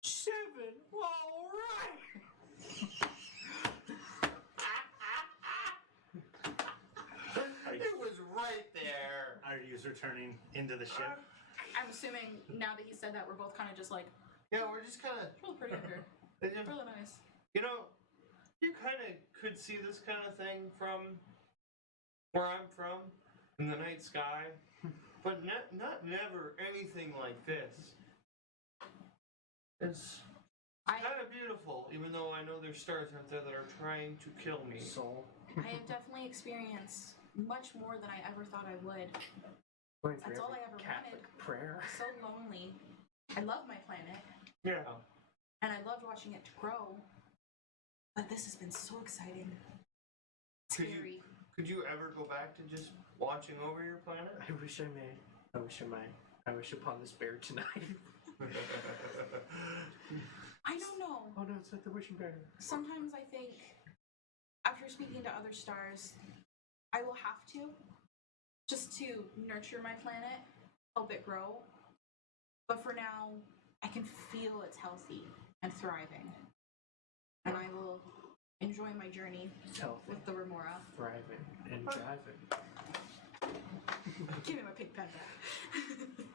7. All right. It was right there. Are you returning into the ship? I'm assuming now that he said that, we're both kind of just Yeah, we're just kind of. really pretty in here. Really nice. You kind of could see this kind of thing from where I'm from, in the night sky, but not never anything like this. It's kind of beautiful, even though I know there's stars out there that are trying to kill me. Soul. I have definitely experienced much more than I ever thought I would. Going for That's all every I ever Catholic prayer. So lonely. I love my planet, Yeah. and I loved watching it grow. But this has been so exciting. scary. Could you ever go back to just watching over your planet? I wish I may. I wish I might. I wish upon this bear tonight. I don't know. Oh no, it's not the wishing bear. Sometimes I think, after speaking to other stars, I will have to, just to nurture my planet, help it grow. But for now, I can feel it's healthy and thriving. And I will enjoy my journey It's healthy, with the Remora. thriving, and driving. Give me my pink pen back.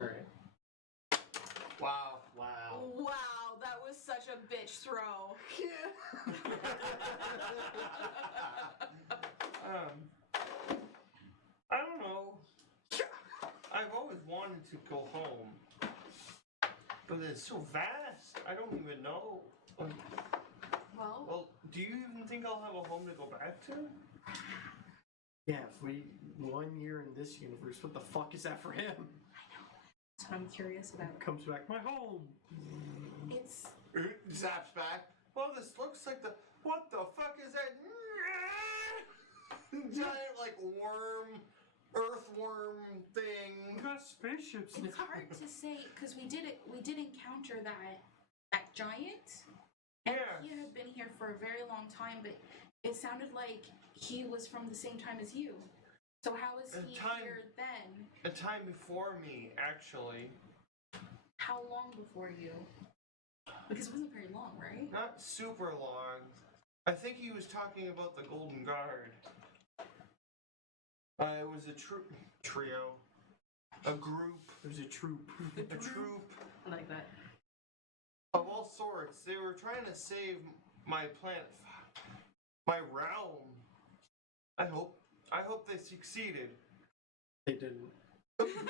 Alright. Wow. Wow. Wow, that was such a bitch throw. I don't know. I've always wanted to go home, but it's so vast. I don't even know. Well, Well, do you even think I'll have a home to go back to? Yeah, if we 1 year in this universe, what the fuck is that for him? that's what I'm curious about. Comes back, my home. It's Zaps back. Well, this looks like the. What the fuck is that? Giant, like, worm, earthworm thing. We got spaceships now. it's hard to say because we did encounter that giant. And Yeah. he had been here for a very long time, but it sounded like he was from the same time as you. So how is he here then? A time before me, actually. How long before you? Because it wasn't very long, right? Not super long. I think he was talking about the Golden Guard. It was a trio. A group. There's a troop. A troop I like that. of all sorts. They were trying to save my planet. My realm. I hope they succeeded. They didn't. They didn't.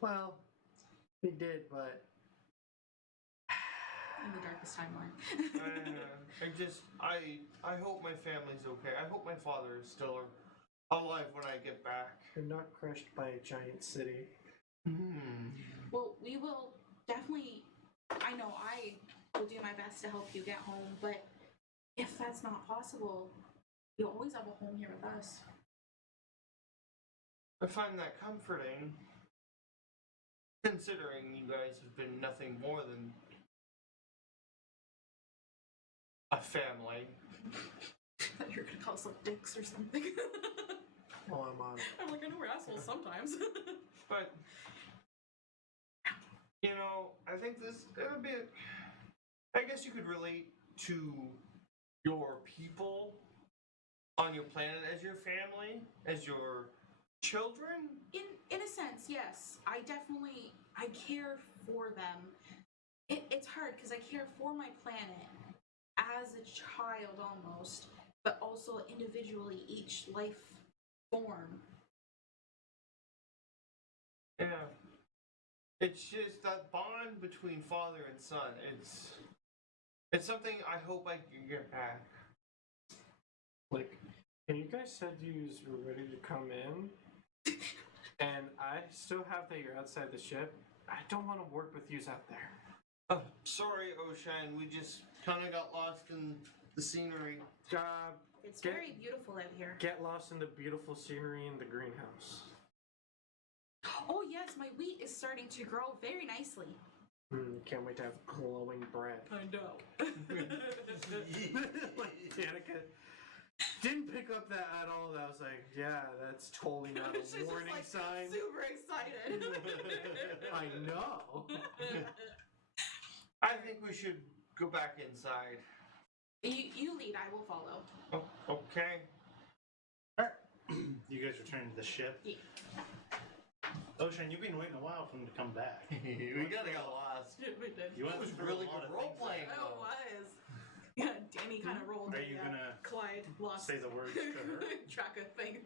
Well, they did, but In the darkest timeline. I hope my family's okay. I hope my father is still alive when I get back. they're not crushed by a giant city. Well, we will definitely. I know I will do my best to help you get home, but if that's not possible, you always have a home here with us. I find that comforting, considering you guys have been nothing more than a family. I thought you were gonna call us like dicks or something. Oh, I'm on it. I'm like, I know we're assholes sometimes. But, you know, I think it would be, I guess you could relate to your people on your planet as your family, as your children. In a sense, yes. I care for them. It's hard because I care for my planet as a child almost, but also individually each life form. Yeah. It's just that bond between father and son. It's something I hope I can get back. Like, and you guys said you were ready to come in, and I still have that you're outside the ship. I don't want to work with yous out there. Oh, sorry, Oisin. We just kind of got lost in the scenery. It's Get- very beautiful out here. Get lost in the beautiful scenery in the greenhouse. Oh yes, my wheat is starting to grow very nicely. Can't wait to have glowing bread. I know. Like Danica didn't pick up that at all. That was like, yeah, that's totally not She's a just, warning like, sign. Super excited. I know. I think we should go back inside. You lead, I will follow. Oh, okay. You guys return to the ship. Yeah. Ocean, you've been waiting a while for him to come back. We gotta get lost. We did. You That went was through really a lot good of role things. playing, It though. was. Yeah, Danny kind of rolled. Are you the, gonna Clyde lost say the words to her? track of thing.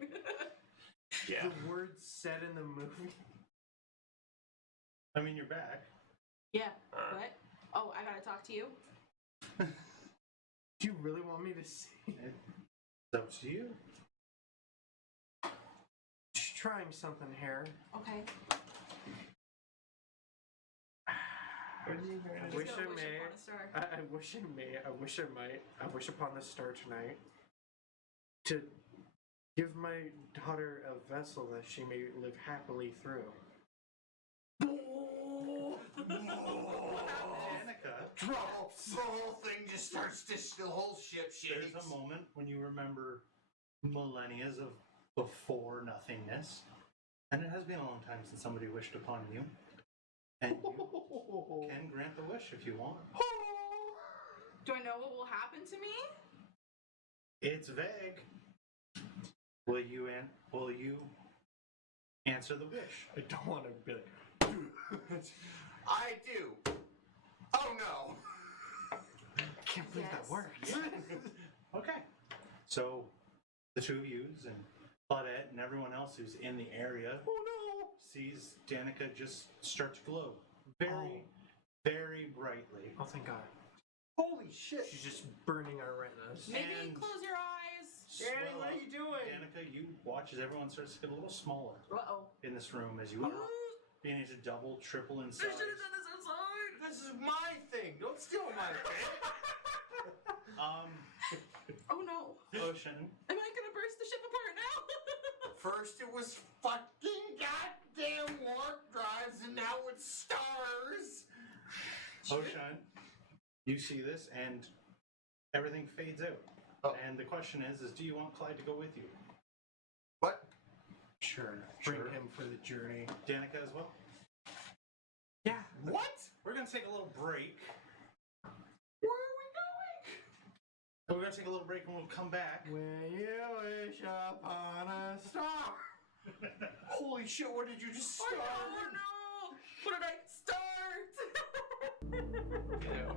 Yeah. The words said in the movie. I mean, you're back. Yeah. What? Oh, I gotta talk to you. Do you really want me to see? It's up to you. Just trying something here. Okay. I He's wish gonna I wish may. upon a star. I wish I may. I wish I might. I wish upon the star tonight to give my daughter a vessel that she may live happily through. Danica, Drops. The whole thing just starts to. The whole ship shakes. there's a moment when you remember millennia of before nothingness, and it has been a long time since somebody wished upon you, and you can grant the wish if you want. Do I know what will happen to me? It's vague. Will you answer the wish? I don't want to be like. I do. Oh no. I can't believe that Yes. worked. Okay. So the two of yous and Claudette and everyone else who's in the area sees Danica just start to glow very, very brightly. Oh, thank God. Holy shit! She's just burning our retinas. Maybe And- close your eyes. Danny, Swell what are up. you doing? Danica, you watch as everyone starts to get a little smaller Uh-oh. in this room as you are beginning to double, triple in size. this outside. This is my thing. Don't steal my thing. Oh no. Ocean, Am I gonna burst the ship apart now? First it was fucking goddamn warp drives, and now it's stars. Ocean, you see this and everything fades out. Oh. And the question is do you want Clyde to go with you? What? Sure. Bring Sure. him for the journey. Danica as well? Yeah. What? We're going to take a little break. Where are we going? We're going to take a little break and we'll come back. When you wish upon a star. Holy shit! What did you just Oh start? no! What did I start? Yeah.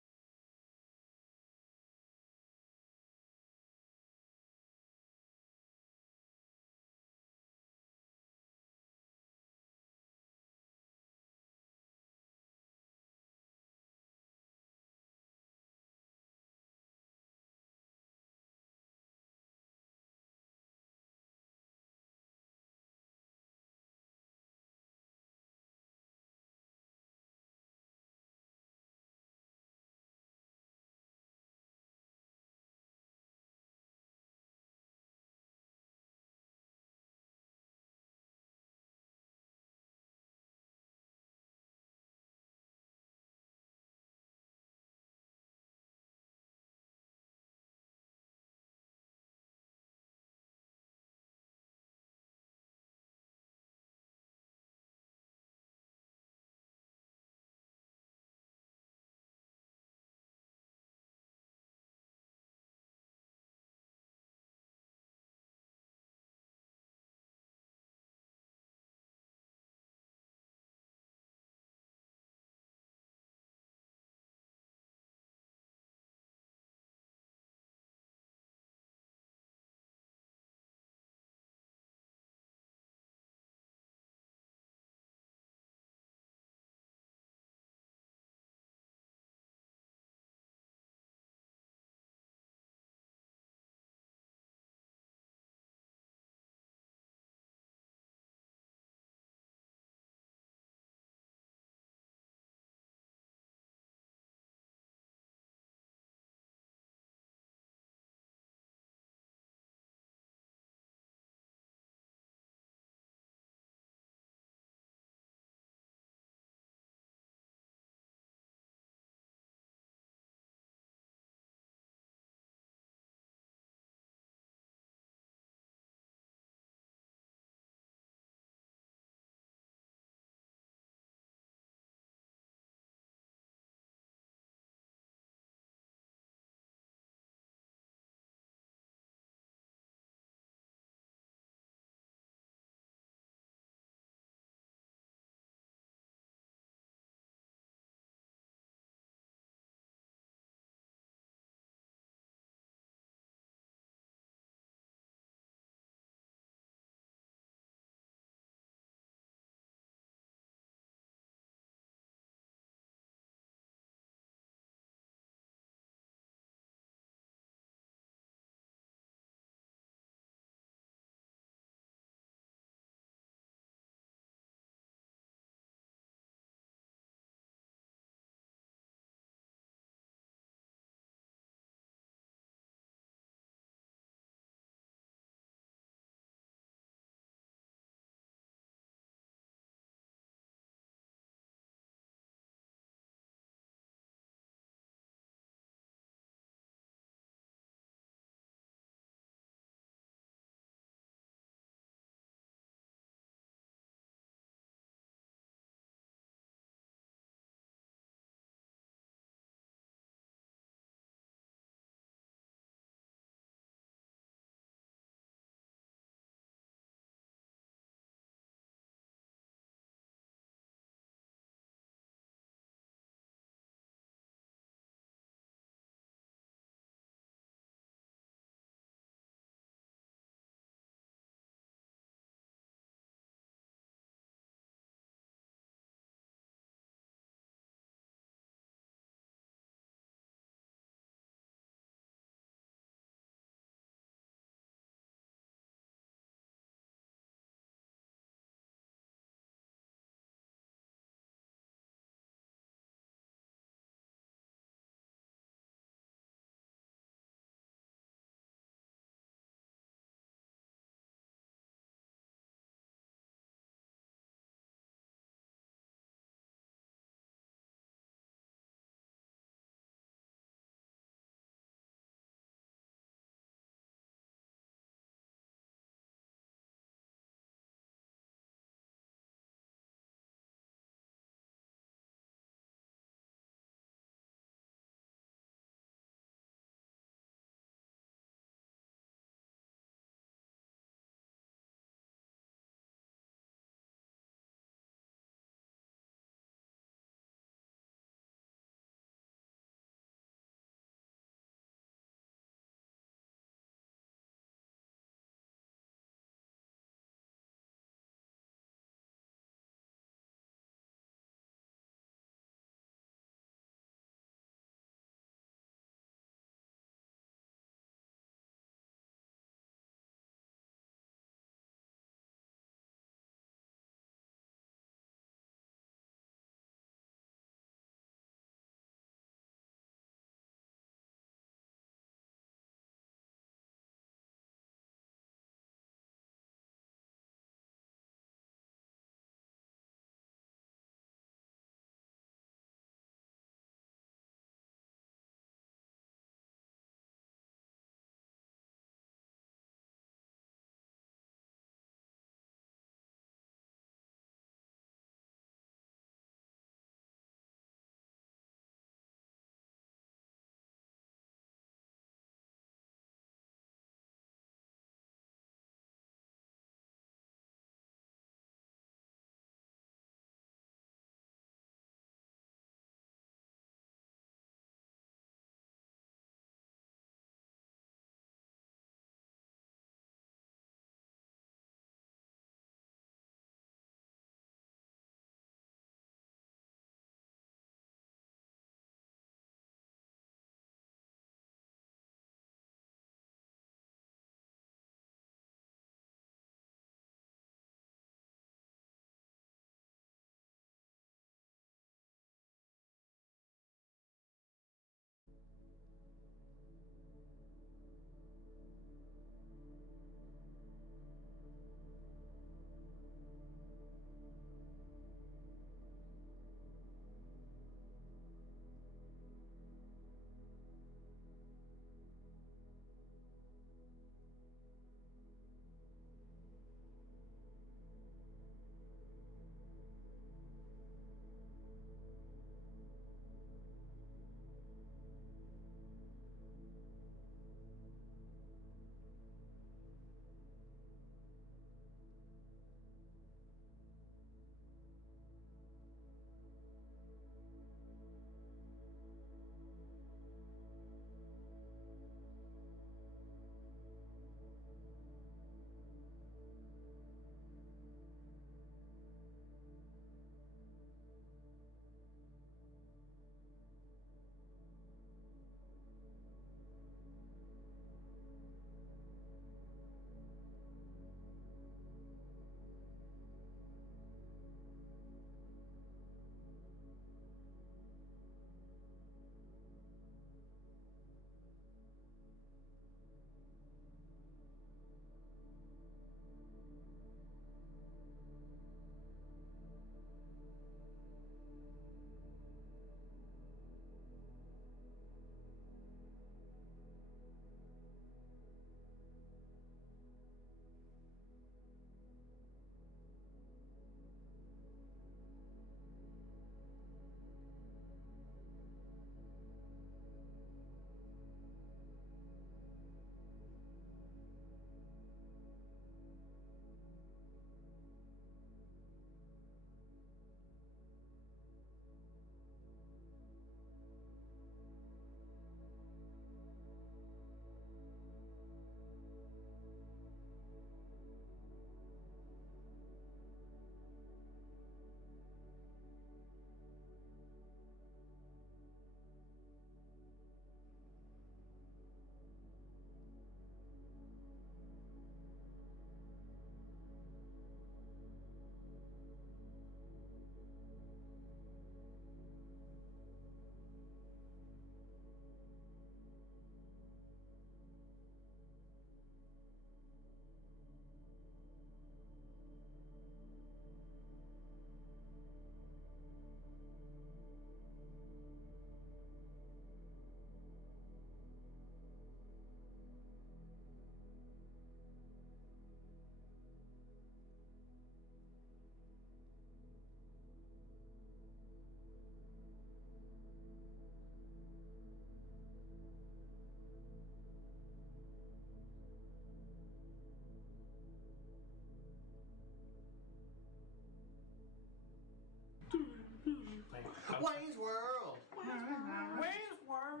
Wayne's World. Where's World?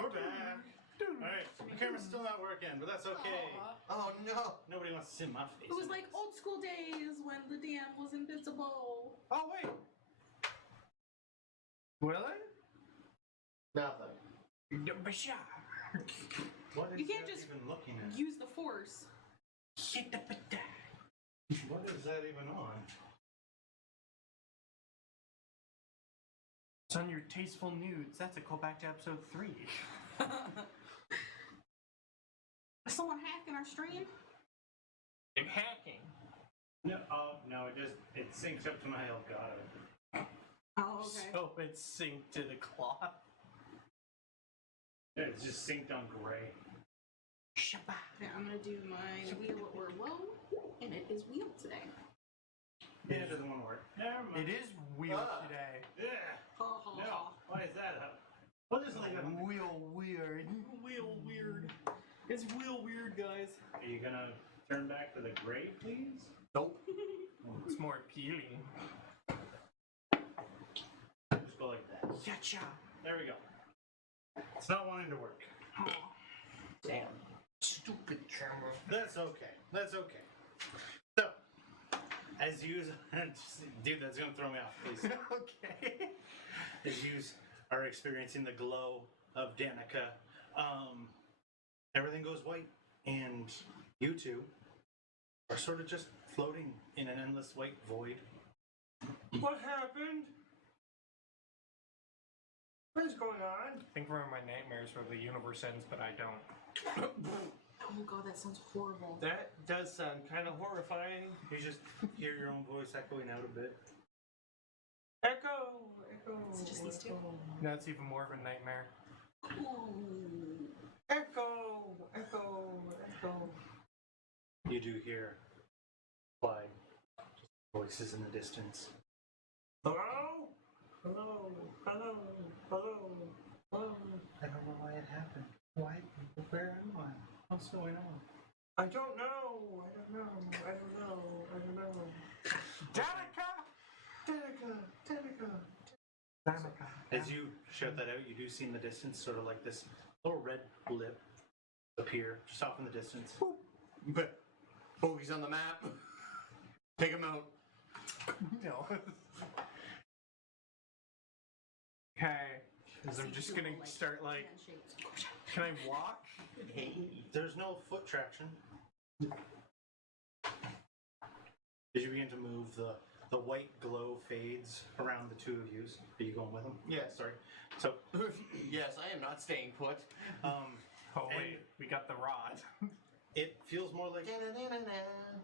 We're back. Alright, my camera's still not working, but that's okay. Aw. Oh no. Nobody wants to see my face. It was like old school days when the DM was invisible. Oh wait. Will it? Nothing. What is You can't that just even looking at? use the force. What is that even on? It's on your tasteful nudes. That's a callback to episode 3. Is someone hacking our stream? They're hacking. No, no, it syncs up to my Elgato. Oh, okay. So it's synced to the cloth. Yeah, it's just synced on gray. Shabba. Okay, I'm gonna do my wheel or low, and it is wheel today. Yeah, it doesn't want to work. Never mind. It is wheel today. Yeah. Ha ha No. ha. Why is that up? We'll just leave it. Wheel weird. Wheel weird. It's wheel weird, guys. Are you gonna turn back to the gray, please? Nope. It's more appealing. Just go like that. Yacha. There we go. It's not wanting to work. Aw. Damn. Stupid camera. That's okay. That's okay. So, as you dude, that's gonna throw me off, please. Okay. As you are experiencing the glow of Danica, everything goes white, and you two are sort of just floating in an endless white void. What happened? What is going on? I think we're in my nightmares where the universe ends, but I don't. Oh god, that sounds horrible. That does sound kind of horrifying. You just hear your own voice echoing out a bit. Echo! Echo! Is it just these two? That's even more of a nightmare. Ooh. Echo! Echo! Echo! You do hear Clyde, just voices in the distance. Hello? Hello? Hello? Hello? Hello? I don't know why it happened. Why? Where am I? What's going on? I don't know. I don't know. I don't know. I don't know. Danica! Danica! Danica! Danica! As you shout that out, you do see in the distance sort of like this little red blip appear just off in the distance. But Bogey's on the map. Take him out. No. Okay. Because I'm just gonna start like. Handshakes. Can I walk? Hey. There's no foot traction. As you begin to move, the white glow fades around the two of you. Are you going with them? Yeah. Sorry. So, Yes, I am not staying put. Oh And- wait, we got the rod. it feels more like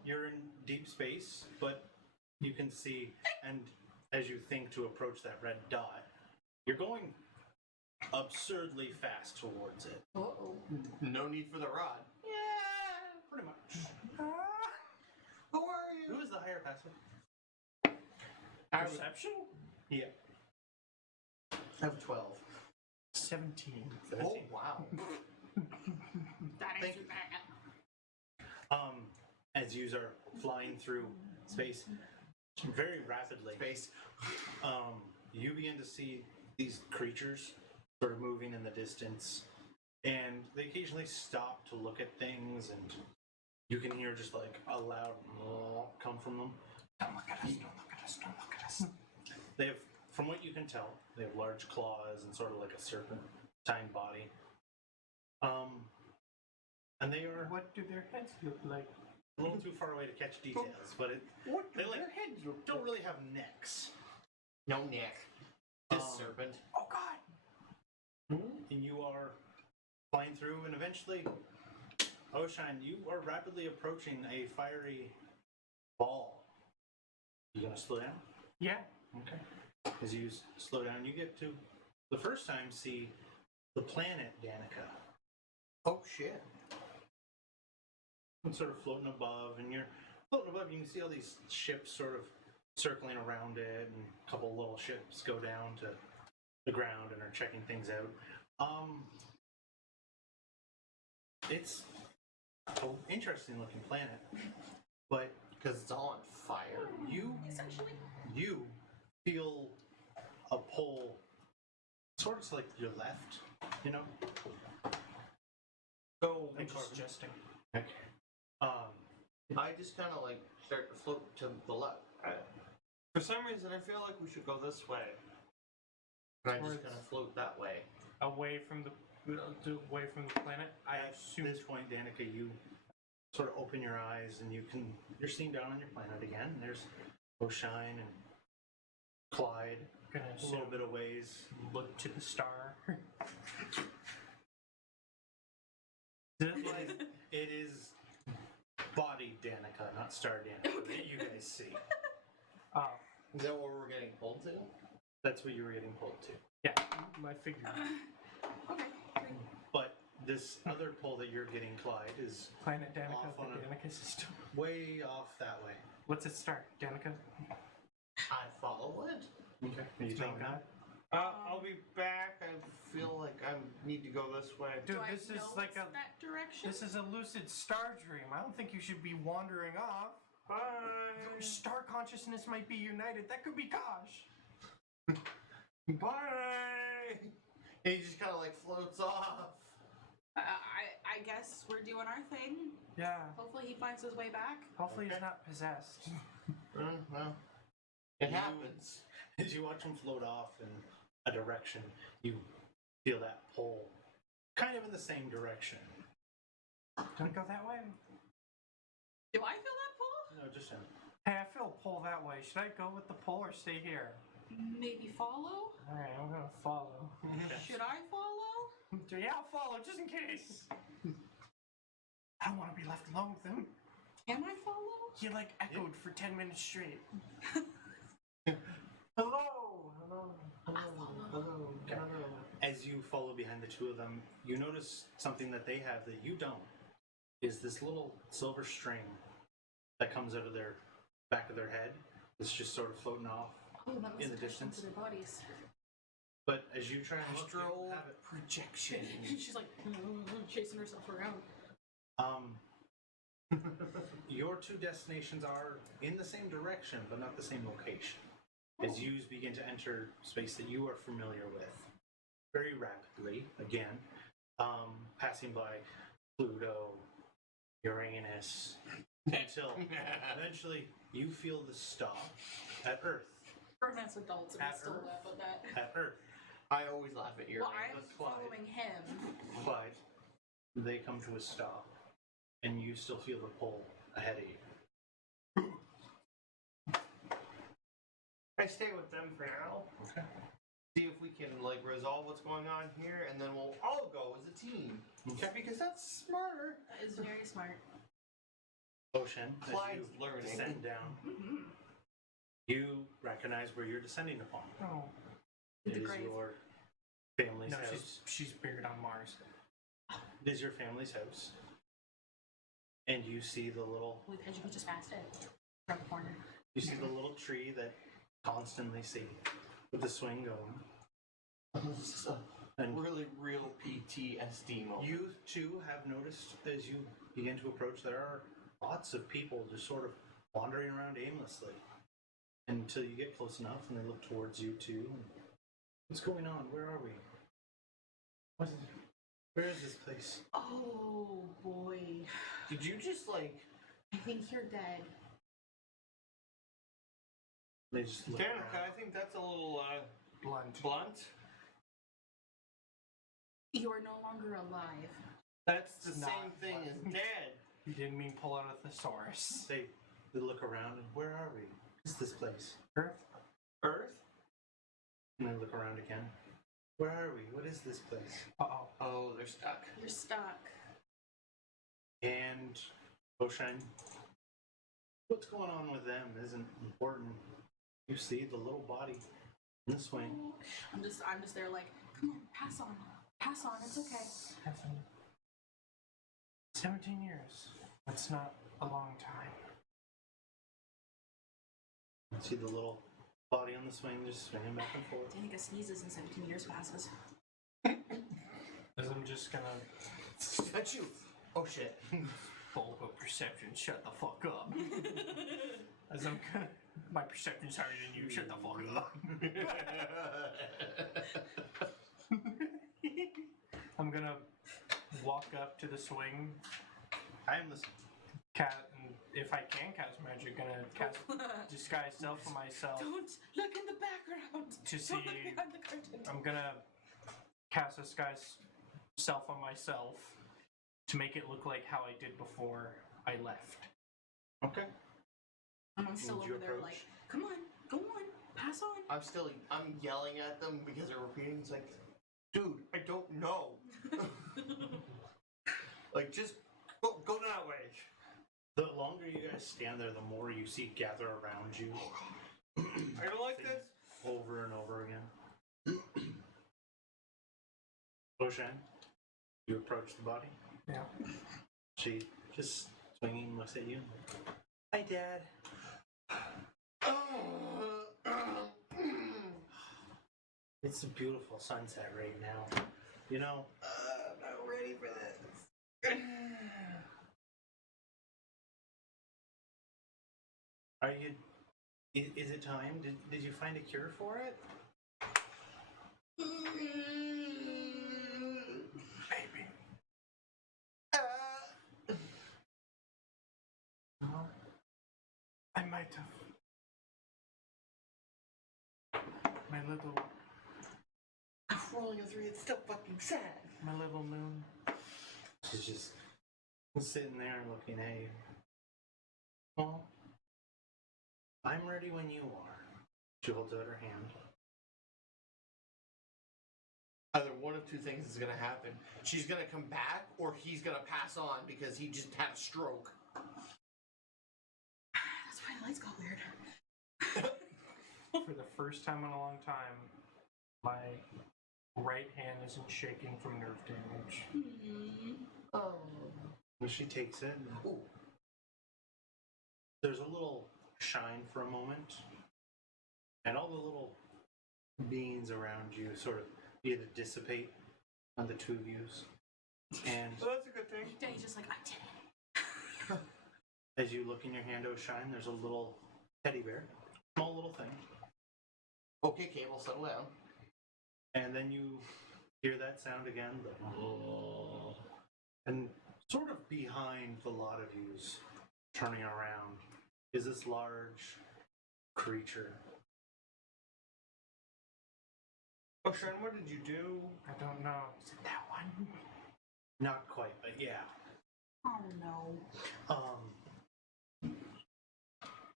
you're in deep space, but you can see, and as you think to approach that red dot, you're going absurdly fast towards it. Uh-oh. No need for the rod. Yeah, pretty much. Who are you? Who is the higher passive? Perception? Yeah. I have 12. 17. Oh, wow. That Thank ain't too you. bad. As you are flying through space very rapidly, Space. you begin to see these creatures sort of moving in the distance, and they occasionally stop to look at things, and you can hear just like a loud come from them. Don't look at us, don't look at us, don't look at us. They have, from what you can tell, they have large claws and sort of like a serpentine body. And they are What do their heads look like? a little too far away to catch details, but What they like don't really have necks. No neck. This Um, serpent. Oh god! And you are flying through, and eventually, Oisin, you are rapidly approaching a fiery ball. You gonna slow down? Yeah. Okay. As you slow down, you get to the first time see the planet Danica. Oh, shit. It's sort of floating above, and you're floating above. You can see all these ships sort of circling around it, and a couple little ships go down to the ground and are checking things out. It's an interesting looking planet, but Because it's all on fire. you Essentially. you feel a pole sort of to like your left, you know? So Hey, I'm just Korben. jesting. Okay. I just kind of like start to float to the left. For some reason, I feel like we should go this way. And I just Towards- kind of float that way. Away from the planet. I At assume. this point, Danica, you sort of open your eyes and you're seeing down on your planet again. There's Oisin and Clyde Gonna a little assume bit of ways. look to the star. Is it like It is body Danica, not star Danica that you guys see. oh Is that what we're getting pulled to? That's what you were getting pulled to. yeah, my figure. Okay. But this other pull that you're getting, Clyde, is Planet Danica, Off on the a- Danica system. way off that way. What's it start? Danica? I follow it. Okay. Are you telling me now? I'll be back. I feel like I need to go this way. Dude, Do I this is know like it's a that direction? this is a lucid star dream. I don't think you should be wandering off. Your star consciousness might be united. That could be Kosh. Bye. And he just kind of like floats off. I guess we're doing our thing. Yeah. Hopefully he finds his way back. Hopefully he's Okay. not possessed. Well, it happens. As you watch him float off in a direction, you feel that pull kind of in the same direction. Don't go that way. Do I feel that pull? No, just him. Hey, I feel a pull that way. Should I go with the pull or stay here? Maybe follow? Alright, I'm gonna follow. Should I follow? Yeah, I'll follow just in case. I don't want to be left alone with him. Can I follow? He like echoed for 10 minutes straight. Hello! Hello. Hello. Hello. As you follow behind the two of them, you notice something that they have that you don't. Is this little silver string that comes out of their back of their head. It's just sort of floating off. Oh, that must In have the touched them distance. to their bodies. But as you try and look, you Astral have it. projection. She's like chasing herself around. Your two destinations are in the same direction, but not the same location. As you begin to enter space that you are familiar with, very rapidly, again, passing by Pluto, Uranus, until eventually you feel the stop at Earth. Grown as adults, and we At still Earth. laugh at that. At Earth. I always laugh at your Well, I'm That's Clyde. following him. But they come to a stop, and you still feel the pull ahead of you. I stay with them for now. Okay. See if we can like resolve what's going on here, and then we'll all go as a team. Okay. Because that's smarter. That is very smart. Ocean, as Clyde's you learning. descend down, Mm-hmm. you recognize where you're descending upon. Oh. It The is grave. your family's No, house. she's buried on Mars. It is your family's house. And you see the little With Hedgie, we just passed it. From the corner. you see the little tree that constantly see with the swing going. This is a And really real PTSD moment. you too have noticed as you begin to approach there are lots of people just sort of wandering around aimlessly until you get close enough and they look towards you too. What's going on? Where are we? Where is this place? Oh boy. Did you just like? I think you're dead. They just look Danica, around. I think that's a little Blunt. blunt. You are no longer alive. That's the It's not same thing as blunt. dead. You didn't mean pull out a thesaurus. They look around and where are we? What's this place? Earth? Earth? And they look around again. Where are we? What is this place? Uh-oh. Oh, they're stuck. You're stuck. And Ocean, what's going on with them isn't important. You see the little body in the swing. I'm just there like, come on, pass on. Pass on, it's okay. 17 years. That's not a long time. You see the little body on the swing just swinging back and forth. Danica sneezes and 17 years passes. As I'm just gonna That's you. Oh shit. pull up perception, shut the fuck up. As I'm gonna My perception's higher than you. Shut the fuck up. I'm gonna walk up to the swing. I am listening. And if I can cast magic, gonna cast disguise self on myself Don't look in the background. to see. Don't look behind the curtain. I'm gonna cast disguise self on myself to make it look like how I did before I left. Okay. And I'm still Would you over there approach? like, come on, go on, pass on. I'm yelling at them because they're repeating. It's like, dude, I don't know. Like, just go that way. The longer you guys stand there, the more you see gather around you. I don't like this. Over and over again. Ocean, you approach the body. Yeah. She just swinging looks at you. Hi, Dad. It's a beautiful sunset right now. You know, I'm not ready for this. are you? Is it time? Did you find a cure for it? Maybe. Well, I might have. My little Rolling a 3, it's still fucking sad. my little moon. She's just sitting there looking at you. Well, I'm ready when you are. She holds out her hand. Either one of two things is gonna happen. She's gonna come back, or he's gonna pass on because he just had a stroke. That's why the lights got weird. For the first time in a long time, my right hand isn't shaking from nerve damage. Oh. When she takes it, Ooh. there's a little shine for a moment, and all the little beings around you sort of either dissipate on the two of you, and Well, that's a good thing. Danny's just like, I did it. as you look in your hand, Oshine, there's a little teddy bear, small little thing, Okay, Cable, settle down. and then you hear that sound again, and sort of behind the lot of yous, turning around, is this large creature. Oh, Sharon, what did you do? I don't know. Is it that one? Not quite, but yeah. Oh no.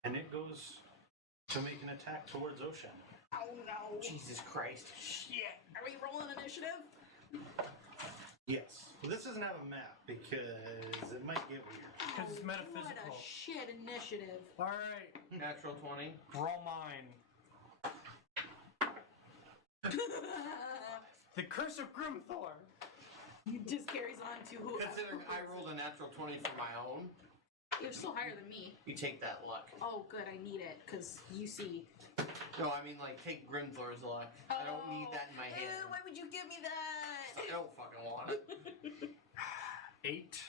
And it goes to make an attack towards Ocean. Oh no. Jesus Christ. Shit. Are we rolling initiative? Yes. Well, this doesn't have a map because it might get weird. Because it's Oh, What metaphysical. a shit initiative. Alright, Natural 20. roll mine. The Curse of Grimthor. It just carries on to who. Considering I rolled a natural 20 for my own, You're still higher than me. you take that luck. Oh, good. I need it because you see. No, I mean, like, take Grimthor's luck. I don't need that in my Ew, hand. why would you give me that? I don't fucking want it. 8.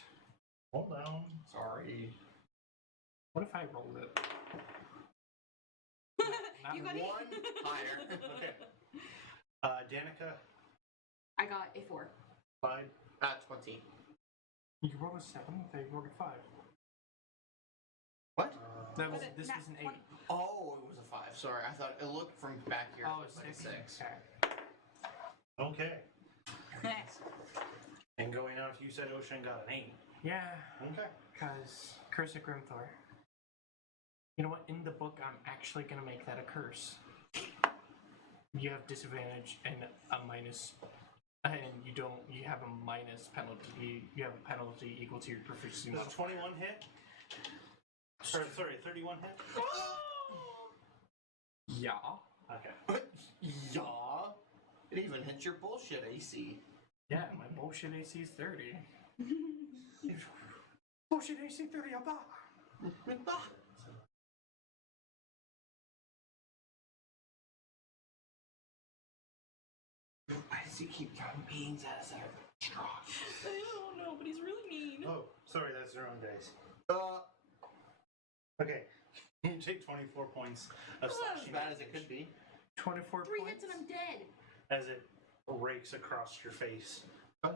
Hold on. Sorry. What if I rolled it? You got One it. higher. Okay. Danica, I got a 4. Clyde. 20. You rolled a 7, they rolled a 5. What? That was, But this nat was an 8. 20. Oh, it was a 5. Sorry, I thought it looked from back here. Oh, It it's looked like a 6. Okay. Okay. And going out, you said Ocean got an 8. Yeah, Okay. because Curse of Grimthor. You know what? In the book, I'm actually going to make that a curse. You have disadvantage and a minus, and you have a minus penalty. You have a penalty equal to your proficiency Does modifier. 21 hit? Or, sorry, 31 hit? Yeah. Okay. Yeah. It even hits your bullshit AC. Yeah, my bullshit AC is 30. Bullshit AC 30, Why does he keep throwing beans at us that are strong? I don't know, but he's really mean. Oh, sorry, that's their own dice. Uh, Okay. You take 24 points of It's not as slashing bad as damage it could be. 24 3 points. hits and I'm dead. as it rakes across your face. Ah,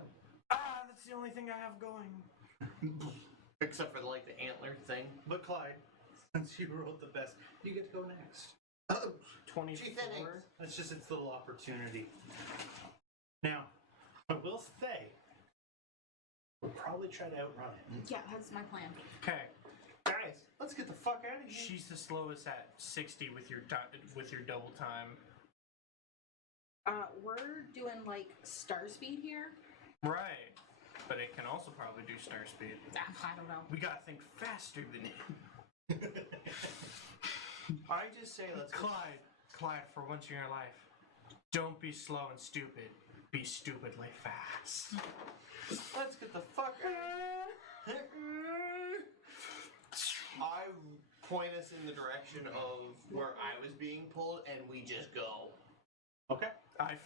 that's the only thing I have going. Except for like the antler thing. But Clyde, since you rolled the best, you get to go next. 24. That's just its little opportunity. Now, I will say, we'll probably try to outrun it. Yeah, that's my plan. Okay. Guys, let's get the fuck out of here. She's the slowest at 60 with your double time. We're doing like star speed here. Right. But it can also probably do star speed. I don't know. We gotta think faster than it. I just say let's go. Clyde, for once in your life, don't be slow and stupid. Be stupidly fast. Let's get the fuck out. I point us in the direction of where I was being pulled, and we just go. Okay. I'm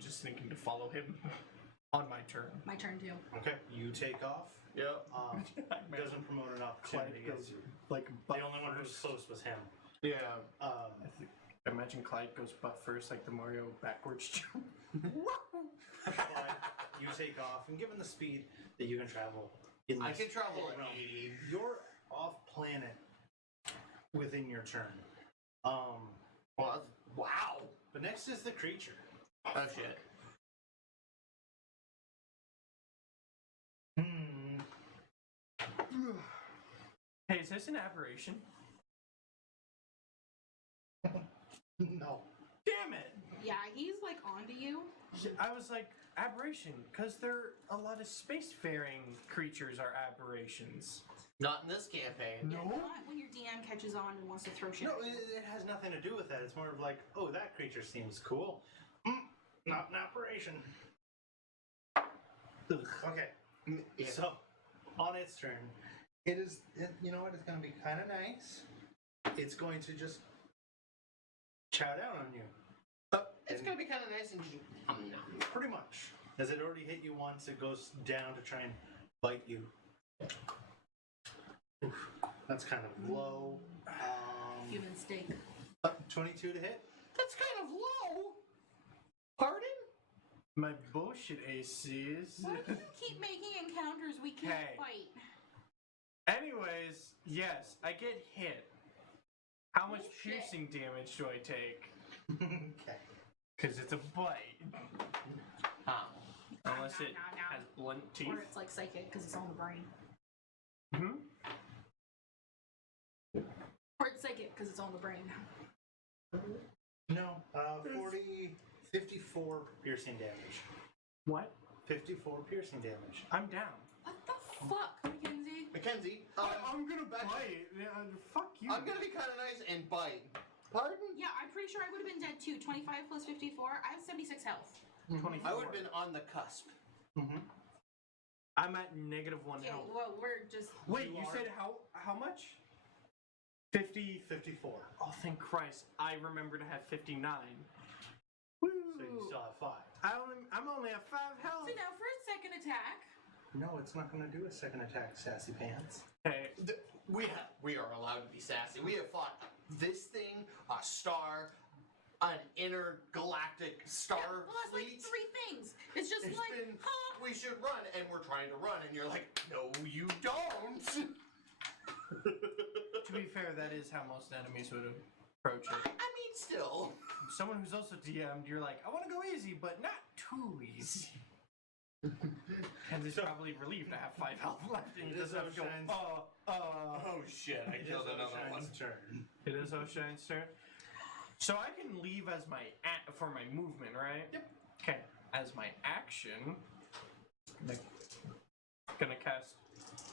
just thinking to follow him on my turn. My turn too. Okay. You take off. Yep. Doesn't promote an opportunity against you. like The only one who was close was him. Yeah. I imagine Clyde goes butt first, like the Mario backwards jump. Clyde, you take off, and given the speed that you can travel in I this can travel whole at realm, 80. you're off planet within your turn. Well, wow. But next is the creature. Oh shit. Hey, is this an aberration? No. Damn it! Yeah, he's like onto you. I was like, aberration, because a lot of spacefaring creatures are aberrations. Not in this campaign. Yeah, not when your DM catches on and wants to throw shit. No, at you. it has nothing to do with that. It's more of like, oh, that creature seems cool. Not an operation. Okay. Yeah. So, on its turn, you know what? It's going to be kind of nice. It's going to just chow down on you. It's gonna be kind of nice and no. Pretty much. As it already hit you once, it goes down to try and bite you. Oof, that's kind of low. Human steak. 22 to hit? That's kind of low. Pardon? My bullshit ACs. Why do you keep making encounters we can't Hey. fight? Anyways, yes, I get hit. How much Oh, shit. piercing damage do I take? Okay. Because it's a bite. Unless No. it has blunt teeth. Or it's like psychic because it's on the brain. Hmm? Or it's psychic because it's on the brain. No, 54 piercing damage. What? 54 piercing damage. I'm down. What the fuck, Mackenzie? Mackenzie, I'm gonna bite. Yeah, fuck you. I'm gonna be kind of nice and bite. Pardon? Yeah, I'm pretty sure I would have been dead too. 25 plus 54. I have 76 health. 24. I would have been on the cusp. Mm-hmm. I'm at -1 Okay, health. well, we're just. Wait, You you are- said how much? 50. 54. Oh, thank Christ! I remember to have 59. So you still have 5. I'm only at 5 health. So now for a second attack. No, it's not going to do a second attack, sassy pants. Hey, We are allowed to be sassy. We have fought this thing, a star, an intergalactic star Well, that's like fleet. 3 things. It's just It's like, been, huh? we should run, and we're trying to run, and you're like, no, you don't. to be fair, that is how most enemies would approach it. I mean, still. Someone who's also DM'd, you're like, I want to go easy, but not too easy. And he's probably relieved to have 5 health left, and he It is doesn't have to go, Ocean's- Oh shit! I It is killed another one. Oshine's turn. It is Ocean's turn. So I can leave as my for my movement, right? Yep. Okay. As my action, I'm gonna cast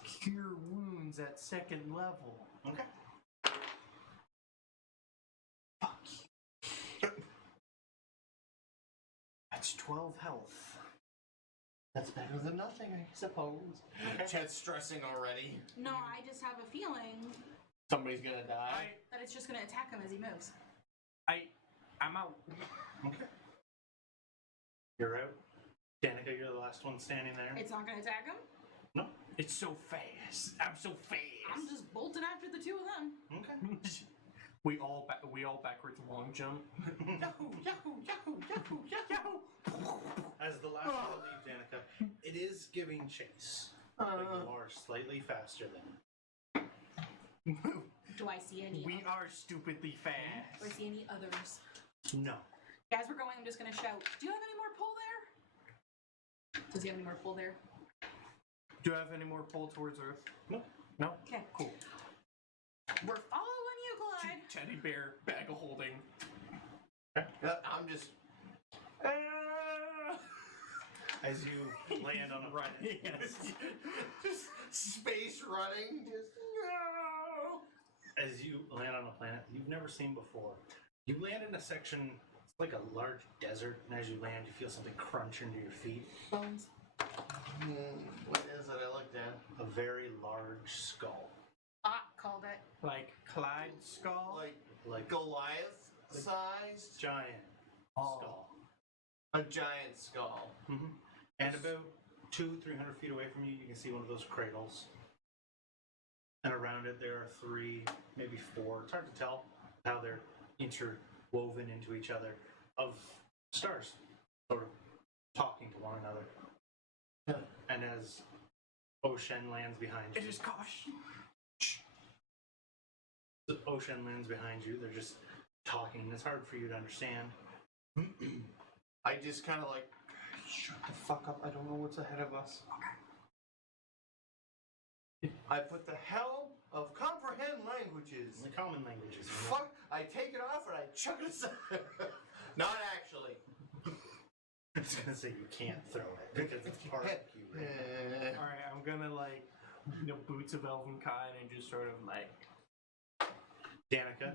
Cure Wounds at 2nd level. Okay. That's 12 health. That's better than nothing, I suppose. Chet's stressing already. No, I just have a feeling Somebody's gonna die. that it's just going to attack him as he moves. I'm out. Okay. You're out. Danica, you're the last one standing there. It's not going to attack him? No. It's so fast. I'm so fast. I'm just bolting after the two of them. Okay. we all backwards long jump. Yahoo! Yahoo! Yahoo! Yahoo! Yahoo! As the last one leaves, Danica, it is giving chase, but you are slightly faster than it. Do I see any? We are stupidly Do I fast. see any others? No. As we're going, I'm just gonna shout. Do you have any more pull there? Does he have any more pull there? Do you have any more pull towards Earth? No. No? Okay. Cool. We're following you, Clyde. Teddy bear, bag of holding. I'm just. As you land on a Running. Just space running. Just no. as you land on a planet you've never seen before. You land in a section, it's like a large desert, and as you land, you feel something crunch under your feet. Bones. What is it I looked at? A very large skull. Ah, called it. Like Clyde's skull? Like Goliath sized? giant Oh. skull. A giant skull. Mm-hmm. And about 200-300 feet away from you, you can see one of those cradles. And around it, there are 3, maybe 4. It's hard to tell how they're interwoven into each other of stars, sort of talking to one another. And as Oisin lands behind you, It is caution. the Oisin lands behind you. They're just talking. And it's hard for you to understand. I just kind of like, shut the fuck up. I don't know what's ahead of us. I put the helm of comprehend languages. The common languages. Fuck, I take it off and I chuck it aside. Not actually. I was gonna say you can't throw it because it's part of you. Right? Alright, I'm gonna boots of elven kind and just sort of like Danica,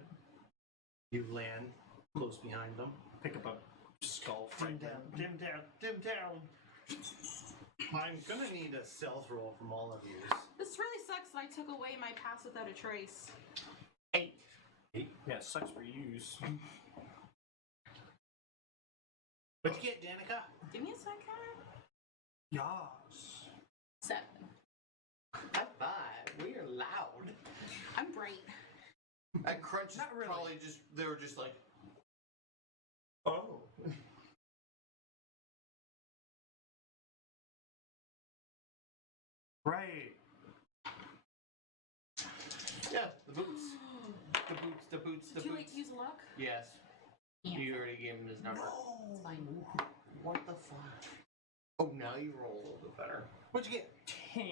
you land close behind them. pick up a skull Dim fragment. down, dim down, dim down. I'm gonna need a stealth roll from all of you. This really sucks that I took away my pass without a trace. 8. Yeah, sucks for yous. What'd you get, Danica? Give me a second. Yas. 7. High five. We are loud. I'm bright. That crunch is Not really. probably just, they were just like, Oh. Right. yeah, the boots. The boots, the boots, the Too late boots. to use luck? Yes. Yeah. You already gave him his number. It's fine. What the fuck? Oh, now you roll a little bit better. What'd you get? 10.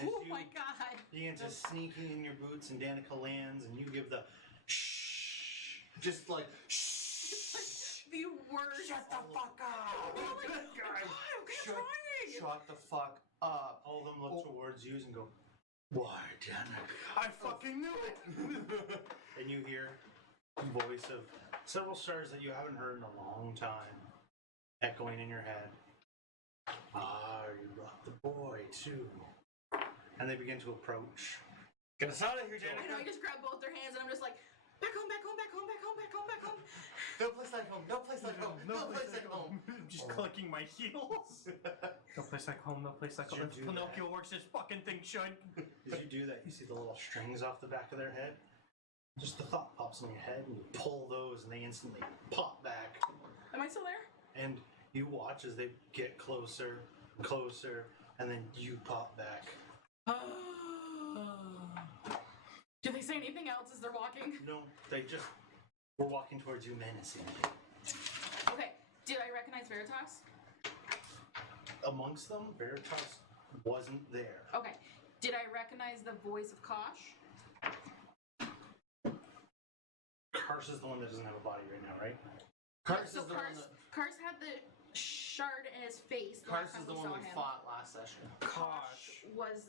As Oh you my god. begin to sneaking in your boots, and Danica lands, and you give the shh. Just like, shh. The worst. Shut the fuck up. Oh my god. I'm Shut, trying. shut the fuck up. All of them look Oh. towards you and go, "Why, Danica?" I fucking knew it! And you hear the voice of several stars that you haven't heard in a long time echoing in your head. Ah, you brought the boy too. And they begin to approach. Get us out of here, I know, I just grab both their hands and I'm just like, back home, back home, back home, back home, back home, back home. No place like home. No place like home. No place like home. I'm just clicking my heels. No place like home, no place like home. Should do Pinocchio works this fucking thing should. As you do that, you see the little strings off the back of their head. Just the thought pops in your head, and you pull those, and they instantly pop back. Am I still there? And you watch as they get closer, closer, and then you pop back. Do they say anything else as they're walking? No, they just were walking towards you menacingly. Okay, did I recognize Veritas? Amongst them, Veritas wasn't there. Okay, did I recognize the voice of Kosh? Karsh is the one that doesn't have a body right now, right? Kars So is the one that. Kars had the shard in his face. Kars last time is the we one saw we him. fought last session. Kosh was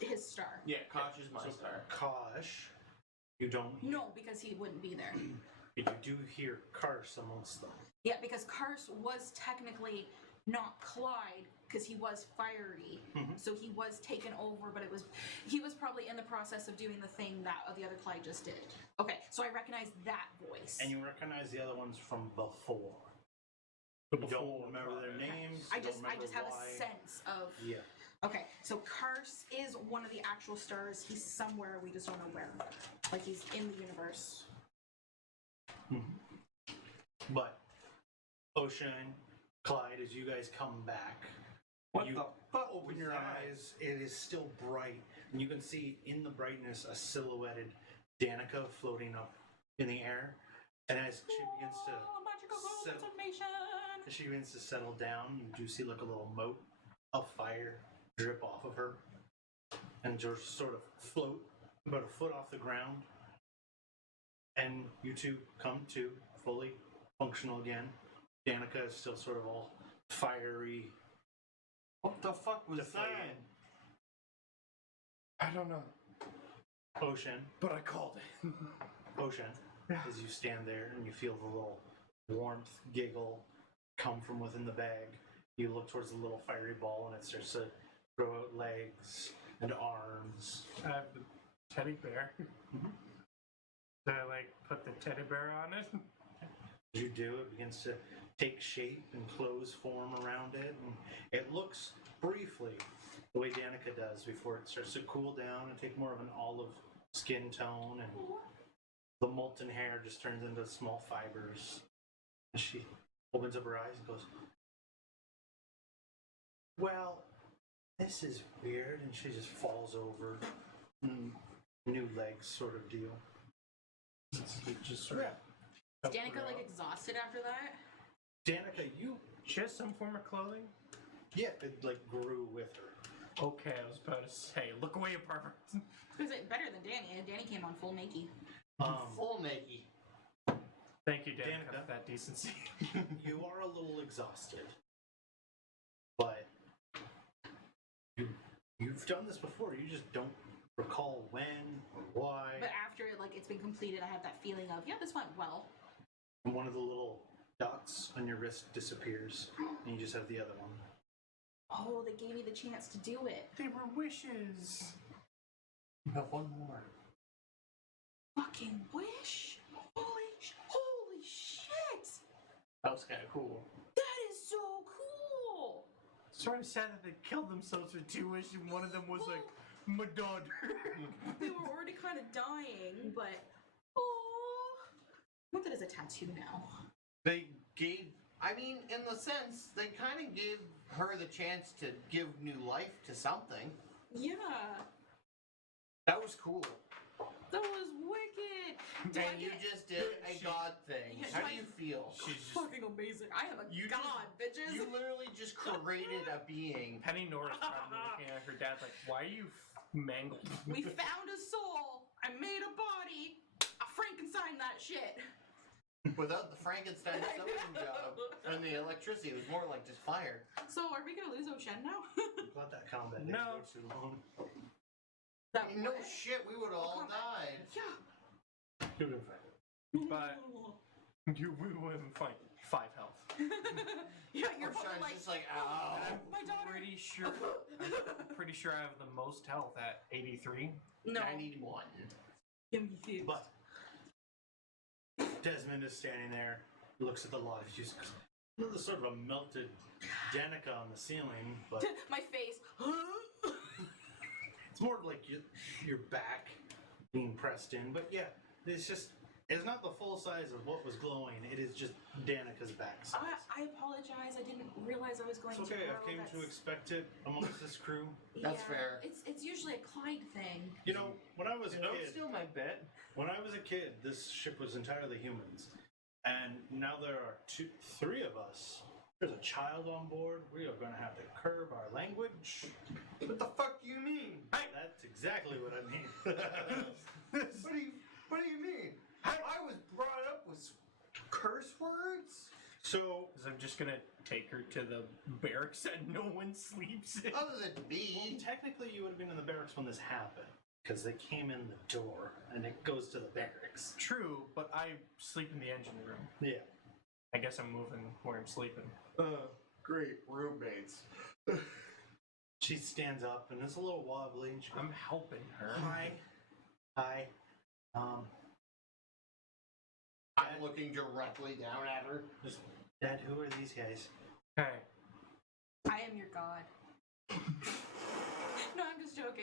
his star. Yeah, Kosh is my So star. Kosh, you don't hear. No, because he wouldn't be there. But you do hear Karsh amongst them. Yeah, because Kars was technically not Clyde, because he was fiery. Mhm. So he was taken over, but he was probably in the process of doing the thing that the other Clyde just did. Okay, so I recognize that voice. And you recognize the other ones from before. The You before don't remember their Clyde. names. I you don't just remember have why. a sense of Yeah. okay. So Karst is one of the actual stars. He's somewhere, we just don't know where. Like he's in the universe. But Oisin, Clyde, as you guys come back, What you the fuck open was your that? eyes. It is still bright, and you can see in the brightness a silhouetted Danica floating up in the air. And as she begins to Magical set- transformation. as she begins to settle down, you do see like a little mote of fire drip off of her, and just sort of float about a foot off the ground. And you two come to fully functional again. Danica is still sort of all fiery. What the fuck was Deflated. that? I don't know. Oisin, But I called it. Oisin, as you stand there and you feel the little warmth giggle come from within the bag, you look towards the little fiery ball and it starts to grow out legs and arms. I have the teddy bear. Do I like put the teddy bear on it? As you do, it begins to take shape and clothes form around it, and it looks briefly the way Danica does before it starts to cool down and take more of an olive skin tone, and the molten hair just turns into small fibers. And she opens up her eyes and goes, "Well, this is weird," and she just falls over. New legs sort of deal. Just sort of. Is Danica like exhausted after that? Danica, you, She has some form of clothing? yeah, it like grew with her. Okay, I was about to say, look away, you pervert. Is it better than Danny? Danny came on full naked. Full naked. Thank you, Danica, Danica. for that decency. You are a little exhausted, but you've done this before. You just don't recall when or why. But after it's been completed, I have that feeling of, yeah, this went well. And one of the little dots on your wrist disappears, and you just have the other one. Oh, they gave me the chance to do it. They were wishes. You have one more. Fucking wish? Holy shit! That was kind of cool. That is so cool! Sort of sad that they killed themselves with two wishes, and one of them was like, my daughter. They were already kind of dying, but oh, I want that as a tattoo now. They gave, I mean, in the sense, they kind of gave her the chance to give new life to something. Yeah, That was cool. that was wicked. Do I And you get- just did a god thing. Yeah, How do do I- you feel? She's just Fucking amazing. I am a You god, bitches. You literally just created a being. Penny Norris probably looking at her dad like, why are you mangled? We found a soul. I made a body. I Frankenstein that shit. Without the Frankenstein sewing job and the electricity, it was more like just fire. So are we gonna lose Ocean now? I'm glad that combat didn't No. go too long. That No what? shit, we would have all Combat. died. Yeah. Who would have fight? But we wouldn't fight 5 health. Yeah, you're Ocean's probably like, just like, ow. my daughter. Pretty sure I have the most health at 83. No. 91. Give me his. But Desmond is standing there, looks at the lot. She's there's sort of a melted Danica on the ceiling, but My face. it's more like your back being pressed in. But yeah, it's not the full size of what was glowing. It is just Danica's back size. I apologize. I didn't realize I was going It's to. okay. grow. I've came to That's- expect it amongst this crew. That's Yeah, fair. It's usually a Clyde thing. You know, when I was a Don't kid, steal my bet. when I was a kid, this ship was entirely humans, and now there are 3 of us. There's a child on board. We are going to have to curb our language. What the fuck do you mean? That's exactly what I mean. What do you mean? I was brought up with curse words? So Because I'm just gonna take her to the barracks that no one sleeps in. Other than well, me. technically, you would have been in the barracks when this happened, because they came in the door, and it goes to the barracks. True, but I sleep in the engine room. Yeah. I guess I'm moving where I'm sleeping. Great roommates. She stands up, and it's a little wobbly. And she goes, I'm helping her. Hi. I'm looking directly down at her. Dad, who are these guys? Okay. I am your god.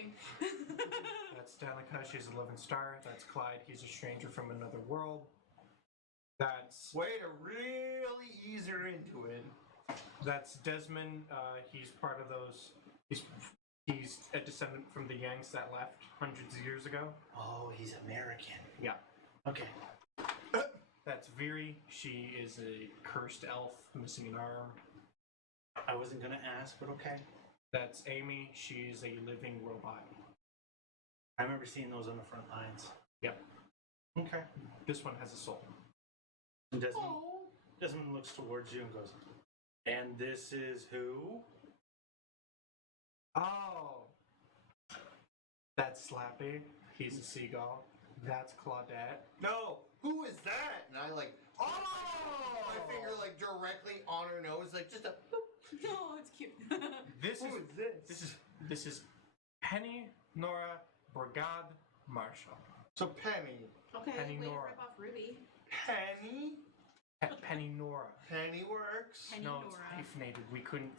joking. That's Danica. She's a living star. That's Clyde. He's a stranger from another world. That's Way to really ease her into it. That's Desmond. He's part of those. He's a descendant from the Yanks that left hundreds of years ago. Oh, he's American. Yeah. Okay. That's Viri. She is a cursed elf, missing an arm. I wasn't gonna ask, but okay. That's Amy. She's a living robot. I remember seeing those on the front lines. Yep. Okay. This one has a soul. And Oh. Desmond looks towards you and goes, and this is who? Oh. That's Slappy. He's a seagull. That's Claudette. No, who is that? And I like Oh! my finger like directly on her nose, like just a. No, it's cute. This Who is is this? this is Penny Nora Brigade Marshall. So Penny. Okay, Penny way to Nora. rip off Ruby. Penny? Penny Nora. Penny works. Penny No, it's Nora. hyphenated. We couldn't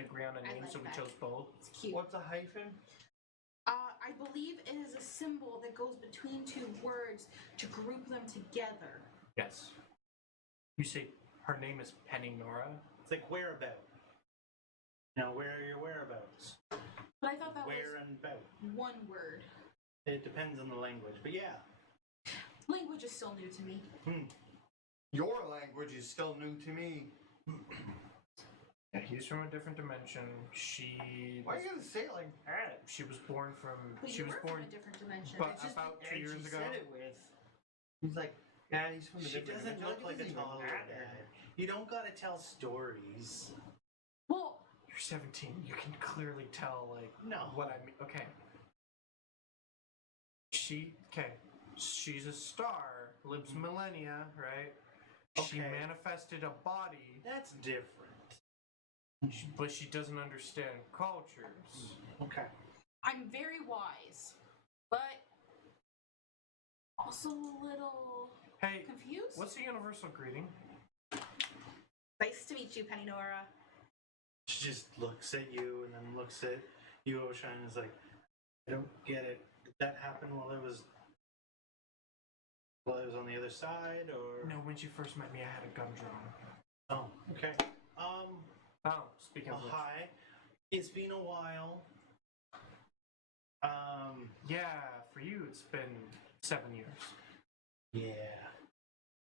agree on a I name, like so we that. chose both. It's cute. What's a hyphen? I believe it is a symbol that goes between two words to group them together. Yes. You say her name is Penny Nora? It's like whereabout. Now, where are your whereabouts? But I thought that Where was and about. one word. It depends on the language, but yeah. Language is still new to me. Your language is still new to me. Yeah, he's from a different dimension. Why you gotta say it like that? She was born from. But she you was were born. from a different dimension. But It's just about the 2 edge years he ago. said it with. He's like, yeah, he's from a She different doesn't dimension. look like a It doesn't even toddler. matter. Dad. You don't gotta tell stories. Well, You're 17. You can clearly tell, like, No. what I mean. Okay. She's a star, lives millennia, right? She Okay. manifested a body, That's different. but she doesn't understand cultures. Okay. I'm very wise, but also a little Hey, confused. what's the universal greeting? Nice to meet you, Penny Nora. She just looks at you and then looks at you, Oisin, and is like, I don't get it. Did that happen while I was on the other side, or? No, when she first met me, I had a gun drawn. Oh, okay. Oh, speaking of which. Hi. It's been a while. Yeah, for you, it's been 7 years. Yeah.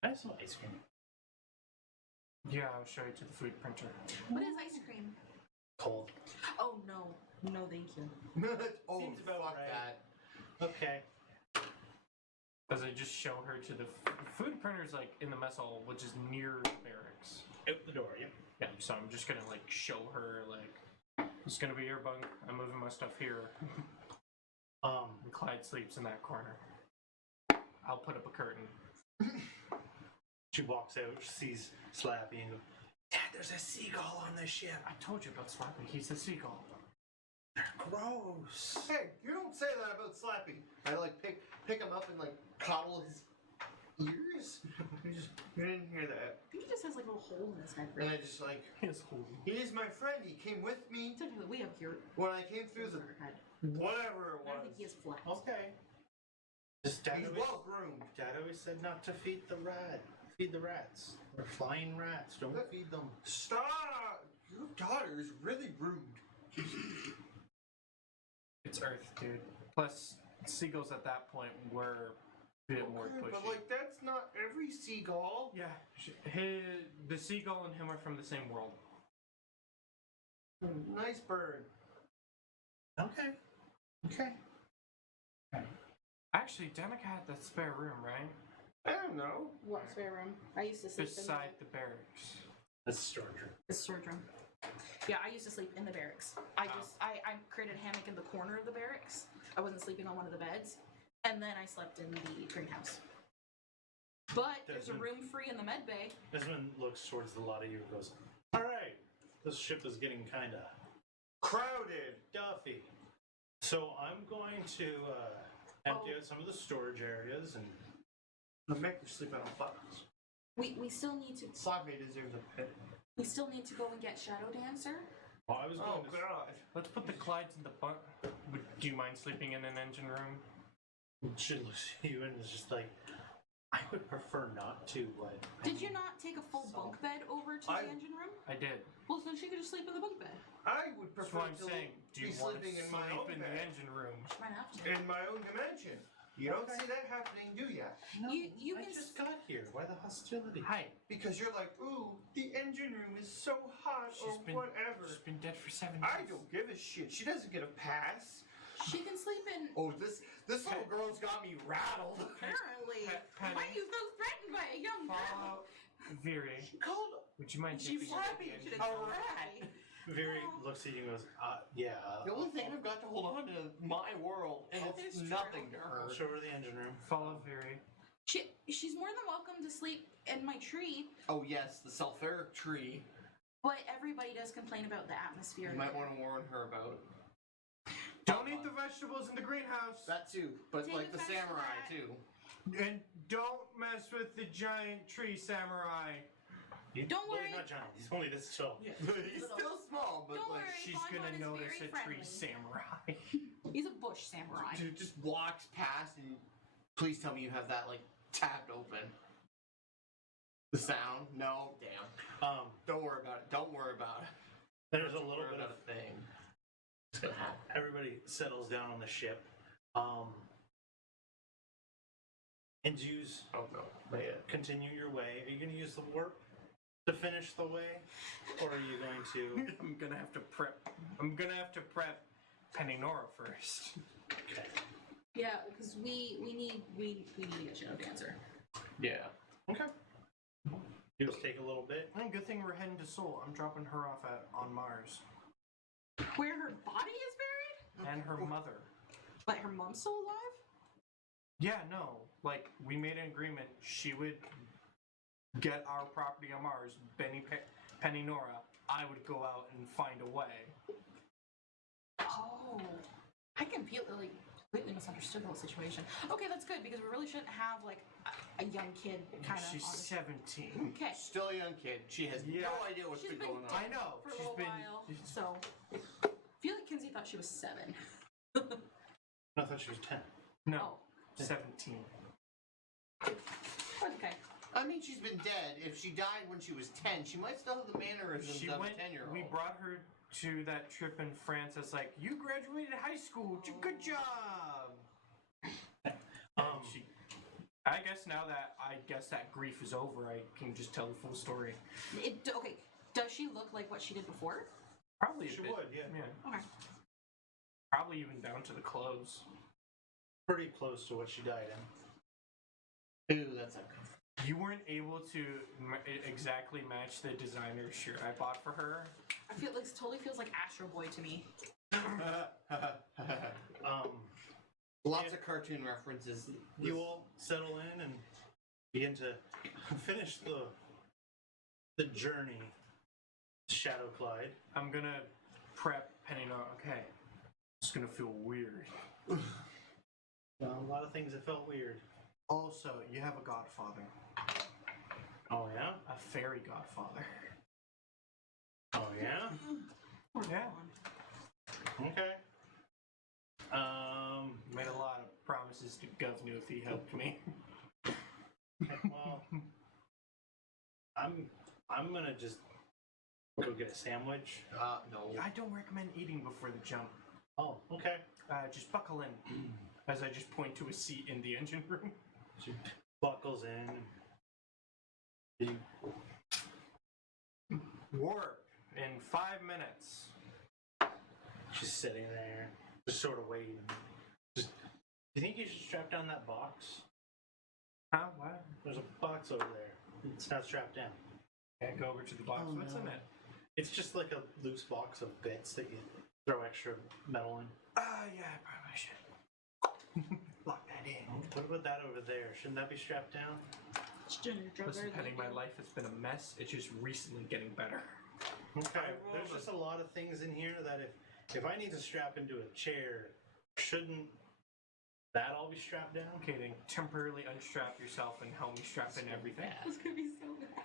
I have some ice cream. Yeah, I'll show you to the food printer. What is ice cream? Cold. Oh no, no, thank you. Oh, Seems about fuck right. that. Okay. As I just show her to the food printer's like in the mess hall, which is near the barracks. Out the door, yep. Yeah, so I'm just gonna like show her like it's gonna be your bunk. I'm moving my stuff here. And Clyde sleeps in that corner. I'll put up a curtain. She walks out, she sees Slappy and goes, Dad, there's a seagull on the ship. I told you about Slappy. He's a seagull. Gross. Hey, you don't say that about Slappy. I like pick him up and like coddle his ears, You didn't hear that. I think he just has like a little hole in his head. and I just like, He's holy. He's my friend. He came with me Technically, we have your when I came through the head. whatever it I don't think he was. has flat. Okay. Just Dad He's always, well groomed. Dad always said not to feed the rats. They're flying rats. Don't feed them. Stop! Your daughter is really rude. It's Earth, dude. Plus, seagulls at that point were a bit more Okay, pushy. but like that's not every seagull. Yeah, the seagull and him are from the same world. Nice bird. Okay. Okay. Actually, Danica had that spare room, right? I don't know. What spare room? I used to sleep Beside the barracks. That's storage room. the storage room. Yeah, I used to sleep in the barracks. I created a hammock in the corner of the barracks. I wasn't sleeping on one of the beds, and then I slept in the greenhouse. But there's a room free in the med bay. Desmond looks towards the lot of you and goes, all right, this ship is getting kind of Crowded. Duffy. So I'm going to empty out some of the storage areas and I'll make you sleep on a box. We still need to Slappy deserves a pet. go and get Shadow Dancer. I was going Oh to god. Let's put the Clydes in the bunk. Do you mind sleeping in an engine room? She looks at you and is just like, I would prefer not to, but Did you not take a full bunk bed over to the engine room? I did. Well, so she could just sleep in the bunk bed. I would That's prefer what I'm to saying. Do be you want to sleeping in my sleep own in the bed. engine room? Might have to. In my own dimension. You don't see that happening, do ya? no, You I can just got here. Why the hostility? Hi. Because you're like, ooh, the engine room is so hot or whatever. She's been dead for 7 I years. don't give a shit. She doesn't get a pass. She can sleep in. Oh, this little girl's got me rattled. Apparently. Penny. Why do you feel threatened by a young girl? Viri, Called would you mind She taking flappy. the She engine didn't room? flappy. Very looks at you and goes, yeah. the only thing I've got to hold on to is my world, and It's it's true. nothing to I'll her. show her the engine room. Follow Viri. She's more than welcome to sleep in my tree, Oh yes, the sulfuric tree. but everybody does complain about the atmosphere. You might want to warn her about Don't eat the vegetables in the greenhouse. that too, but Take like the offense to samurai that. too. And don't mess with the giant tree samurai. Don't Well, worry. he's not giant. He's only this tall. Yeah. He's still small, but Don't like worry. She's Bonbon gonna is notice very a tree friendly. samurai. He's a bush samurai. dude just walks past and please tell me you have that like tabbed open. The sound? No, damn. Don't worry about it. Don't worry about it. There's a Don't little worry bit of about a thing. It's gonna happen. everybody settles down on the ship. And use Oh no. continue your way. Are you going to use the warp to finish the way, or are you going to? I'm gonna have to prep. I'm gonna have to prep Penny Nora first. Okay. Yeah, because we need to get you an answer. Yeah. Okay. You just take a little bit. And good thing we're heading to Sol. I'm dropping her off on Mars. Where her body is buried? And her mother. Like her mom's still alive? Yeah, no. Like, we made an agreement. She would get our property on Mars, Penny Nora. I would go out and find a way. Oh, I completely misunderstood the whole situation. Okay, that's good because we really shouldn't have like a young kid kind of. She's 17. Okay. Still a young kid. She has Yeah. no idea what's She's been been going on. I know. For a She's little been. while, so I feel like Kinsey thought she was 7. I thought she was 10. No, Oh, 17. okay. I mean, she's been dead. If she died when she was 10, she might still have the mannerisms She of went. a 10-year-old. We brought her to that trip in France. It's like, you graduated high school. Good job. She. I guess now that that grief is over, I can just tell the full story. Okay. Does she look like what she did before? Probably a She bit. would, yeah. Okay. Probably even down to the clothes. Pretty close to what she died in. Ooh, that's a You weren't able to exactly match the designer shirt I bought for her. I feel like it totally feels like Astro Boy to me. Lots of cartoon references. You all settle in and begin to finish the journey. Shadow Clyde. I'm gonna prep Penny Nora. Okay. It's gonna feel weird. A lot of things that felt weird. Also, you have a godfather. Oh yeah. A fairy godfather. Oh yeah. Yeah. Okay. Made a lot of promises to Governor if he helped me. Well, I'm gonna just go get a sandwich. No. I don't recommend eating before the jump. Oh, okay. Just buckle in. As I just point to a seat in the engine room. She buckles in. Warp in 5 minutes. She's sitting there, just sort of waiting. Just, do you think you should strap down that box? Huh? What? There's a box over there. It's not strapped down. Yeah, go over to the box. Oh, What's no. in it? It's just like a loose box of bits that you throw extra metal in. Yeah, I probably should. Lock that in. What about that over there? Shouldn't that be strapped down? Listen, Penny, my life has been a mess. It's just recently getting better. Okay. There's just a lot of things in here that if I need to strap into a chair, shouldn't that all be strapped down? Okay, then temporarily unstrap yourself and help me strap in everything. This could be so bad.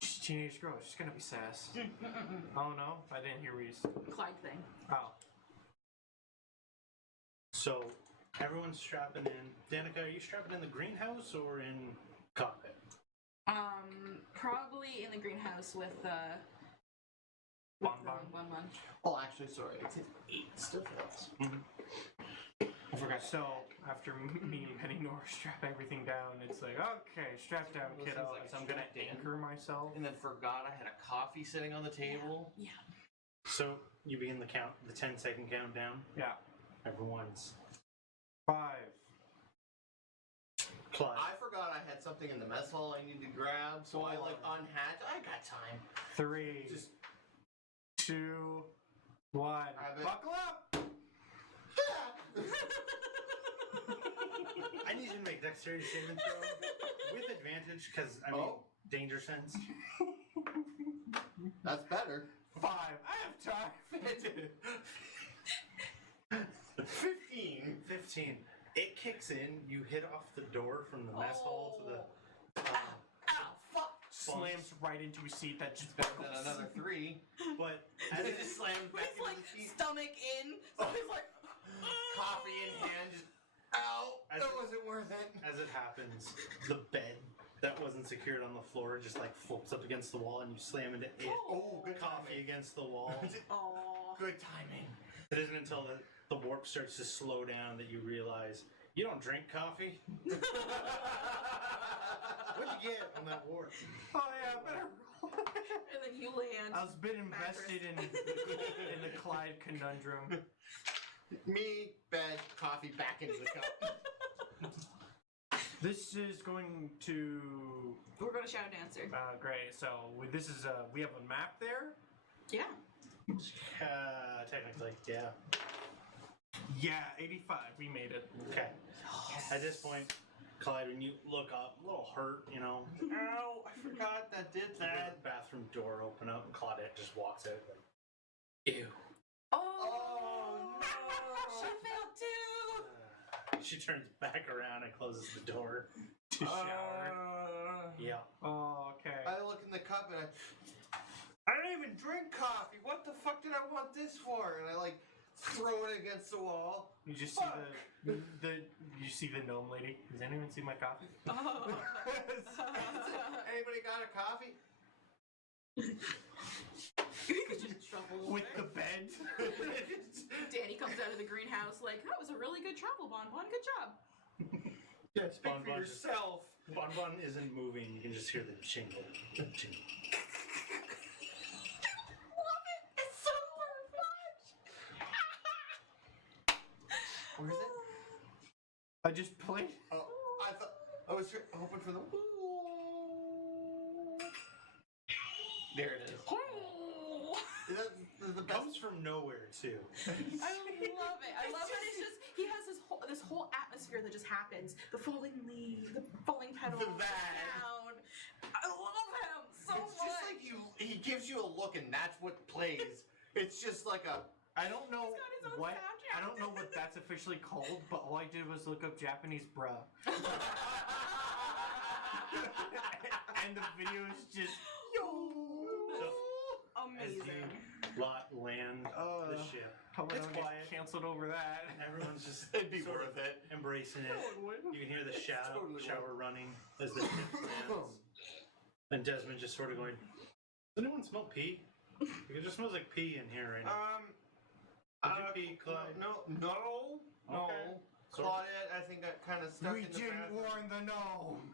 She's a teenage girl. She's gonna be sass. Oh no, I didn't hear what you said. Clyde thing. Oh. So everyone's strapping in. Danica, are you strapping in the greenhouse or in cockpit? Probably in the greenhouse with Bonbon. Bonbon. Oh, actually, sorry. It's an 8 still fails. I forgot. So after me and Penny Nor strap everything down, it's like, okay, strap down, Those kiddo. things like As I'm gonna strapped in. anchor myself. And then forgot I had a coffee sitting on the table. Yeah. So you begin the 10-second countdown. Yeah. Everyone's 5. Clyde. I forgot I had something in the mess hall I need to grab, so I like unhatch. I got time. 3. Just 2. 1. Have it. Buckle up. I need you to make dexterity saving throw with advantage because danger sense. That's better. 5. I have time. 15. 15. It kicks in. You hit off the door from the mess hall to the. Ow, fuck! Slams right into a seat that just Better than another 3. But And as it it, just slams back He's into like the seat. stomach in. So he's like, Coffee in hand, just ow! As That it- wasn't worth it. as it happens, the bed that wasn't secured on the floor just like flips up against the wall, and you slam into it. Oh, good Coffee timing. against the wall. oh. Good timing. It isn't until the warp starts to slow down that you realize you don't drink coffee. What'd you get on that warp? Oh yeah, better. And then you land. I was a bit invested in the Clyde conundrum. Me, bed, coffee, back into the cup. This is going to We're going to Shadow Dancer. great. So this is we have a map there. Yeah. Technically, yeah. Yeah, 85. We made it. Okay. At this point, Clyde, when you look up, a little hurt, you know. Ow! I forgot that did that. Bathroom door open up, and Claudette just walks out like, ew. Oh, no. She failed too. She turns back around and closes the door. To shower. Yeah. Oh, okay. I look in the cup and I don't even drink coffee. What the fuck did I want this for? And I like throw it against the wall. You just see you see the gnome lady. Does anyone see my coffee? Oh. Anybody got a coffee? Just shuffle With over. the bed. Danny comes out of the greenhouse like, that was a really good travel, Bonbon. Good job. Yeah, speak for Bonbon. yourself. Bonbon isn't moving. You can just hear the jingle. Jingle. Love it. It's so much. Where is it? I just played. Oh, I thought I was hoping for the. There it is. Is that the best? Comes from nowhere too. I love it. I love that it's just he has this whole atmosphere that just happens. The falling leaves, the falling petals, The the bag. sound. I love him so It's much. just like he gives you a look and that's what plays. It's just like a. I don't know He's got his own what soundtrack. I don't know what that's officially called, but all I did was look up Japanese bra. And the video is just As you Amazing. land the ship, Hope I it's don't get quiet. canceled over that. Everyone's just It'd be sort worth of it. embracing it. You can hear the Totally shower running as the ship lands. And Desmond just sort of going, does anyone smell pee? It just smells like pee in here right now. Did you pee, Clyde? No. Okay. So- Claudette, I think got kind of stuck We in the didn't bathroom. warn the gnome.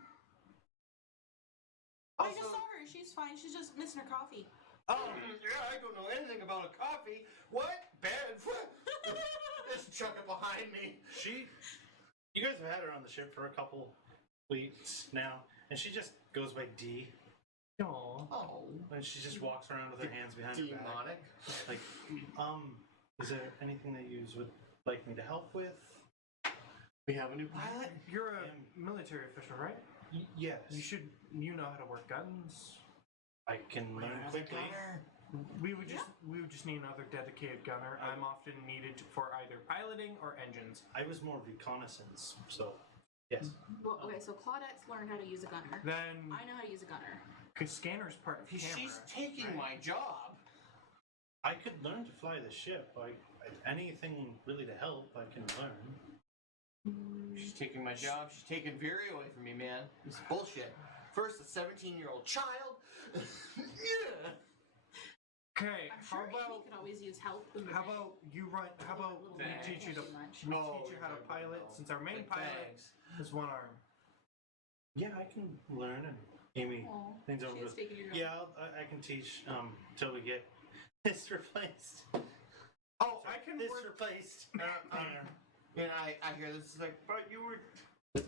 I just Also- saw her. She's fine. She's just missing her coffee. Oh, yeah, I don't know anything about a coffee. What? Bad. Just chuck it behind me. You guys have had her on the ship for a couple weeks now, and she just goes by D. Aww. Oh. And she just walks around with her hands behind her back. Demonic. Like, is there anything that you would like me to help with? We have a new pilot. You're a military official, right? Yes. You know how to work guns. I can learn quickly. We would just need another dedicated gunner. I'm often needed for either piloting or engines. I was more reconnaissance, so yes. Well, okay, so Claudette's learned how to use a gunner. Then, I know how to use a gunner. because scanner's part of camera. She's taking right? my job. I could learn to fly the ship. Anything really to help, I can learn. She's taking my job. She's taking Viri away from me, man. This is bullshit. First, a 17-year-old child. Yeah. Okay, I'm how sure Amy about could always use help. In the how day. about you run? How about we Little teach you to too much. teach you how to pilot? Since our main pilot bags. is one arm. Yeah, I can learn. And Amy, Aw, things over. she is taking your job. Yeah, I can teach till we get this replaced. Oh, I can This work. replaced. And I hear this is like, but you were.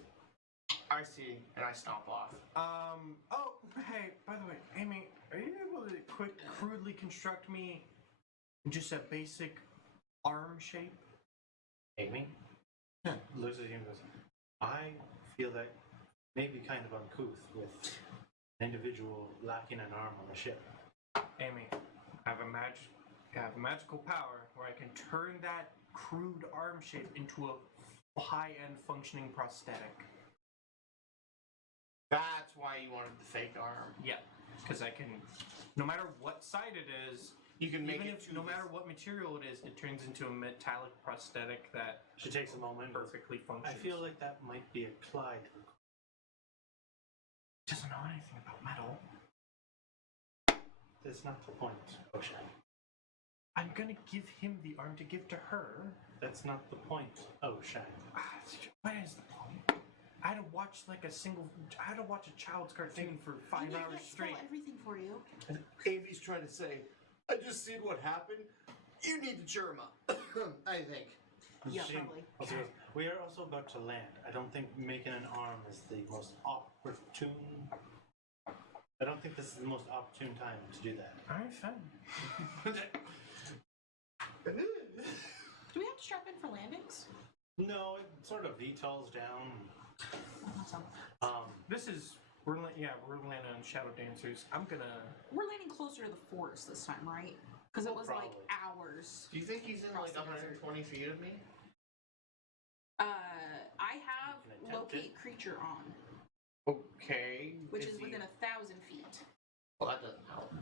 I see, and I stomp off. Oh, hey. By the way, Amy, are you able to crudely construct me just a basic arm shape? Amy looks at you and goes, I feel that may be kind of uncouth with an individual lacking an arm on the ship. Amy, I have a magical power where I can turn that crude arm shape into a high-end functioning prosthetic. That's why you wanted the fake arm. Yeah, because I can, no matter what side it is, You can make even it if no matter what material it is, it turns into a metallic prosthetic that She takes a moment. perfectly I functions. feel like that might be a Clyde. doesn't know anything about metal. That's not the point, Ocean. I'm gonna give him the arm to give to her. That's not the point, Ocean. What is the point? I had to watch a child's cartoon for 5 Amy hours can't spell straight. everything for you. Amy's trying to say, I just seen what happened. You need to cheer him up. I think. Yeah, She probably. also goes, we are also about to land. I don't think making an arm is the most opportune. I don't think this is the most opportune time to do that. Alright, fine. Do we have to strap in for landings? No, it sort of VTOLs down. Awesome. We're landing on Shadow Dancers. We're landing closer to the forest this time, right? Because it was like Probably. hours. Do you think he's in Across like the desert. 120 feet of me? I have You can attempt locate creature on, Okay. which is within 1,000 feet. Well, that doesn't help.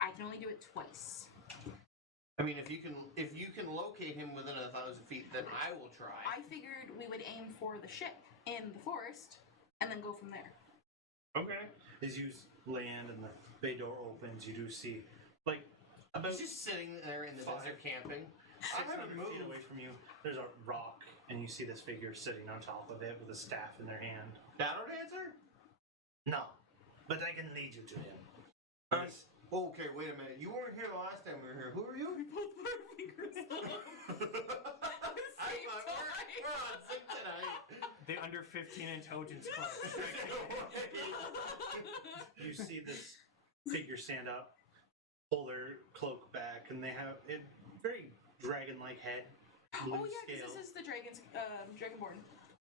I can only do it twice. I mean, if you can locate him within 1,000 feet, then I will try. I figured we would aim for the ship in the forest and then go from there. Okay. As you land and the bay door opens, you do see, like, about He's just sitting there in the desert camping. I 600 haven't feet moved. away from you, there's a rock, and you see this figure sitting on top of it with a staff in their hand. Shadow Dancer? No, but I can lead you to him. Yes. Okay, wait a minute. You weren't here the last time we were here. Who are you? We both put our fingers up. We're on sync tonight. The under 15 intelligence club. You see this figure stand up, pull their cloak back, and they have a very dragon-like head. Oh blue yeah, because scale. this is the Dragonborn.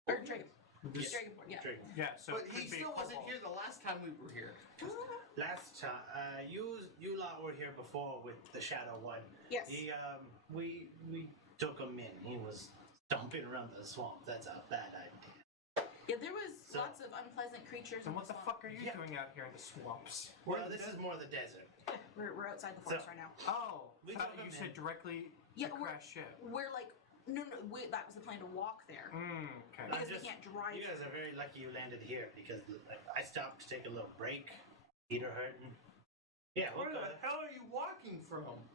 Or Dragon. This- Dragonborn, yeah. Dragon. Yeah, so But it he could be still wasn't Cobalt. here the last time we were here. Last time, you lot were here before with the Shadow One. Yes. He we took him in. He was stomping around the swamp. That's a bad idea. Yeah, there was So- lots of unpleasant creatures. Then in what the swamp. fuck are you Yeah. doing out here in the swamps? Well, this is more the desert. We're outside the forest So- right now. Oh, We thought took you them said in. directly Yeah, to we're- crash ship. We're like, no, that was the plan to walk there. Okay. Because we can't drive. You guys are very lucky you landed here because I stopped to take a little break. Feet are hurting. Yeah, we'll Where go. the hell are you walking from?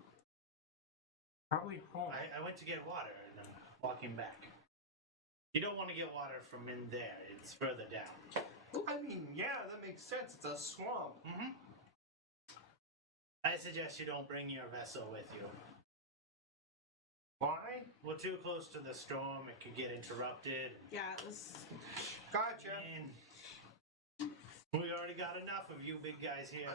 Probably home. I went to get water and I'm walking back. You don't want to get water from in there. It's further down. I mean, yeah, that makes sense. It's a swamp. Mm-hmm. I suggest you don't bring your vessel with you. Why? We're too close to the storm. It could get interrupted. Yeah, it was. Gotcha. And we already got enough of you big guys here.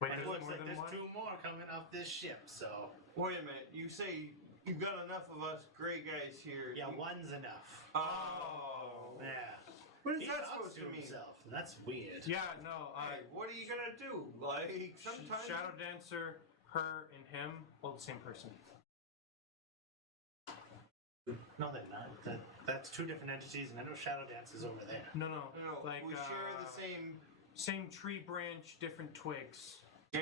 Wait, And it there's looks more like than there's one? 2 more coming off this ship, so... Wait a minute. You say you've got enough of us great guys here. Yeah, You- one's enough. Oh. Yeah. What is He that talks supposed to to mean? himself, and that's weird. Yeah, no. Hey, what are you gonna do? Like, sometimes. Shadow Dancer, her, and him, all the same person. No, they're not. That's 2 different entities, and I know Shadow Dance is over there. No, No, like we share the same. same tree branch, different twigs. Yeah.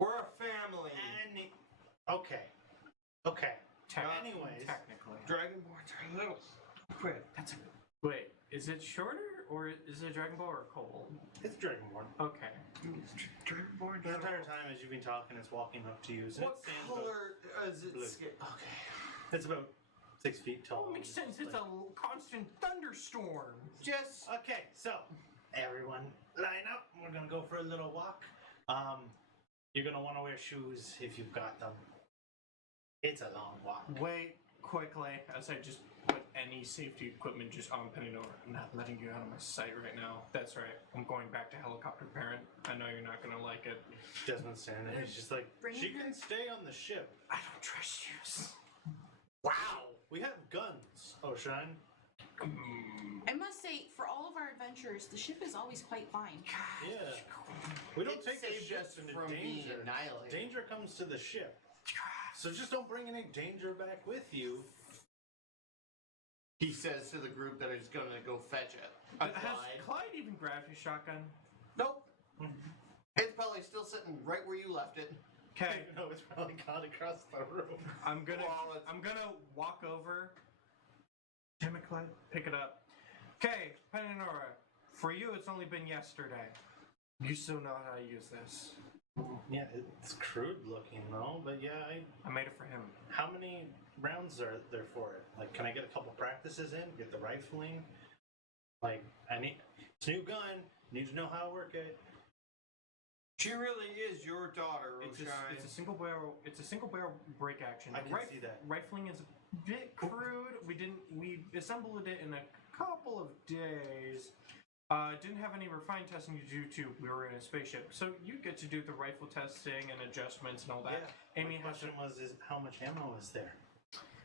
We're a family. Okay. Anyways, technically. Dragonborns are little. Quit. Wait, is it shorter or is it Dragon Ball or Cole? it's Dragonborn. Okay. Dragonborn. The entire time as you've been talking, it's walking up to you. So What it stands color is it? blue. Okay. It's about 6 feet tall. Oh, makes sense. It's a constant thunderstorm. Just Okay, so everyone line up. We're gonna go for a little walk. You're gonna want to wear shoes if you've got them. It's a long walk. Wait, quickly, as I just put any safety equipment just on Penninora. I'm not letting you out of my sight right now. That's right. I'm going back to helicopter parent. I know you're not gonna like it. Desmond's standing there. He's just like, Bring she her- can stay on the ship. I don't trust you. Wow, we have guns. Oh, Shine. I must say, for all of our adventures, the ship is always quite fine. Yeah. We don't It take the saved ship us into from being danger. annihilated. Danger comes to the ship. So just don't bring any danger back with you. He says to the group that is going to go fetch it. Has Clyde. Clyde even grabbed his shotgun? Nope. It's probably still sitting right where you left it. Okay, No, it's probably gone across the room. I'm gonna Well, it's- I'm gonna walk over. Damn it, Clyde. Pick it up. Okay, Penninora. For you, it's only been yesterday. You still know how to use this. Yeah, it's crude looking though, but yeah, I made it for him. how many rounds are there for it? Like, can I get a couple practices in? Get the rifling? Like, it's a new gun. Need to know how to work it. she really is your daughter, It's Oshine. a single barrel. It's a single barrel break action. I can see that. Rifling is a bit crude. We assembled it in a couple of days. Didn't have any refined testing to do too. We were in a spaceship, so you get to do the rifle testing and adjustments and all that. Yeah. Amy My has to. question is how much ammo is there?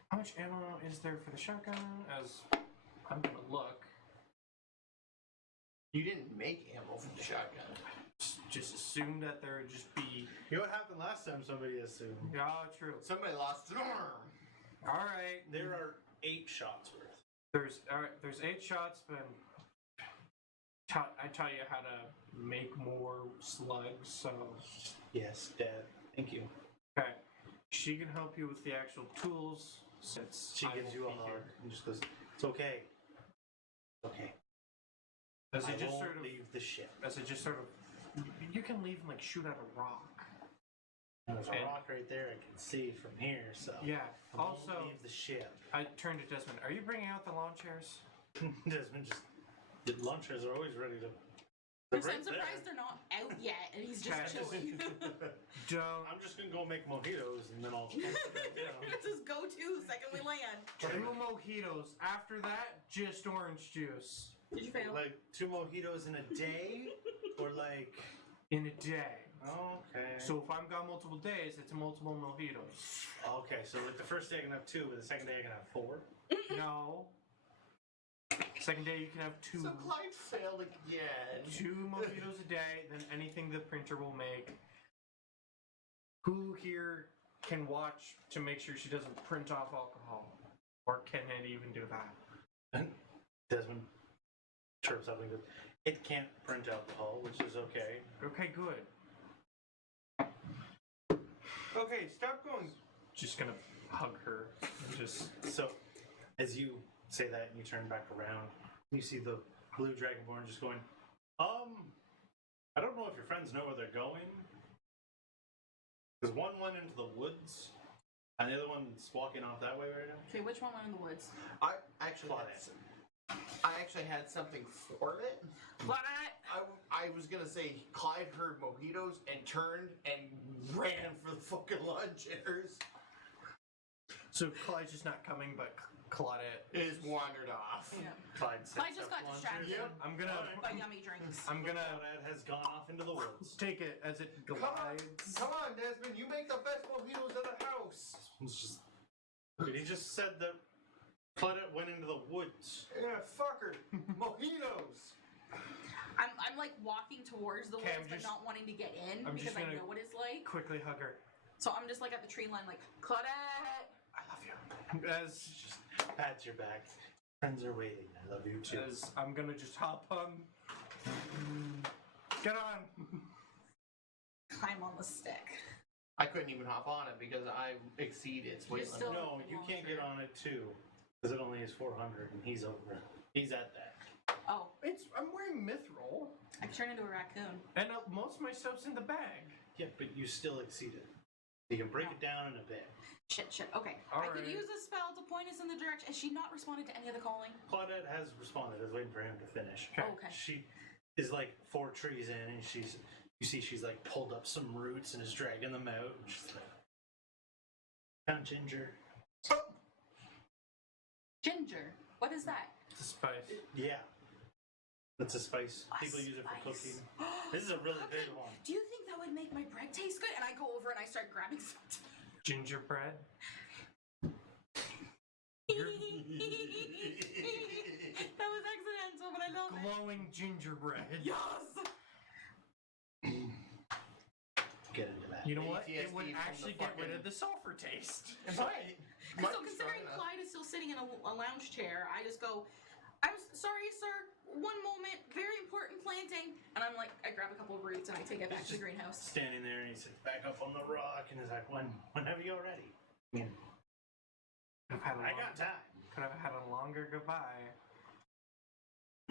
How much ammo is there for the shotgun? As I'm gonna look. You didn't make ammo for the shotgun. Just assume that there would just be. You know what happened last time somebody assumed? Yeah, true. Somebody lost an arm. All right. There are 8 shots worth. There's 8 shots, but I taught you how to make more slugs. So Yes, Dad. Thank you. okay, she can help you with the actual tools. Since She I gives you a won't be hug here. and just goes, "It's okay. It's okay. As I it just won't sort of, leave the ship." as it just sort of, you can leave and like shoot at a rock. There's a And- rock right there I can see from here, so Yeah. I won't Also, leave the ship. I turned to Desmond. Are you bringing out the lawn chairs? Desmond just the lunchers are always ready to. I'm They're right surprised they're not out yet, and he's just Okay. chilling. Don't. I'm just gonna go make mojitos and then I'll. It's his go-to the second we land. 2 mojitos. After that, just orange juice. Did you fail? Like 2 mojitos in a day, or like. In a day. Okay. So if I'm gone multiple days, it's multiple mojitos. Okay, so like the first day I can have 2, but the second day I can have 4. No. Second day you can have 2. So Clyde failed again. 2 mojitos a day, then anything the printer will make. Who here can watch to make sure she doesn't print off alcohol? Or can it even do that? Desmond chirps up and goes, "It can't print alcohol, which is okay." Okay, good. Okay, stop going. Just gonna hug her and just. So, as you say that and you turn back around, you see the blue dragonborn just going, I don't know if your friends know where they're going. Because one went into the woods, and the other one's walking off that way right now. Okay, which one went in the woods? I actually Claudette. had something for it. Claudette! I was gonna say Clyde heard mojitos and turned and ran for the fucking lawn chairs. So Clyde's just not coming, but Claudette. Is wandered off. Yeah. Clyde sets Clyde just up got lunches. distracted Yep. I'm gonna. by yummy drinks. I'm gonna Claudette has gone off into the woods. take it as it Come on, glides. come on, Desmond. You make the best mojitos in the house. It's just, he just said that Claudette went into the woods. Yeah, fucker. Mojitos. I'm like walking towards the Okay, woods, I'm but just- not wanting to get in I'm because just I gonna- know what it's like. Quickly hug her. So I'm just like at the tree line, like Claudette. I love you. As Just pats your back. Friends are waiting. I love you too. as I'm gonna just hop on. Get on. climb on the stick. I couldn't even hop on it because I exceed its weight still- limit. No, you can't get on it too, because it only is 400, and he's over. He's at that. Oh, I'm wearing mithril. I turned into a raccoon. And most of my stuff's in the bag. Yeah, but you still exceed it. You can break it down in a bit. Shit. Okay. All I could right. use a spell to point us in the direction. Has she not responded to any of the calling? Claudette has responded. I was waiting for him to finish. Okay. Okay. She is like 4 trees in, and she's like pulled up some roots and is dragging them out. And she's like, found Ginger. Ginger. What is that? It's a spice. Yeah. That's a spice. A People use it for spice. cooking. This is a really Okay. big one. Do you think that would make my bread taste good? And I go over and I start grabbing some. Gingerbread. That was accidental, but I love it. Glowing gingerbread. Yes! Get into that. You know what? It PTSD would from actually the get rid fucking- of the sulfur taste. Might So be considering strong enough. Clyde is still sitting in a lounge chair, I just go, I'm sorry, sir. One moment. Very important planting. And I'm like, I grab a couple of roots and I take it back to the greenhouse. Standing there, and he sits back up on the rock, and is like, whenever you're ready. I mean, Could have had a I got time. Could have had a longer goodbye.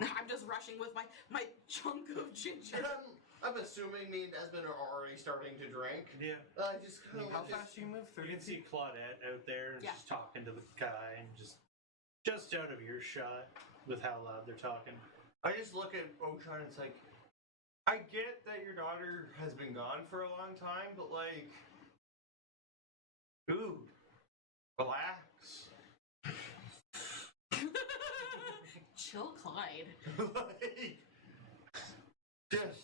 I'm just rushing with my chunk of ginger. And I'm assuming me and Desmond are already starting to drink. Yeah. I just kind of How fast do you move? You 30 can see Claudette out there and Yeah. just talking to the guy, and just out of earshot with how loud they're talking. I just look at Ocean and it's like, I get that your daughter has been gone for a long time, but like, dude, relax. Chill, Clyde. Like, just,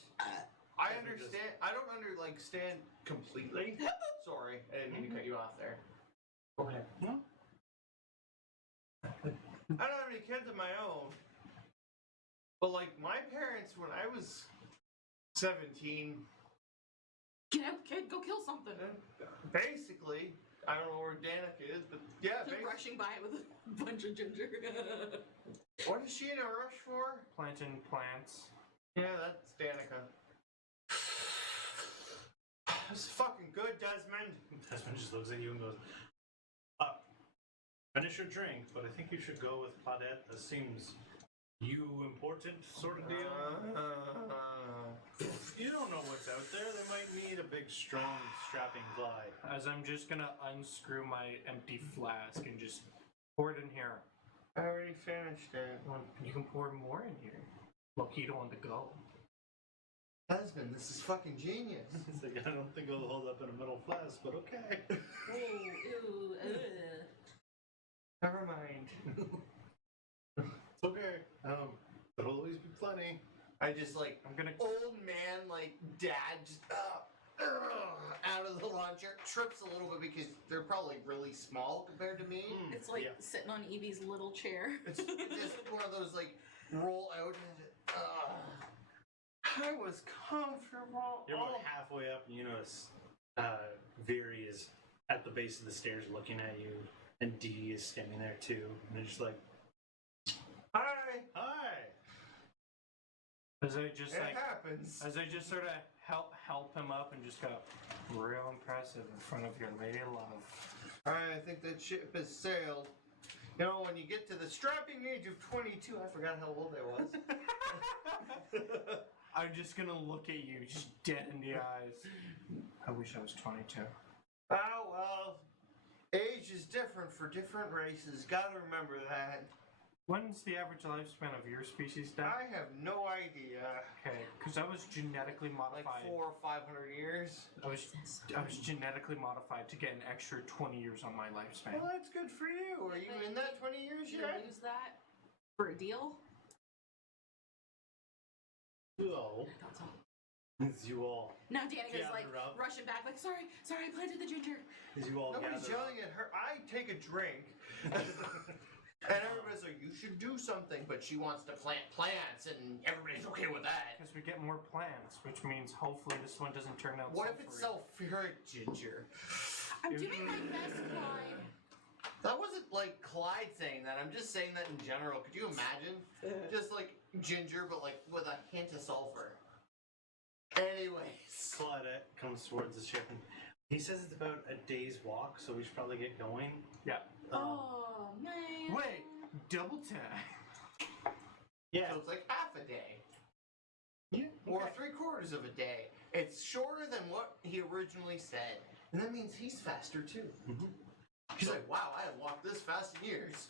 I understand. I don't understand completely. Sorry, I didn't mean to cut you off there. Go ahead. No? I don't have any kids of my own. But like my parents, when I was 17, Get out, kid. Go kill something. basically, I don't know where Danica is, but yeah, Just basically. rushing by with a bunch of ginger. What is she in a rush for? Planting plants. Yeah, that's Danica. This is fucking good, Desmond. Desmond just looks at you and goes, finish your drink, but I think you should go with Claudette. That seems important sort of deal. You don't know what's out there. They might need a big, strong, strapping Clyde. As I'm just gonna unscrew my empty flask and just pour it in here. I already finished it. Well, you can pour more in here. Mojito on the go. Desmond, this is fucking genius. It's like, I don't think it'll hold up in a metal flask, but okay. Oh, ew, ugh. Never mind. It's okay. There'll always be plenty. I just like I'm gonna. Old man, like dad, just out of the launcher, trips a little bit because they're probably really small compared to me. It's like Yeah. sitting on Evie's little chair. It's just one of those like roll out and I was comfortable. You're about halfway up, and you notice Veery is at the base of the stairs looking at you, and Dee is standing there too. And they're just like, Hi. hi! As I just It like. happens. As I just sort of help him up and just go, real impressive in front of your lady love. I think that ship has sailed. You know, when you get to the strapping age of 22, I forgot how old I was. I'm just gonna look at you, just dead in the eyes. I wish I was 22. Oh, well, age is different for different races. Gotta remember that. When's the average lifespan of your species die? I have no idea. Okay, because I was genetically like modified. 400 or 500 years. I was genetically modified to get an extra 20 years on my lifespan. Well, that's good for you. Are you in that 20 years Should I yet? use that for a deal? So, I thought so. as you all, Now Danica's like Gather up. rushing back, like, sorry, I planted the ginger. as you all Nobody's gather yelling at her. I take a drink. And everybody's like, you should do something. But she wants to plant plants, and everybody's okay with that. Because we get more plants, which means hopefully this one doesn't turn out What if it's sulfury. sulfuric ginger? I'm doing my best, Clyde. That wasn't like Clyde saying that. I'm just saying that in general. Could you imagine? Just like ginger, but like with a hint of sulfur. Anyways. Claudette comes towards the ship and he says it's about a day's walk, so we should probably get going. Yeah. Oh man. Wait, double time. Yeah. So it's like half a day. Yeah. Or 3/4 of a day. It's shorter than what he originally said. And that means he's faster too. Mm-hmm. He's like, wow, I haven't walked this fast in years.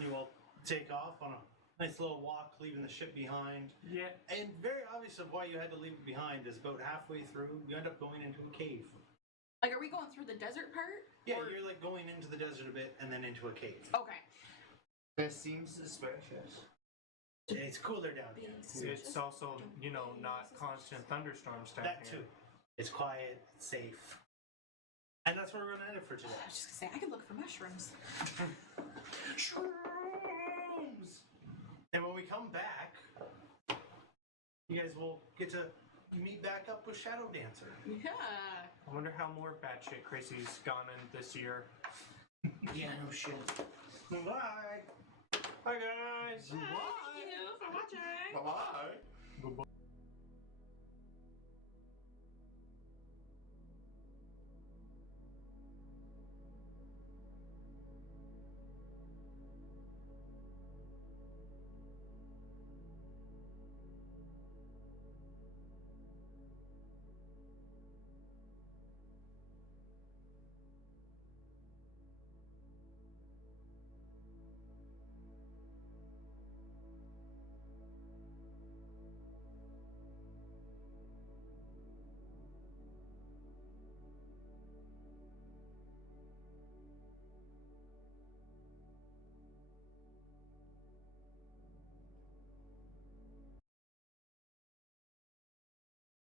You will take off on a nice little walk, leaving the ship behind. Yeah. And very obvious of why you had to leave it behind is about halfway through, you end up going into a cave. Like, are we going through the desert part? Yeah, Or- you're like going into the desert a bit and then into a cave. Okay. This seems suspicious. It's cooler down here. It's also, not constant thunderstorms down That here. too. It's quiet, it's safe. And that's where we're gonna end it for today. I was just gonna say I could look for mushrooms. Shrooms! And when we come back, you guys will get to meet back up with Shadow Dancer. Yeah. I wonder how more batshit crazy's gone in this year. Yeah, no shit. Bye. Bye, guys. Thank you for watching. Bye-bye. Goodbye.